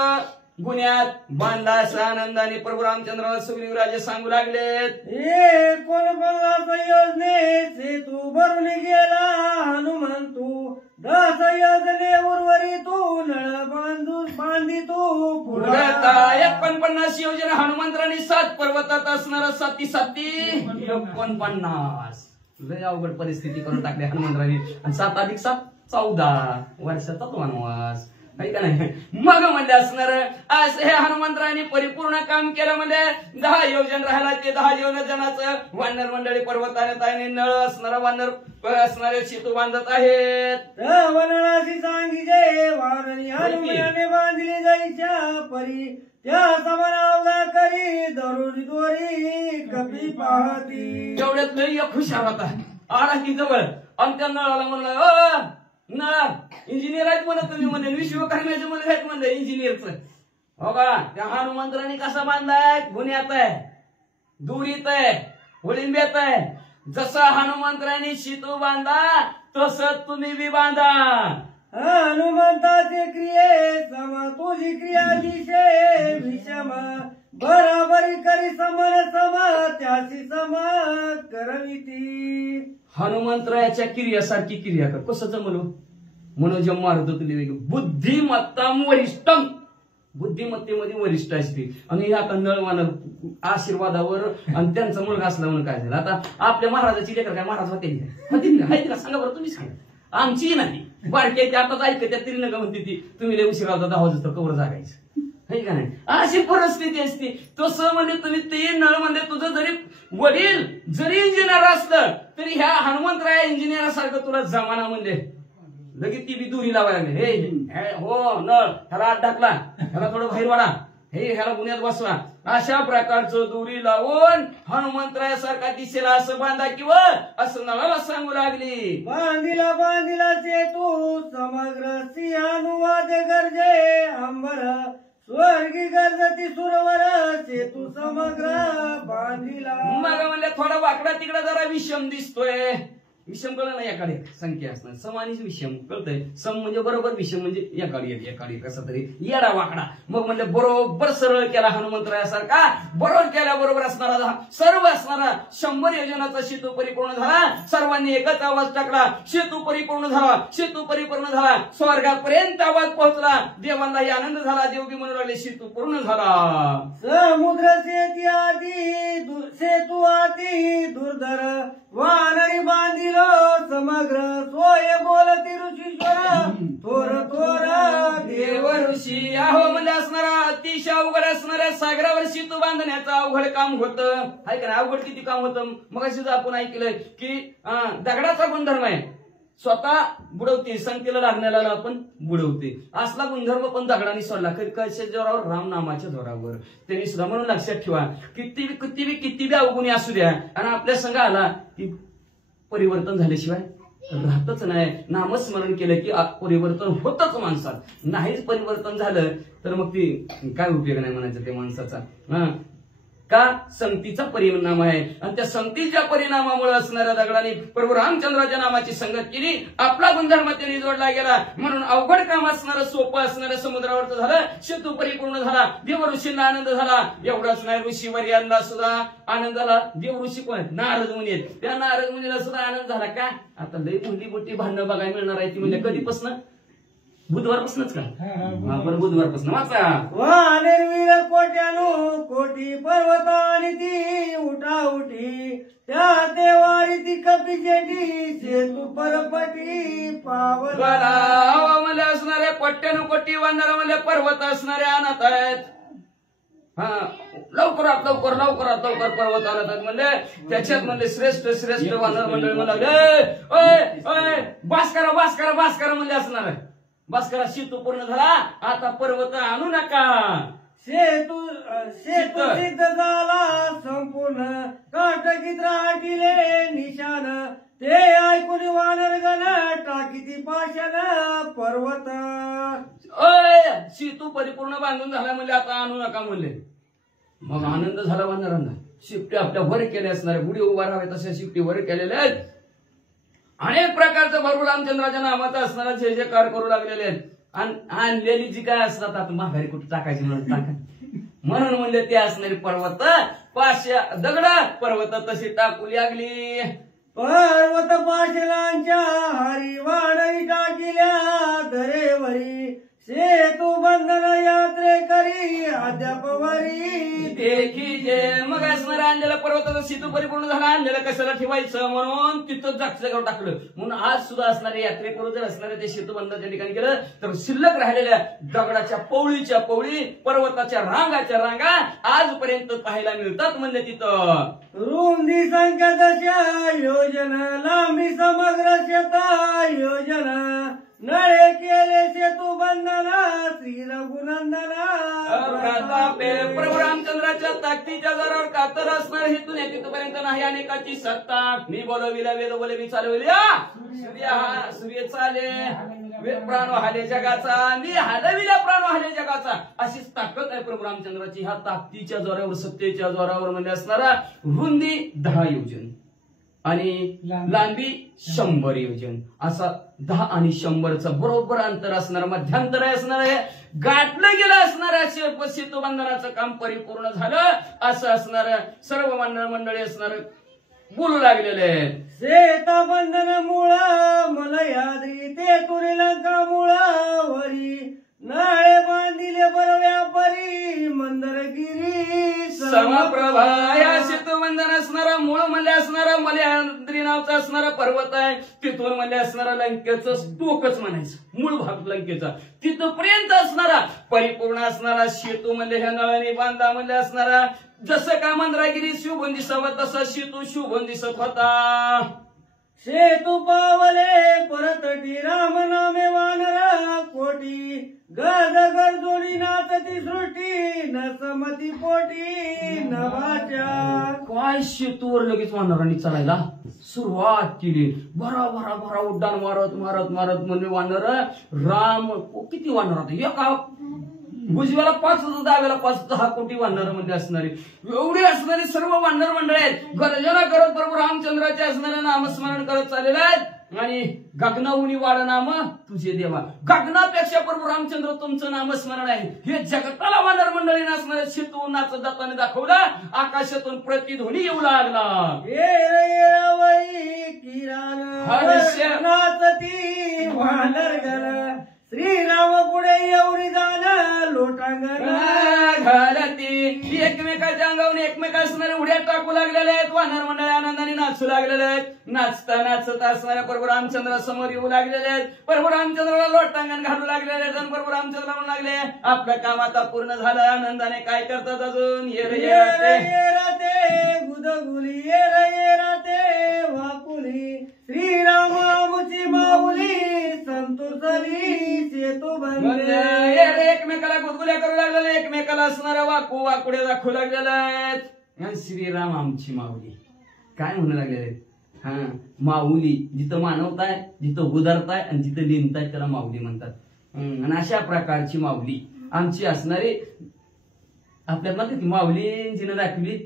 गुन्ह्यात बांधला असं आनंदाने प्रभू रामचंद्राला सुग्रीव राजे सांगू लागलेत. 49 योजने सेतू भरून गेला हनुमंतू 10 योजने उर्वरितू नळ बांधितू पुढता 49 योजना हनुमंतराने 7 पर्वतात असणारा 7 49. लय अवघड परिस्थिती करून टाकली हनुमंतराने. आणि 7 अधिक 7 14 वर्षाचा वनवास आहे का नाही. मग म्हणजे असणार असं हे हनुमंतराने परिपूर्ण काम केलं. म्हणजे 10 योजन राहिला, ते 10 योजनाचं वानर मंडळी पर्वताने नळ असणारा वानर असणारे सेतू बांधत आहेत. वनराशी सांगिजे वानरी हनुमाने बांधली जायच्या परी त्या समानावला करी दरुरी दोरी कपी पाहती. तेवढ्यात लई हुशार होता, आला की जवळ आणि त्या नळाला म्हणलं ना इंजिनियर आहेत म्हणत तुम्ही म्हणले, विश्वकर्म्याचे मुलं आहेत म्हणलं इंजिनियरचं. हो का, त्या हनुमंतराने कसा बांधलाय, गुन्ह्यात आहे, दुरीत आहे, होळिंब्यात आहे. जसा हनुमंतराने सेतू बांधा तसं तुम्ही बी बांधा. हनुमंताचे क्रिये सम तुझी क्रिया दिशे विषम बराबरी करी समान सम त्याची सम करविती. हनुमंतरायाच्या क्रियासारखी क्रिया कर. कसं जमलो मनोजम मारत तुले बुद्धिमत्ताम वरिष्ठम, बुद्धिमत्तेमध्ये वरिष्ठ असते. आणि आता नळवान आशीर्वादावर आणि त्यांचा मुलगा असला म्हणून काय झालं. आता आपल्या महाराजाची लेकर काय महाराज होते का सांगा बरं, तुम्ही सांगा. आमची नाही, बारक्याची आताच ऐकत त्या तरी नका म्हणते ती तुम्ही लय उशिरा होता 10 वाजता कवर जागायचं आहे का नाही. अशी परिस्थिती असते. तसं म्हणजे तुम्ही ते नळ म्हणजे तुझं जरी वडील जरी इंजिनियर असलं तरी ह्या हनुमंतराया इंजिनियरासारखं तुला जमाना म्हणजे लगेच ती बी दुरी लावायला लागली. हे हो नळ ह्याला आत टाकला, ह्याला थोडं बाहेर वाढा, हे ह्याला गुन्ह्यात बसवा. अशा प्रकारचं दुरी लावून हनुमंतरायासारखा दिसेला असं बांधा किंवा असं नळाला सांगू लागली. बांधिला सेतू समग्र सिंहानुवाद गरजे अंबर स्वर्गी गरजती सुरवर सेतू समग्र बांधिला. मग म्हणले थोडा वाकडा तिकडा जरा विषम दिसतोय. विषम कळलं ना, एकाडे संख्या असणार, समानीच विषम कळतंय. सम म्हणजे बरोबर, विषम म्हणजे एकाडी कसा तरी येडा वाकडा. मग म्हणजे बरोबर सरळ केला हनुमंतरायासारखा, बरोबर केल्याबरोबर असणारा सर्व असणारा 100 योजनाचा सेतू परिपूर्ण झाला. सर्वांनी एकच आवाज टाकला, सेतू परिपूर्ण झाला, सेतू परिपूर्ण झाला. स्वर्गापर्यंत आवाज पोहोचला. देवांनाही आनंद झाला, देव बी म्हणू लागले सेतू पूर्ण झाला. समुद्र सेतू आती दुर्धर वानरी बांधिल समग्र सोय बोलती ऋषीश्वर थोर देव ऋषी. अहो म्हणजे असणारा अतिशय अवघड असणाऱ्या सागरावर सेतू बांधण्याचं अवघड काम होतं. आहे का नाही, अवघड किती काम होतं. मग सुद्धा आपण ऐकलंय की दगडाचा गुणधर्म आहे, स्वतः बुडवते, संख्येला लागण्याला आपण बुडवते. असला गुणधर्म पण दगडाने सोडला कशाच्या जोरावर, राम नामाच्या जोरावर. त्यांनी सुद्धा म्हणून लक्षात ठेवा, किती बी अवगुणी असू द्या आणि आपल्या संघ आला की परिवर्तन झाल्याशिवाय राहतच नाही. नामस्मरण केलं की परिवर्तन होतच माणसात. नाहीच परिवर्तन झालं तर मग ती काय उपयोग नाही म्हणायचं ते माणसाचा. का संगतीचा परिणाम आहे आणि त्या संगतीच्या परिणामामुळे असणाऱ्या दगडाने प्रभू रामचंद्राच्या नामाची संगत केली. आपला गुणधर्म त्यांनी जोडला गेला. म्हणून अवघड काम असणारं सोपं असणारं समुद्रावरचं झालं. सेतू परिपूर्ण झाला. देव ऋषींना आनंद झाला. एवढाच नाही, ऋषीवर्यांना सुद्धा आनंद झाला. देव ऋषी कोण आहेत? नारद मुनी आहेत. त्या नारद मुनीला सुद्धा आनंद झाला. का आता लई मुली मोठी भांडणं बघायला मिळणार आहे ती म्हणजे कधीपासून? बुधवारपासूनच का? आपण बुधवारपासून वाचा. वानरवीर कोट्यानो कोटी पर्वतानी ती उठा उठी त्या देवारी ती कपिचेटी सेतू परपटी पावला. मला असणारे कोट्यानुकोटी वानरामध्ये पर्वत असणारे आणत आहेत. लवकरात लवकर लवकरात लवकर पर्वत आणत आहेत. म्हणले त्याच्यात म्हणले श्रेष्ठ श्रेष्ठ वानर मंडळी म्हणले बास करा बास करा बास करा म्हणले असणार आहे. बस करा, सेतू पूर्ण झाला. आता पर्वत आणू नका. सेतू सिद्ध झाला संपूर्ण काटकीत राहटिले निशान ते ऐकून वानरगण टाकीती पाशान पर्वत. सेतू परिपूर्ण बांधून झाला म्हणजे आता आणू नका म्हणले. मग आनंद झाला वानरांना. शिफ्टी आपल्या वर केल्या असणाऱ्या गुढी उभा राहावे तशा शिफ्टी वर केलेल्या आहेत. अनेक प्रकारचं प्रभू रामचंद्राच्या नावाचा असणारा जे जे कार करू लागलेले आहेत. आणि आणलेली जी काय असतात आता माघारी कुठे टाकायची म्हणून टाका म्हणून म्हणले ते असणारी पर्वत पाशा दगड पर्वत तशी टाकू लागली. पर्वत पाशलांच्या हरी वाणरी टाकिल्या दरेवरी सेतू बंधन यात्रे करी अद्यापवरी देखी जे. मग असणारा आणलेला पर्वताचा सेतू परिपूर्ण झाला. आणलेलं कशाला ठेवायचं म्हणून तिथं जागचं टाकलं. म्हणून आज सुद्धा असणारे यात्रेकरू जर असणारे ते सेतू बंधाच्या ठिकाणी केलं तर शिल्लक राहिलेल्या दगडाच्या पवळीच्या पवळी पर्वताच्या रांगाच्या रांगा आजपर्यंत पाहायला मिळतात. म्हणजे तिथं रुंदी संख्या दशा योजना लांबी समग्र शता योजना नळे केले सेतू बंधना श्री रघुनंदना. प्रभू रामचंद्राच्या ताकदीच्या जोरावर कातर असणार हेतून तिथपर्यंत नाही अनेकाची सत्ता. मी बोलविला वेद बोले मी चालविल्या सूर्य चाले प्राण हाले जगाचा मी हलविल्या प्राण हाले जगाचा. अशीच ताकद आहे प्रभू रामचंद्राची. ह्या ताकदीच्या जोरावर सत्तेच्या जोरावर म्हणजे असणारा रुंदी 10 योजन आणि लांबी 100 योजन असा 10 आणि 100चं बरोबर अंतर असणार मध्यांतर असणार आहे. गाठलं गेलं असणाऱ्या सेतू बंधनाचं काम परिपूर्ण झालं असं असणार सर्व मंडळी असणार बोलू लागलेले आहेत. सेता बंधन मुळ मलयाद्री ते तुरीलंका मुळ वरी नाळे बांधिले बर व्यापारी मंदरगिरी समप्रभा. या सेतू बंधन असणारा मूळ मध्ये असणारा मलयाद्री नावचा असणारा पर्वत आहे. तिथून मध्ये असणारा लंकेचं टोकच म्हणायचं मूळ भाग लंकेचा. तिथपर्यंत असणारा परिपूर्ण असणारा सेतू म्हणजे ह्या नळाने बांधा मध्ये असणारा जसं का मंद्रागिरी शोभून दिसावं तसा सेतू शोभून दिसत होता. सेतू पावले परतटी राम नामे वानरा कोटी गज गरजोडी नाचती सृष्टी न समती पोटी नवाच्या. काय सेतूवर लगेच वानरांनी चालायला सुरुवात केली. भरा भरा भरा उड्डाण मारत मारत मारत म्हणजे वानर राम किती वानर होते एका उजव्याला 5 डाव्याला 5 10 कोटी वानर म्हणजे असणारी एवढी असणारी सर्व वानर मंडळ आहेत. गर्जना करत प्रभू रामचंद्राचे असणारे नामस्मरण करत चाललेले आहेत. आणि गगनाहुनी वाढ नाम तुझे देवा. गगनापेक्षा प्रभू रामचंद्र तुमचं नामस्मरण आहे हे जगताला वानर मंडळीने असणारे सेतू नाचत जाताना दाखवलं. आकाशातून प्रतिध्वनी येऊ लागला. किराण नाचती वानर गण श्रीराम पुढे एवढी जाण लोटांगण घालती. एकमेकाच्या अंगावरून एकमेका असणारे उड्या टाकू लागलेले आहेत. वानर मंडळी आनंदाने नाचू लागलेले आहेत. नाचता नाचत असणाऱ्या प्रभू रामचंद्रासमोर येऊ लागलेले आहेत. प्रभू रामचंद्राला लोटांगण घालू लागलेले आहेत. आणि प्रभू रामचंद्र म्हणू लागले आपलं काम आता पूर्ण झालं. आनंदाने काय करतात अजून ये राते गुदगुली ये राते वाकुली श्रीराम आमुची माऊली संतोषली सेतू बंधे. एकमेकाला गुदगुल्या करू लागलेले एकमेकाला असणाऱ्या वाकुडे दाखवू लागलेले आहेत. आणि श्रीराम आमची माऊली काय म्हणू लागलेले हा माऊली, जिथं मानवता आहे, जिथं उदारता आहे आणि जिथं लिहिणता आहे त्याला माऊली म्हणतात. आणि अशा प्रकारची माऊली आमची असणारी आपल्यात म्हणतात की माऊली जिनं दाखवली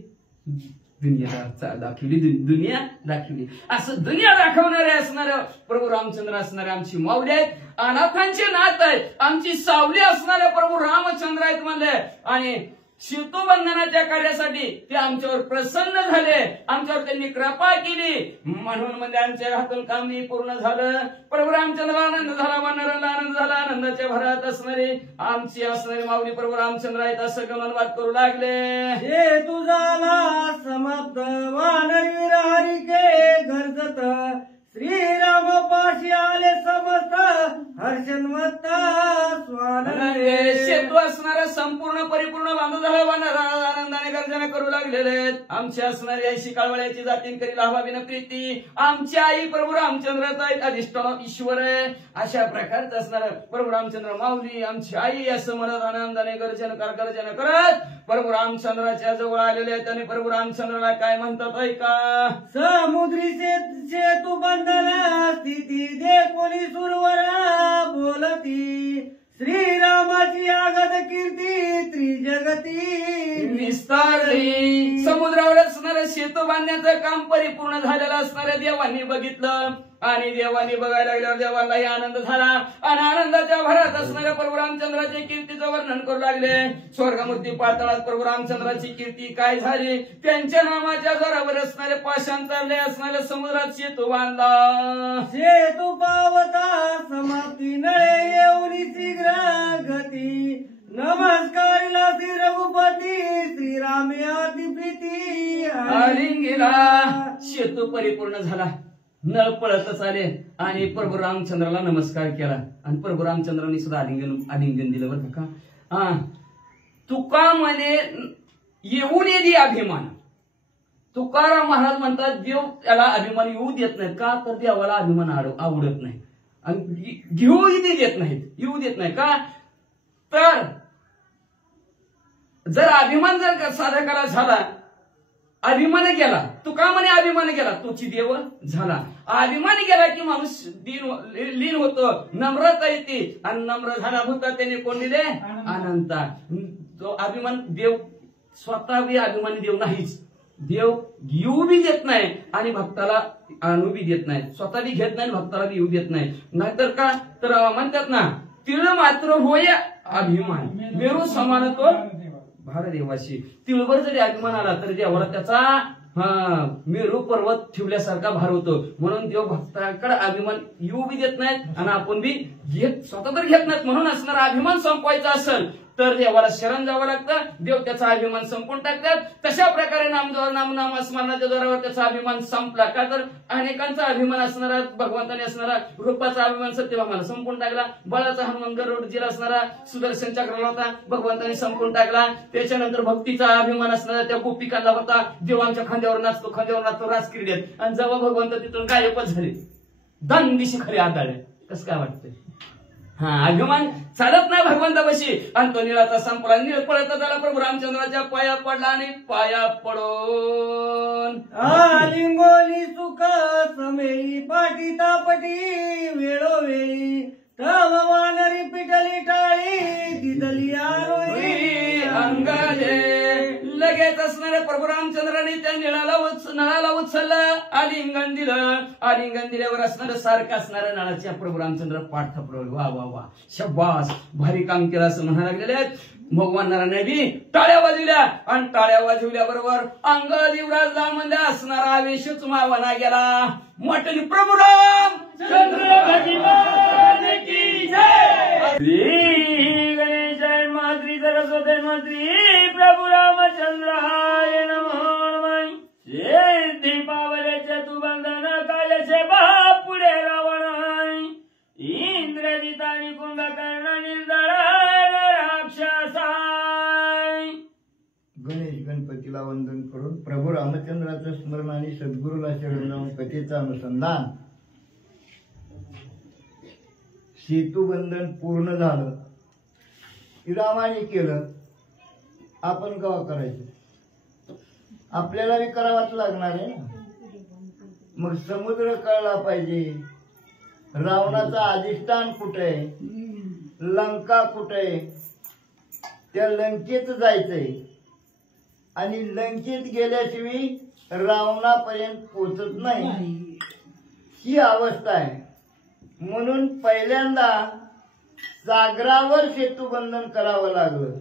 दुनिया दाखवली, असं दुनिया दाखवणारे असणाऱ्या प्रभू रामचंद्र असणारे आमची माऊली आहेत. अनाथांचे नाथ आहेत, आमची सावली असणारे प्रभू रामचंद्र आहेत म्हणले. आणि सेतुबंधनाच्या कार्यासाठी ते आमच्यावर प्रसन्न झाले, आमच्यावर त्यांनी कृपा केली, म्हणून म्हणजे आमच्या हातून काम पूर्ण झालं. प्रभू रामचंद्राला आनंद झाला, वानरांना आनंद झाला. आनंदाच्या भरात असणारे आमची असणारी माऊली प्रभू रामचंद्र आहेत असं गमनवाद करू लागले. हे तुझाला समाप्त वानरवीर हरिके गरजत, श्रीराम पाशी आले समस्त हर्षन्वत स्वानंदे. सेतू असणारा संपूर्ण परिपूर्ण बांधू झाला, वानर आनंदाने गर्जना करू लागलेले. आमची असणारी आई शिकाळवळ्याची जातीन करी लाभाविन प्रीती, आमची आई प्रभू रामचंद्र अधिष्ठान ईश्वर आहे. अशा प्रकारचं असणार प्रभू रामचंद्र माऊली आमची आई असं म्हणत आनंदाने गर्जन करत प्रभू रामचंद्राच्या जवळ आलेले आहेत. आणि प्रभू रामचंद्राला काय म्हणतात ऐका. समुद्री सेतू बंधना स्थिती दे कोणी सुरवरा बोलती, श्रीरामाची आगत कीर्ती त्रिजगती विस्तारली. समुद्रावर असणारं सेतू बांधण्याचं काम परिपूर्ण झालेलं असणाऱ्या देवांनी बघितलं आणि देवांनी बघायला लागल्यावर देवालाही आनंद झाला. आणि आनंदाच्या भरात असणाऱ्या प्रभू रामचंद्राच्या कीर्तीचं वर्णन करू लागले. स्वर्गमूर्ती पाताळात प्रभू रामचंद्राची कीर्ती काय झाली. त्यांच्या नामाच्या जोरावर असणारे पाषाण चालले असणाऱ्या समुद्रात सेतू बांधला. सेतू पावता समाप्ती नळे येऊन शीघ्र गती, नमस्कारिला श्री रघुपती श्रीरामे अति प्रीती आलिंगीला. सेतू परिपूर्ण झाला, नळ पळतच आले आणि प्रभू रामचंद्राला नमस्कार केला. आणि प्रभू रामचंद्रांनी सुद्धा आलिंगन दिलं बरं का. तुका म्हणे येऊन येते अभिमान. तुकाराम महाराज म्हणतात देव त्याला अभिमान येऊ देत नाहीत का, तर देवाला अभिमान आवडत नाही आणि घेऊही देत नाहीत, येऊ देत नाही का. तर जर अभिमान जर साधकाला झाला, अभिमान गेला, तू का म्हणे अभिमान गेला, तोची देव झाला. अभिमान गेला की माणूस लीन होतो, नम्रता येते आणि नम्र झाला होता त्याने कोण दिले अनंता. तो अभिमान देव स्वतः बी अभिमानी देव नाहीच. देव येऊ बी देत नाही आणि भक्ताला आणू बी देत नाही, स्वतः बी घेत नाही भक्ताला बी येऊ देत नाही. नाहीतर का तर म्हणतात ना, तिळ मात्र होय अभिमान, मेरू समान तो भारदेवाशी. तिळभर जरी अभिमान आला तरी देवाला त्याचा मेरू पर्वत ठेवल्यासारखा भार होतो. म्हणून देव भक्ताकडे अभिमान येऊ बी देत नाहीत आणि आपण बी स्वतः तर घेत नाहीत. म्हणून असणारा अभिमान संपवायचा असेल तर देवाला शरण जावं लागतं, देव त्याचा अभिमान संपून टाकतात. तशा प्रकारे नाम स्मरणाच्या जोरावर त्याचा अभिमान संपला का, तर अनेकांचा अभिमान असणारा भगवंताने असणारा रूपाचा अभिमान सत्यभामाला संपून टाकला. बळाचा हनुमान गरुडजीला असणारा सुदर्शन चक्राला होता, भगवंताने संपून टाकला. त्याच्यानंतर भक्तीचा अभिमान असणारा त्या गोपिकांना होता, देवांच्या खांद्यावर नाचतो रास क्रीडेत. आणि जेव्हा भगवंत तिथून गायबच झाले, दंदिशी खरे आदळे. कसं काय वाटतंय. अभिमान चालत नाही भगवंतापाशी. आणि तो निळाचा संपला, निळ पळत झाला, प्रभू रामचंद्राच्या पाया पडला आणि पाया पडून लिंगोली सुख समेई पाठी तापटी वेळोवेळी, तव वानरी पिटली टाळी दिदली आरोळी अंगाले. लगेच असणाऱ्या प्रभू रामचंद्राने त्या नळाला उचललं, आलिंगन दिलं. आलिंगन दिल्यावर असणारं सारखं असणाऱ्या नळाच्या प्रभू रामचंद्र पाठ थपडवलं. वा वा वा, शब्बास, भारी काम केलं असं म्हणायला लागलेले आहेत. भगवान नारायणाने टाळ्या वाजविल्या आणि टाळ्या वाजविल्याबरोबर अंगद युवराजला म्हणजे असणारा आवेशच मावना गेला. म्हटली प्रभू राम चंद्र भगवान की जय. श्री गणेशाय मात्री सरस्वती मात्री प्रभू रामचंद्राय नमः. सिद्धी पावल्याच्या तू बंधन काल्याचे बापुढे रावणाय, इंद्रजितानी कुंभकर्ण निर्दळ राक्षसाय. गणेश गणपतीला वंदन करून प्रभू रामचंद्राचं स्मरण आणि सद्गुरूला शरण जाऊन कथेचं अनुसंधान. सेतुबंधन पूर्ण झालं, रामाने केलं, आपण केव्हा करायचं. आपल्याला बी करावाच लागणार आहे ना. मग समुद्र कळला पाहिजे, रावणाचं अधिष्ठान कुठे आहे, लंका कुठे आहे, त्या लंकेत जायचंय आणि लंकेत गेल्याशिवाय रावणापर्यंत पोचत नाही, ही अवस्था आहे. म्हणून पहिल्यांदा सागरावर सेतुबंधन करावं लागलं.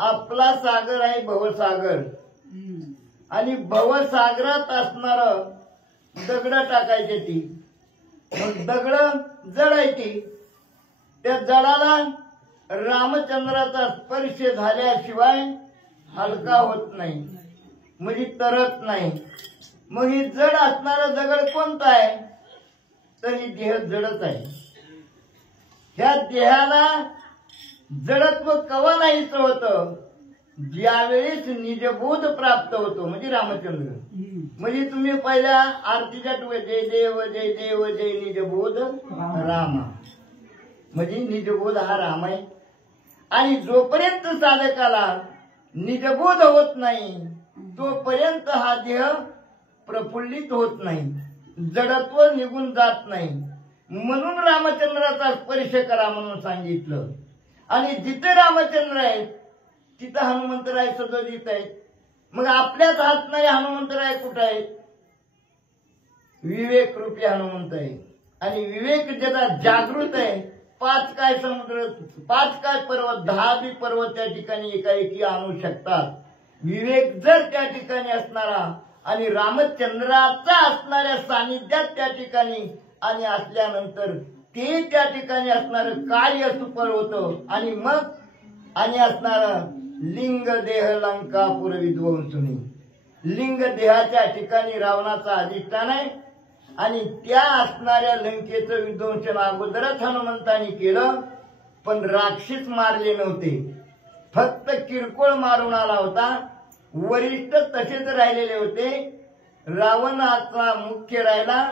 आपला सागर आहे भवसागर, आणि भवसागरात असणार दगड टाकायची ती, मग दगड जळायची. त्या जळाला रामचंद्राचा स्पर्श झाल्याशिवाय हलका होत नाही, म्हणजे तरत नाही. मग ही जड असणारा दगड कोणता आहे, तर ही देह जडच आहे. ह्या देहाला जडत्व कवा नाहीच होतं, ज्यावेळेस निजबोध प्राप्त होतो, म्हणजे रामचंद्र. म्हणजे तुम्ही पहिल्या आरतीच्या जय देव जय देव जय निजबोध रामा, म्हणजे निजबोध हा राम आहे. आणि जोपर्यंत साधकाला निजबोध होत नाही तोपर्यंत हा देह प्रफुल्लित होत नाही, जडत्व निघून जात नाही. म्हणून रामचंद्राचा स्पर्श करा म्हणून सांगितलं. आणि जिथे रामचंद्र आहेत तिथं हनुमंतराय सदोदित आहेत. मग आपल्याच हात नाही हनुमंतराय कुठं आहेत, विवेक रूपी हनुमंत आहे. आणि विवेक ज्याचा जागृत आहे, 5 काय समुद्र, 5 काय पर्वत, 10 बी पर्वत त्या ठिकाणी एकाएकी आणू शकतात. विवेक जर त्या ठिकाणी असणारा आणि रामचंद्राचा असणाऱ्या सानिध्यात त्या ठिकाणी आणि असल्यानंतर ते त्या ठिकाणी असणारं कार्य सुपर होतं. आणि मग आणि असणारं लिंग देह लंकापूर विध्वंसुनी, लिंग देहाच्या ठिकाणी रावणाचा अधिष्ठान आहे. आणि त्या असणाऱ्या लंकेचं विध्वंसन अगोदरच हनुमंतांनी केलं, पण राक्षस मारले नव्हते, फक्त किरकोळ मारून आला होता. वरिष्ठ तसेच राहिलेले होते. रावणाचा मुख्य राहिला,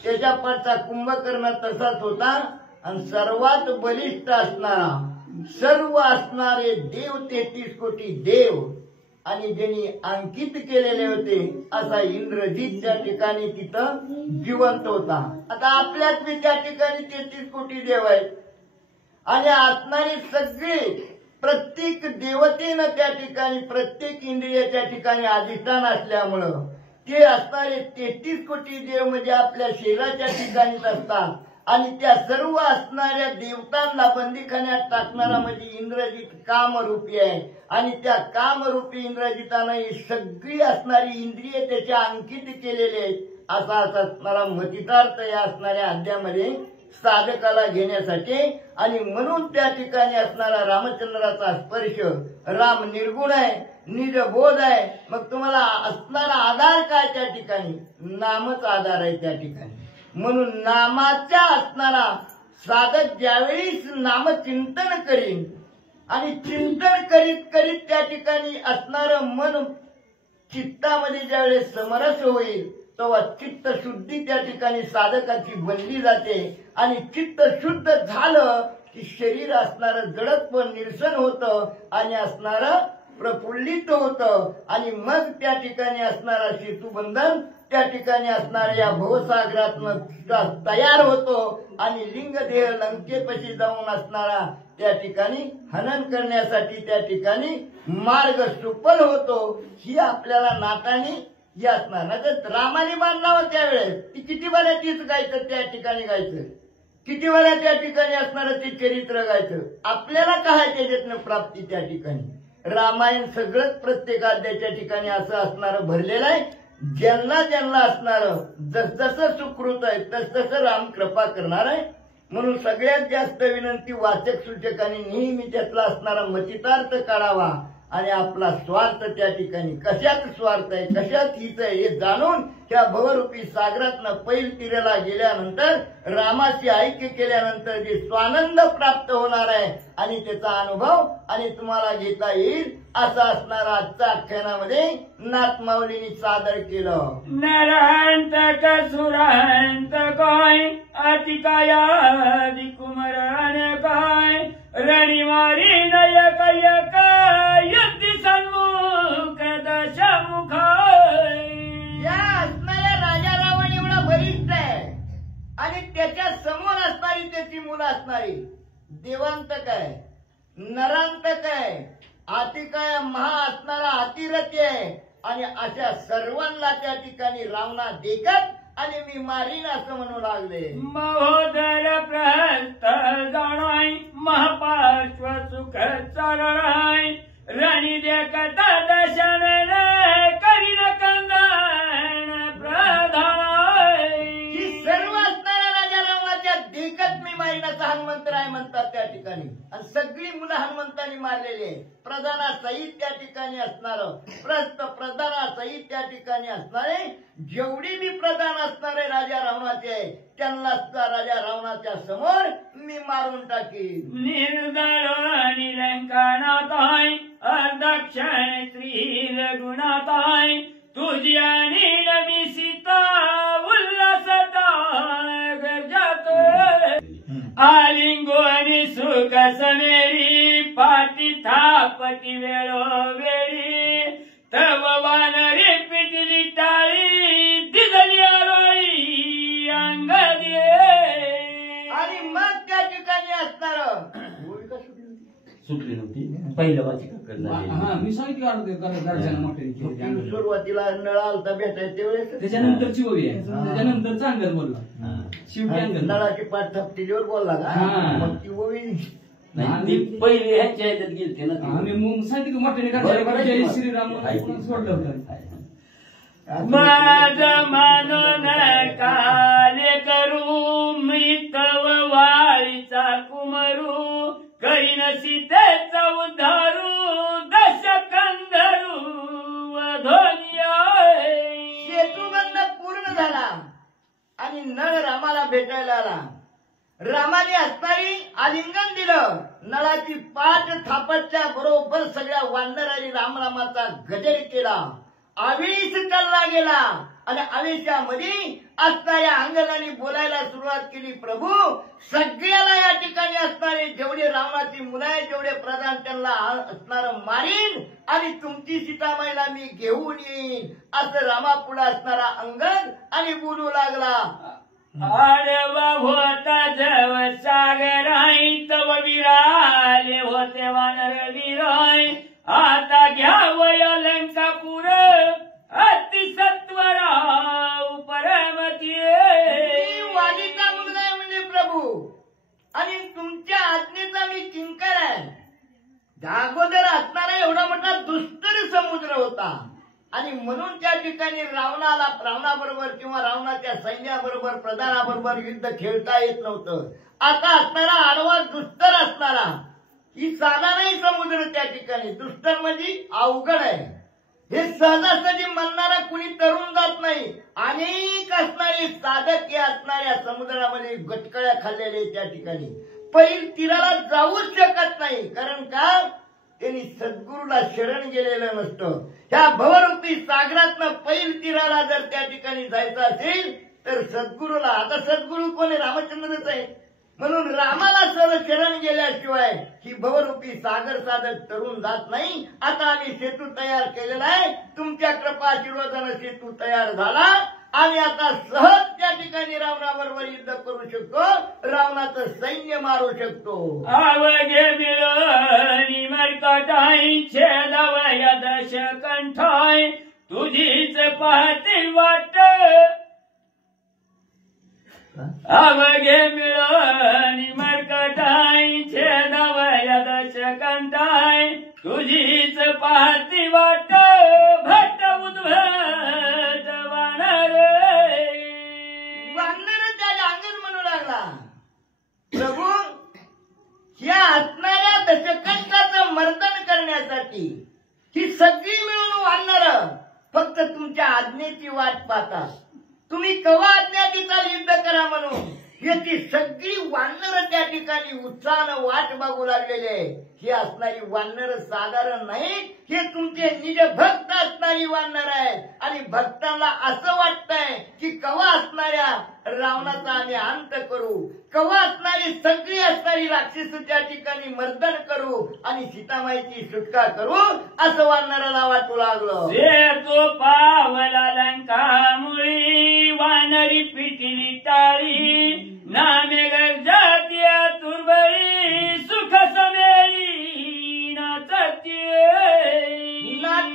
त्याच्या पाठचा कुंभकर्ण तसाच होता. आणि सर्वात बलिष्ठ असणारा, सर्व असणारे देव 33 कोटी देव आणि ज्यांनी अंकित केलेले होते असा इंद्रजित त्या ठिकाणी तिथं जिवंत होता. आता आपल्यात बी त्या ठिकाणी 33 कोटी देव आहेत. आणि असणारे सगळे प्रत्येक देवतेनं त्या ठिकाणी प्रत्येक इंद्रिय त्या ठिकाणी अधिष्ठान असल्यामुळं ते असणारे 33 कोटी देव म्हणजे आपल्या शरीराच्या ठिकाणीच असतात. आणि त्या सर्व असणाऱ्या देवतांना बंदीखान्यात टाकणारा म्हणजे इंद्रजित कामरूपी आहे. आणि त्या कामरूपी इंद्रजितानं ही सगळी असणारी इंद्रिय त्याच्या अंकित केलेले आहेत. असा असणारा मतितार्थ या असणाऱ्या अध्यामध्ये साधकाला घेण्यासाठी. आणि म्हणून त्या ठिकाणी असणारा रामचंद्राचा स्पर्श, राम निर्गुण आहे, निजबोध आहे. मग तुम्हाला असणारा आधार काय त्या ठिकाणी, नामच आधार आहे त्या ठिकाणी. म्हणून नामाच्या असणारा साधक ज्यावेळी नामचिंतन करीन आणि चिंतन करीत करीत त्या ठिकाणी असणारं मन चित्तामध्ये ज्यावेळेस समरस होईल तेव्हा चित्त शुद्धी त्या ठिकाणी साधकाची बनली जाते. आणि चित्त शुद्ध झालं की शरीर असणारं जडत्व निरसन होतं आणि असणारं प्रफुल्लित होतं. आणि मग त्या ठिकाणी असणारा सेतुबंधन त्या ठिकाणी असणाऱ्या या भवसागरातनं तयार होतो. आणि लिंग देह लंकेपाशी जाऊन असणारा त्या ठिकाणी हनन करण्यासाठी त्या ठिकाणी मार्ग सुपल होतो. ही आपल्याला नाटाने ही असणार ना. तर रामाने बांधला त्यावेळेस ती किती वेळा तीच गायचं त्या ठिकाणी गायचं, किती वेळा त्या ठिकाणी असणारं ते चरित्र गायचं. आपल्याला काय त्याच्यातनं प्राप्ती त्या ठिकाणी. रामायण सगळंच प्रत्येक अध्यायाच्या ठिकाणी असं असणारं भरलेलं आहे. ज्यांना ज्यांना असणारं जसजसं सुकृत आहे तसतसं राम कृपा करणार आहे. म्हणून सगळ्यात जास्त विनंती वाचक सूचकांनी नेहमी त्यातला असणारा मतितार्थ काढावा. आणि आपला स्वार्थ त्या ठिकाणी कशात स्वार्थ आहे, कशात हित आहे हे जाणून त्या भवरूपी सागरातनं पैल तीराला गेल्यानंतर रामाशी ऐक्य केल्यानंतर जे स्वानंद प्राप्त होणार आहे आणि त्याचा अनुभव आणि तुम्हाला घेता येईल असा असणारा आजच्या आख्यानामध्ये नाथमाऊलींनी सादर केलं. नरांत कसुरांत काय अति काय कुमरान काय रणिमारी नय कय काय युद्ध सन्मुख दशमुख. या असणाऱ्या राजा रावणी मुलं असणारी देवांतक आहे, नरांतक आहे, अतिकाय महा असणारा अतिरथी आहे आणि अशा सर्वांना त्या ठिकाणी रावणा देखत आणि मी मारीन असं म्हणू लागले. महोदर प्रहस्त जाणाय महापार्श्व सुख चरणाय राणी देखता दशन करीन कंदन प्रधानाय. ही सर्व असणाऱ्या राजा रावणाच्या देखत मी मारीन असं हनुमंतराय म्हणतात त्या ठिकाणी. आणि सगळी मुलं हनुमंतांनी मारलेली आहे. प्रधानासहित त्या ठिकाणी असणार, प्रधानासहित त्या ठिकाणी असणारे जेवढी मी प्रधान असणारे राजा रावणाचे आहे त्यांना राजा रावणाच्या समोर मी मारून टाकीन. निर्दळ निलंकनाताय अर्धक्षण स्त्री गुणाताय तुझी आणि नवी सीता उल्हासता गरजातो आलिंगो आणि सुख समेरी पाठी थापटी वेळोवेळी तव वानरी पिटली टाळी दिदली आरोळी अंगदी. आणि मग त्या ठिकाणी असणार सुटली नव्हती पहिलं वाचिका मी सांगितलं मोठे सुरुवातीला नळ आलता भेटायच्या त्यावेळेस त्याच्यानंतरची ओवी आहे, त्याच्यानंतर चांगलं बोलला शेवटी अंगण. नळाची पाठ थापटीवर बोलला का हा. मग ती ओवी ती पहिली ह्यांच्या ह्याच्यात गेलते ना ती. आम्ही मग सांगितलं मोठ्याने जय श्रीराम सोडलं होतं. माझ मानून काले करू मी तव वाळीचा कुमरू करीन सीतेचा उद्धारू दशकंधरू वधोनिया. सेतुबंध पूर्ण झाला आणि नळ रामाला भेटायला आला. रामाने असणारी आलिंगन दिलं. नळाची पाठ थापटच्या बरोबर सगळ्या वानरांनी रामरामाचा गजर केला. आवेश चालला गेला आणि आवेशामध्ये असणाऱ्या अंगणाने बोलायला सुरुवात केली. प्रभू सगळ्याला या ठिकाणी असणारे जेवढे रावणाची मुलं आहे जेवढे प्रधान त्यांना असणार मारीन आणि तुमची सीतामाईला मी घेऊन येईन असं रामापुढे असणारा अंगद आणि बोलू लागला. आडवा होता जव सागराई तव विराले होते वानर विराय आता घ्यावय लंकापूर अति सत्वरा परमती. वाणीचा मुलगा आहे म्हणजे प्रभू आणि तुमच्या आज्ञेचा मी किंकर आहे. अगोदर असणारा एवढा मोठा दुष्कर समुद्र होता आणि म्हणून त्या ठिकाणी रावणाबरोबर किंवा रावणाच्या सैन्याबरोबर प्रधानाबरोबर युद्ध खेळता येत नव्हतं. आता असणारा आडवा दुष्कर असणारा ही साधा नाही समुद्र त्या ठिकाणी. दुष्कर म्हणजे अवघड आहे. हे सहजासहजी म्हणणारा कुणी तरुण जात नाही. अनेक असणारे साधक असणाऱ्या समुद्रामध्ये गटकळ्या खाल्लेले त्या ठिकाणी पैल तीराला जाऊच शकत नाही. कारण का त्यांनी सद्गुरूला शरण गेलेलं नसतं. ह्या भवरूपी सागरातनं पैल तीराला जर त्या ठिकाणी जायचं असेल तर सद्गुरूला, आता सद्गुरू कोण आहे? रामचंद्रच आहे. म्हणून रामाला शरण गेल्याशिवाय ही भवरूपी सागर साधक तरुण जात नाही. आता आम्ही सेतू तयार केलेला आहे. तुमच्या कृपा आशीर्वादानं सेतू तयार झाला आणि आता सहज त्या ठिकाणी रावणाबरोबर युद्ध करू शकतो, रावणाचं सैन्य मारू शकतो. आवगे मिळणी मरकटाई छेदवय दश कंठाय तुझीच पाहती वाट. आवगे मिळणी मरकटाई छेदवय दश कंठाय तुझीच पाहती वाट. भट उद्भट वानर त्याला अंगण म्हणू लागला. प्रभू या असणाऱ्या दशकंठाचं मर्दन करण्यासाठी ही सगळी मिळून वानर फक्त तुमच्या आज्ञेची वाट पाहतात. तुम्ही कवा आज्ञा देता युद्ध करा म्हणून याची सगळी वानर त्या ठिकाणी उत्साहानं वाट बघू लागलेले आहे. ही असणारी वानर साधारण नाही, हे तुमचे निज भक्त असणारी वानर आहेत आणि भक्तांना असं वाटतंय की कवा असणाऱ्या रावणाचा आम्ही अंत करू, कवा असणारी सगळी असणारी राक्षस त्या ठिकाणी मर्दन करू आणि सीतामाईची सुटका करू असं वानराला वाटू लागलं. तो पावला लंका मुळी वानरी पिटिली टाळी नामे गर्जात्या तुर्बळी सुख समेळी नाचू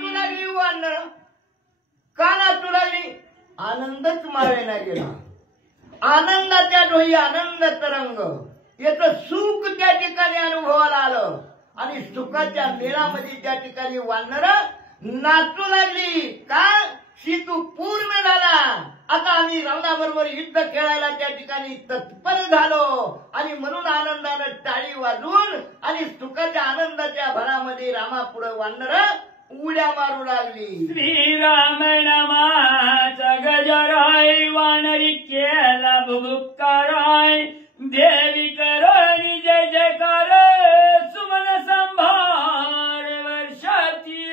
लागली वानर. का नाचू लागली? आनंदच मावेना गेला. आनंदाच्या डोही आनंद तरंग, याचं सुख त्या ठिकाणी अनुभवाला आलं आणि सुखाच्या मेळामध्ये त्या ठिकाणी वानर नाचू लागली. का? सीतू पूर्ण झाला, आता आम्ही रावणाबरोबर युद्ध खेळायला त्या ठिकाणी तत्पर झालो आणि म्हणून आनंदानं टाळी वाजवून आणि सुखाच्या आनंदाच्या भरामध्ये रामापुढे वानर उड्या मारू लागली. श्रीराम नामाचा गजराय वानरी केला भुभुक्काराय देवी करोनी जय जयकार सुमन संभार वर्षाची.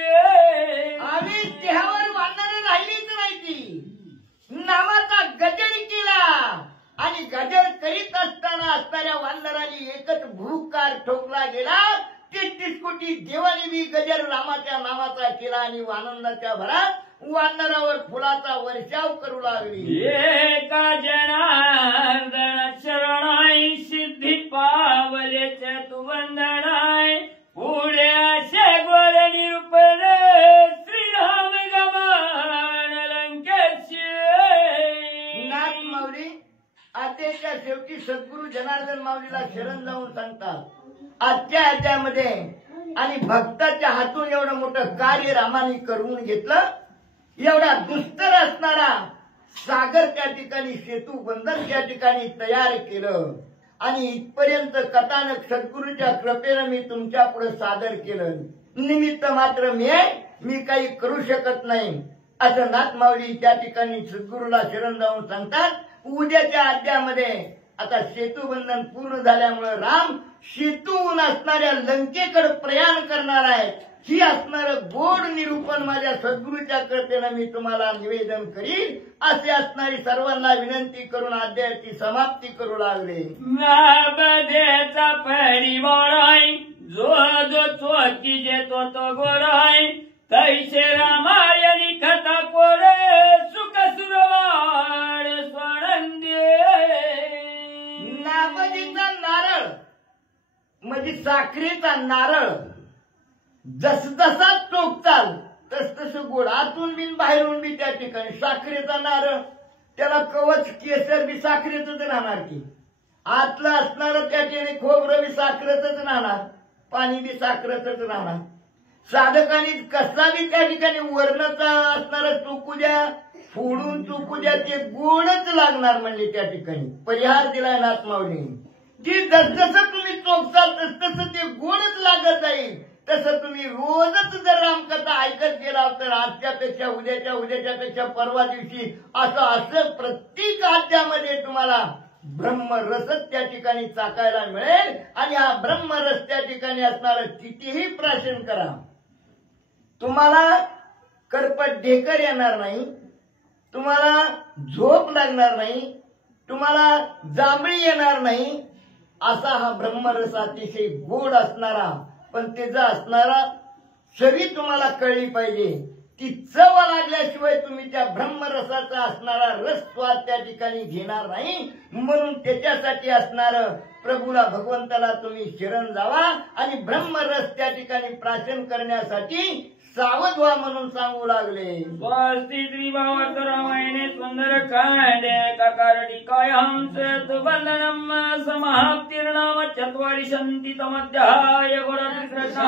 आणि देहावर वानर राहिलीच नाही ती. नावाचा गजर केला आणि गजर करीत असताना असणाऱ्या वानरांनी एकच भूकार ठोकला गेला. 33 कोटी देवाने बी गजर रामाच्या नावाचा केला आणि आनंदाच्या भरात वानरावर फुलाचा वर्षाव करू लागली. एका जनार्दन शरणाय सिद्धी पावलेच्या तू वंदनाय पुढे असे गोड निरूपण श्रीराम गमन लंकेचे. नाथ माऊली आजच्या शेवटी सद्गुरू जनार्दन माऊलीला शरण जाऊन सांगतात, आजच्या ह्याच्यामध्ये आणि भक्ताच्या हातून एवढं मोठं कार्य रामाने करून घेतलं. एवढा दुस्तर असणारा सागर त्या ठिकाणी सेतू बंधन त्या ठिकाणी तयार केलं आणि इथपर्यंत कथानक सद्गुरूच्या कृपेनं मी तुमच्या पुढे सादर केलं. निमित्त मात्र मी काही करू शकत नाही असं नाथ माऊली त्या ठिकाणी सद्गुरूला शरण जाऊन सांगतात. उद्याच्या अध्यायामध्ये आता सेतू बंधन पूर्ण झाल्यामुळे राम सेतूहून असणाऱ्या लंकेकडे प्रयाण करणार आहे. ही असणारं गोड निरूपण माझ्या सद्गुरूच्या कृपेनं मी तुम्हाला निवेदन करीन असे असणारी सर्वांना विनंती करून अध्यायाची समाप्ती करू लागले. नाबदेचा परिवाराय जो जो चोकी जेतो तो गोराय तैसे रामायणी कथा कोरे सुख सुरवाड स्वानंदे. नाबदीचा नारळ म्हणजे साखरेचा नारळ जसजसा चोखताल तस गोड आतून बी बाहेरून बी त्या ठिकाणी. साखरेचा नारळ त्याला कवच केसर बी साखरेच राहणार की, आतलं असणारं त्या ठिकाणी खोबरं बी साखरेच राहणार, पाणी बी साखरेच राहणार. साधकाने कसा बी त्या ठिकाणी वर्णाचा असणारा चोकू द्या, फोडून चोकू द्या, ते गोडच लागणार म्हणजे त्या ठिकाणी परिहार दिलाय नाथ माऊली की जसजसं तुम्ही चोखताल तसतसं ते गोडच लागत जाईल. तसं तुम्ही रोजच जर रामकथा ऐकत गेला तर आजच्यापेक्षा उद्याच्या पेक्षा परवा दिवशी असं प्रत्येक अध्यायामध्ये तुम्हाला ब्रह्मरसच त्या ठिकाणी चाकायला मिळेल. आणि हा ब्रह्मरस त्या ठिकाणी असणारं कितीही प्राशन करा, तुम्हाला करपट ढेकर येणार नाही, तुम्हाला झोप लागणार नाही, तुम्हाला जांभळी येणार नाही. असा हा ब्रह्मरस अतिशय गोड असणारा, पण त्याचा असणारा चवी तुम्हाला कळली पाहिजे. ती चव लागल्याशिवाय तुम्ही त्या ब्रह्मरसाचा असणारा रस स्वाद त्या ठिकाणी घेणार नाही. म्हणून त्याच्यासाठी असणार प्रभूला भगवंताला तुम्ही शरण जावा आणि ब्रह्मरस त्या ठिकाणी प्राशन करण्यासाठी सावध व्हा म्हणून सांगू लागले. स्वास्ती भावार्थ रामायणे सुंदर कांडे काकारटी काय हंस तु बंधनम समाप्तीर्णाम चत्वारि शन्ति तमध्याय गुण कृष्ण